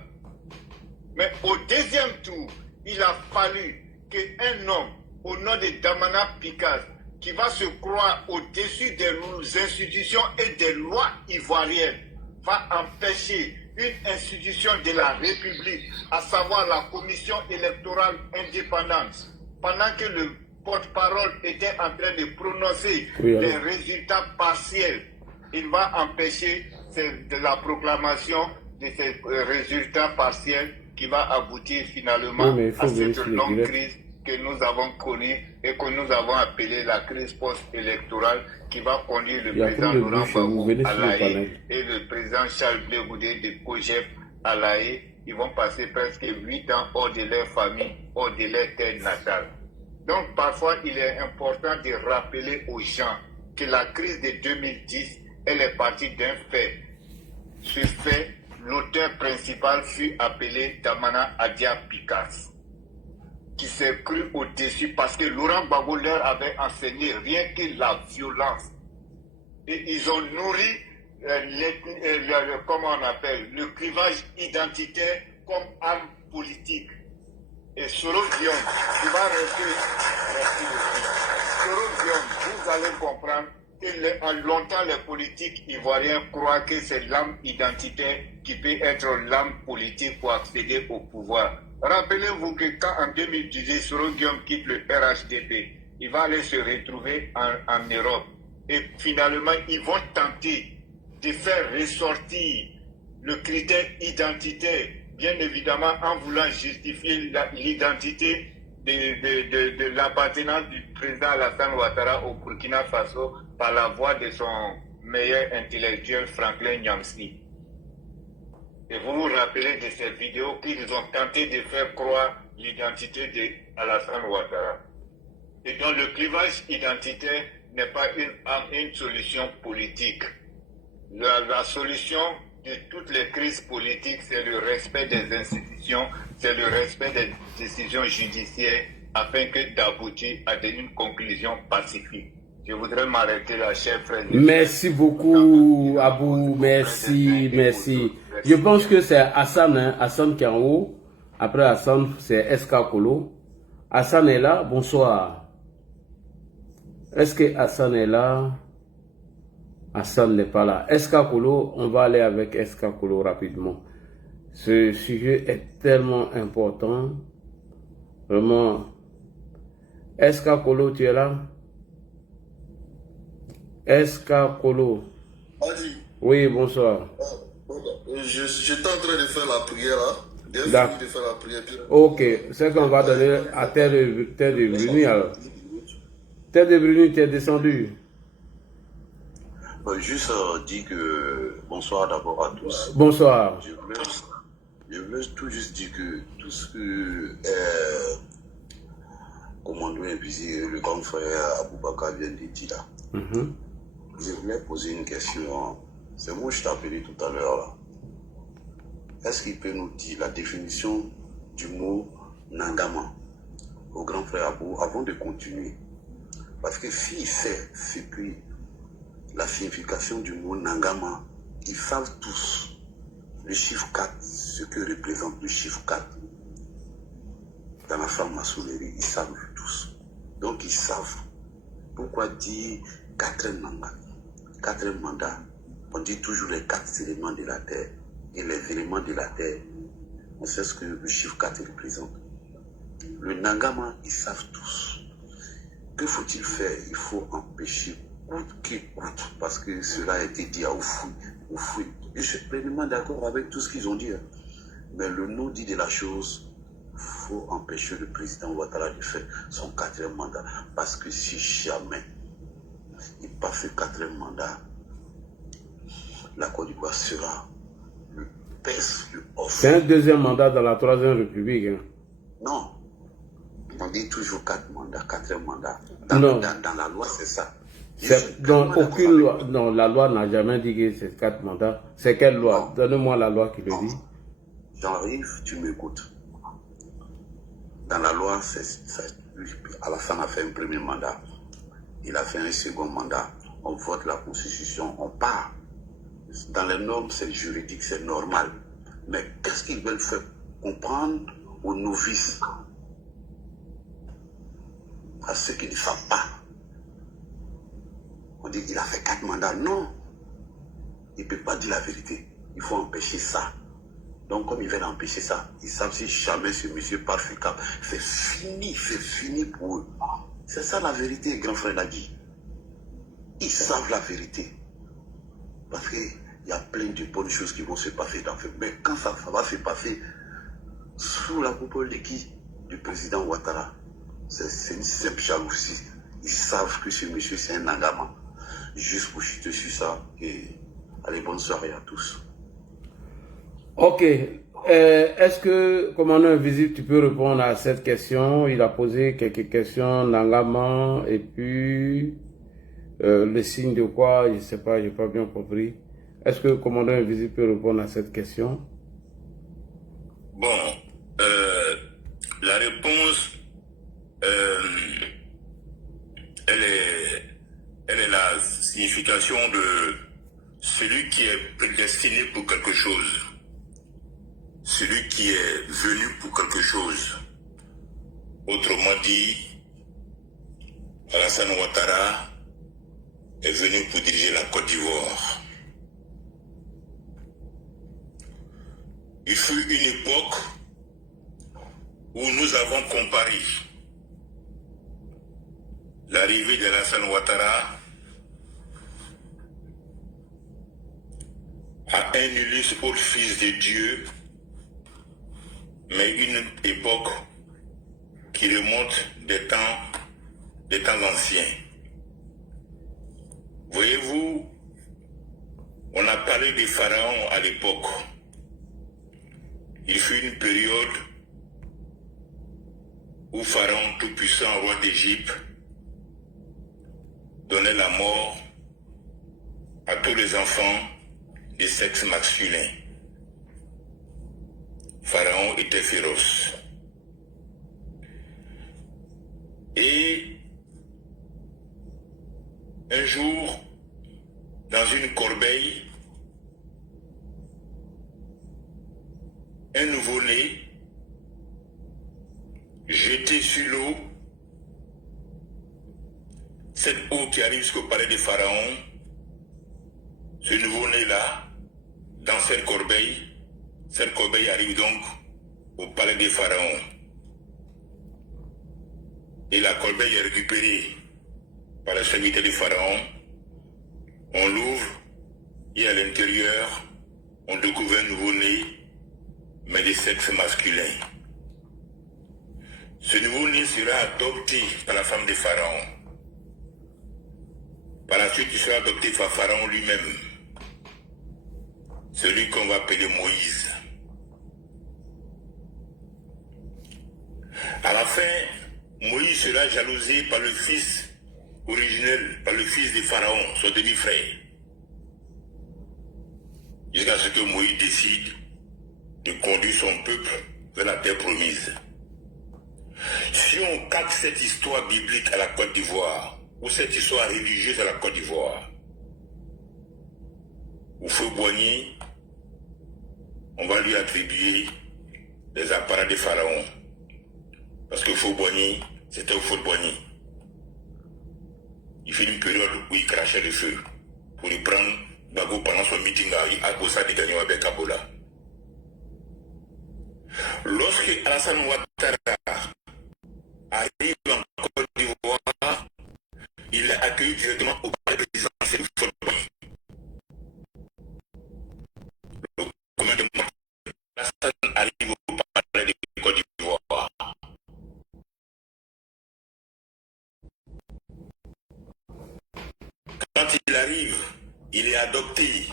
Mais au deuxième tour, il a fallu qu'un homme au nom de Damana Picasse, qui va se croire au-dessus des institutions et des lois ivoiriennes, va empêcher une institution de la République, à savoir la Commission électorale indépendante, pendant que le porte-parole était en train de prononcer les résultats partiels. Il va empêcher de la proclamation de ces résultats partiels qui va aboutir finalement à cette longue crise que nous avons connue et que nous avons appelée la crise post-électorale qui va conduire le président Laurent Gbagbo à La Haye et le président Charles Blé Goudé de COJEP à La Haye. Ils vont passer presque 8 ans hors de leur famille, hors de leur terre natale. Donc parfois il est important de rappeler aux gens que la crise de 2010, elle est partie d'un fait. Ce fait, l'auteur principal fut appelé Damana Adia Picasse, qui s'est cru au-dessus parce que Laurent Gbagbo leur avait enseigné rien que la violence. Et ils ont nourri comment on appelle, le clivage identitaire comme arme politique. Et Soros Diom, tu vas rester, merci beaucoup. Soros Diom, vous allez comprendre que longtemps les politiques ivoiriens croient que c'est l'âme identitaire qui peut être l'âme politique pour accéder au pouvoir. Rappelez-vous que quand en 2018, Soros Diom quitte le RHDP, il va aller se retrouver en Europe. Et finalement, ils vont tenter de faire ressortir le critère identitaire, bien évidemment en voulant justifier l'identité de l'appartenance du président Alassane Ouattara au Burkina Faso par la voix de son meilleur intellectuel Franklin Nyamsi. Et vous vous rappelez de ces vidéos qu'ils ont tenté de faire croire l'identité d'Alassane Ouattara. Et donc le clivage identitaire n'est pas une solution politique. La solution de toutes les crises politiques, c'est le respect des institutions, c'est le respect des décisions judiciaires afin d'aboutir à une conclusion pacifique. Je voudrais m'arrêter là, cher frère. Merci beaucoup, Abou. Merci, merci. Je pense que c'est Hassan, hein, Hassan qui est en haut. Après Hassan, c'est SK Kolo. Hassan est là, bonsoir. Est-ce que Hassan est là? Hassan n'est pas là. SK Kolo, on va aller avec SK Kolo rapidement. Ce sujet est tellement important. Vraiment. SK Kolo, tu es là? SK Kolo. Adi. Oui, bonsoir. J'étais en train de faire la prière là. De faire la prière. Ok, c'est qu'on va donner à Terre de Bruni alors. Terre de Bruni, tu es descendu. Juste dire que bonsoir d'abord à tous. Bonsoir. Je voulais tout juste dire que tout ce que commandant invisible, le grand frère Aboubakar vient de dire là. Je voulais poser une question. C'est moi je t'ai appelé tout à l'heure là. Est-ce qu'il peut nous dire la définition du mot Nangama au grand frère Abou avant de continuer? Parce que s'il sait c'est puis la signification du mot Nangama, ils savent tous le chiffre 4, ce que représente le chiffre 4 dans la franc-maçonnerie, ils savent tous. Donc ils savent pourquoi dire 4 mandats. On dit toujours les 4 éléments de la terre. Et les éléments de la terre, on sait ce que le chiffre 4 représente. Le Nangama, ils savent tous. Que faut-il faire? Il faut empêcher coûte que coûte, parce que cela a été dit à Oufoui. Et je suis pleinement d'accord avec tout ce qu'ils ont dit. Mais le nom dit de la chose faut empêcher le président Ouattara de faire son 4e mandat. Parce que si jamais il passe le 4e mandat, la Côte d'Ivoire sera le peste, le off. C'est un 2e mandat dans la 3e République. Hein. Non. On dit toujours 4 mandats, 4e mandat. Non. Dans la loi, c'est ça. Dans aucune loi, non, la loi n'a jamais dit que c'est 4 mandats. C'est quelle loi? Donnez-moi la loi qui le dit. Jean-Yves, tu m'écoutes. Dans la loi, Alassane a fait un 1er mandat. Il a fait un 2nd mandat. On vote la constitution, on part. Dans les normes, c'est juridique, c'est normal. Mais qu'est-ce qu'ils veulent faire comprendre aux novices, à ceux qui ne savent pas? On dit qu'il a fait 4 mandats. Non. Il ne peut pas dire la vérité. Il faut empêcher ça. Donc, comme ils veulent empêcher ça, ils savent si jamais ce monsieur part le cap, c'est fini pour eux. C'est ça la vérité, grand frère l'a dit. Ils savent la vérité. Parce qu'il y a plein de bonnes choses qui vont se passer dans le. Mais quand ça va se passer sous la coupole de qui? Du président Ouattara. C'est une simple jalousie. Ils savent que ce monsieur, c'est un engagement. Juste pour chuter sur ça. Et allez, bonne soirée à tous. Ok. Est-ce que, commandant Invisible, tu peux répondre à cette question? Il a posé quelques questions d'engagement et puis le signe de quoi, je ne sais pas, je n'ai pas bien compris. Est-ce que commandant Invisible peut répondre à cette question? Bon, la réponse, elle est la signification de celui qui est prédestiné pour quelque chose. Celui qui est venu pour quelque chose. Autrement dit, Alassane Ouattara est venu pour diriger la Côte d'Ivoire. Il fut une époque où nous avons comparé l'arrivée d'Alassane Ouattara à un illustre fils de Dieu, mais une époque qui remonte des temps anciens. Voyez-vous, on a parlé des pharaons à l'époque. Il fut une période où Pharaon tout-puissant, roi d'Égypte, donnait la mort à tous les enfants des sexes masculins. Pharaon était féroce. Et un jour, dans une corbeille, un nouveau-né jeté sur l'eau, cette eau qui arrive jusqu'au palais de Pharaon, ce nouveau-né-là, dans cette corbeille arrive donc au palais de Pharaon. Et la corbeille est récupérée par le serviteur de Pharaon. On l'ouvre et à l'intérieur, on découvre un nouveau-né, mais de sexe masculin. Ce nouveau-né sera adopté par la femme de Pharaon. Par la suite, il sera adopté par Pharaon lui-même. Celui qu'on va appeler Moïse. À la fin, Moïse sera jalousé par le fils originel, par le fils de Pharaon, son demi-frère. Jusqu'à ce que Moïse décide de conduire son peuple vers la terre promise. Si on calque cette histoire biblique à la Côte d'Ivoire, ou cette histoire religieuse à la Côte d'Ivoire, au feu Boigny, on va lui attribuer les apparats de Pharaon. Parce que Feu Boigny, c'était au Feu Boigny. Il fait une période où il crachait le feu pour lui prendre Bago pendant son meeting à Gossa de Gagnon avec Kabola. Lorsque Alassane Ouattara arrive en Côte d'Ivoire, il est accueilli directement au palais présidentiel du Feu Boigny. Le commandement Alassane arrive au palais de Côte d'Ivoire. arrive, il est adopté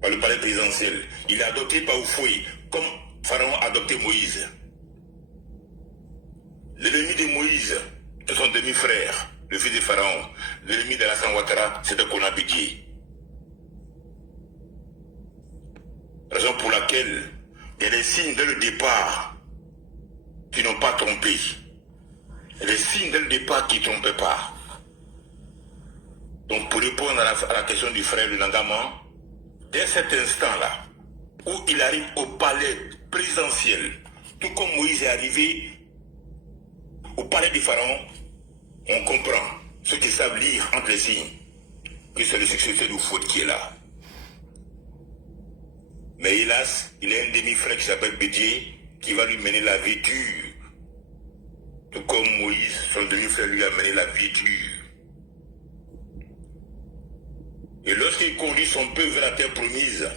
par le palais présidentiel. Il est adopté par Oufoué, comme Pharaon a adopté Moïse. L'ennemi de Moïse, c'est son demi-frère, le fils de Pharaon. L'ennemi d'Alassane Ouattara, c'était Konabidji. Raison pour laquelle il y a des signes dès le départ qui n'ont pas trompé. Il y a des signes dès le départ qui ne trompaient pas. Donc pour répondre à la question du frère de Nangaman, dès cet instant-là, où il arrive au palais présidentiel, tout comme Moïse est arrivé au palais du Pharaon, on comprend, ceux qui savent lire entre les signes, que c'est le successeur d'Oufoué qui est là. Mais hélas, il a un demi-frère qui s'appelle Bédié, qui va lui mener la vie dure. Tout comme Moïse, son demi-frère lui a mené la vie dure. Et lorsqu'il conduit son peuple vers la terre promise,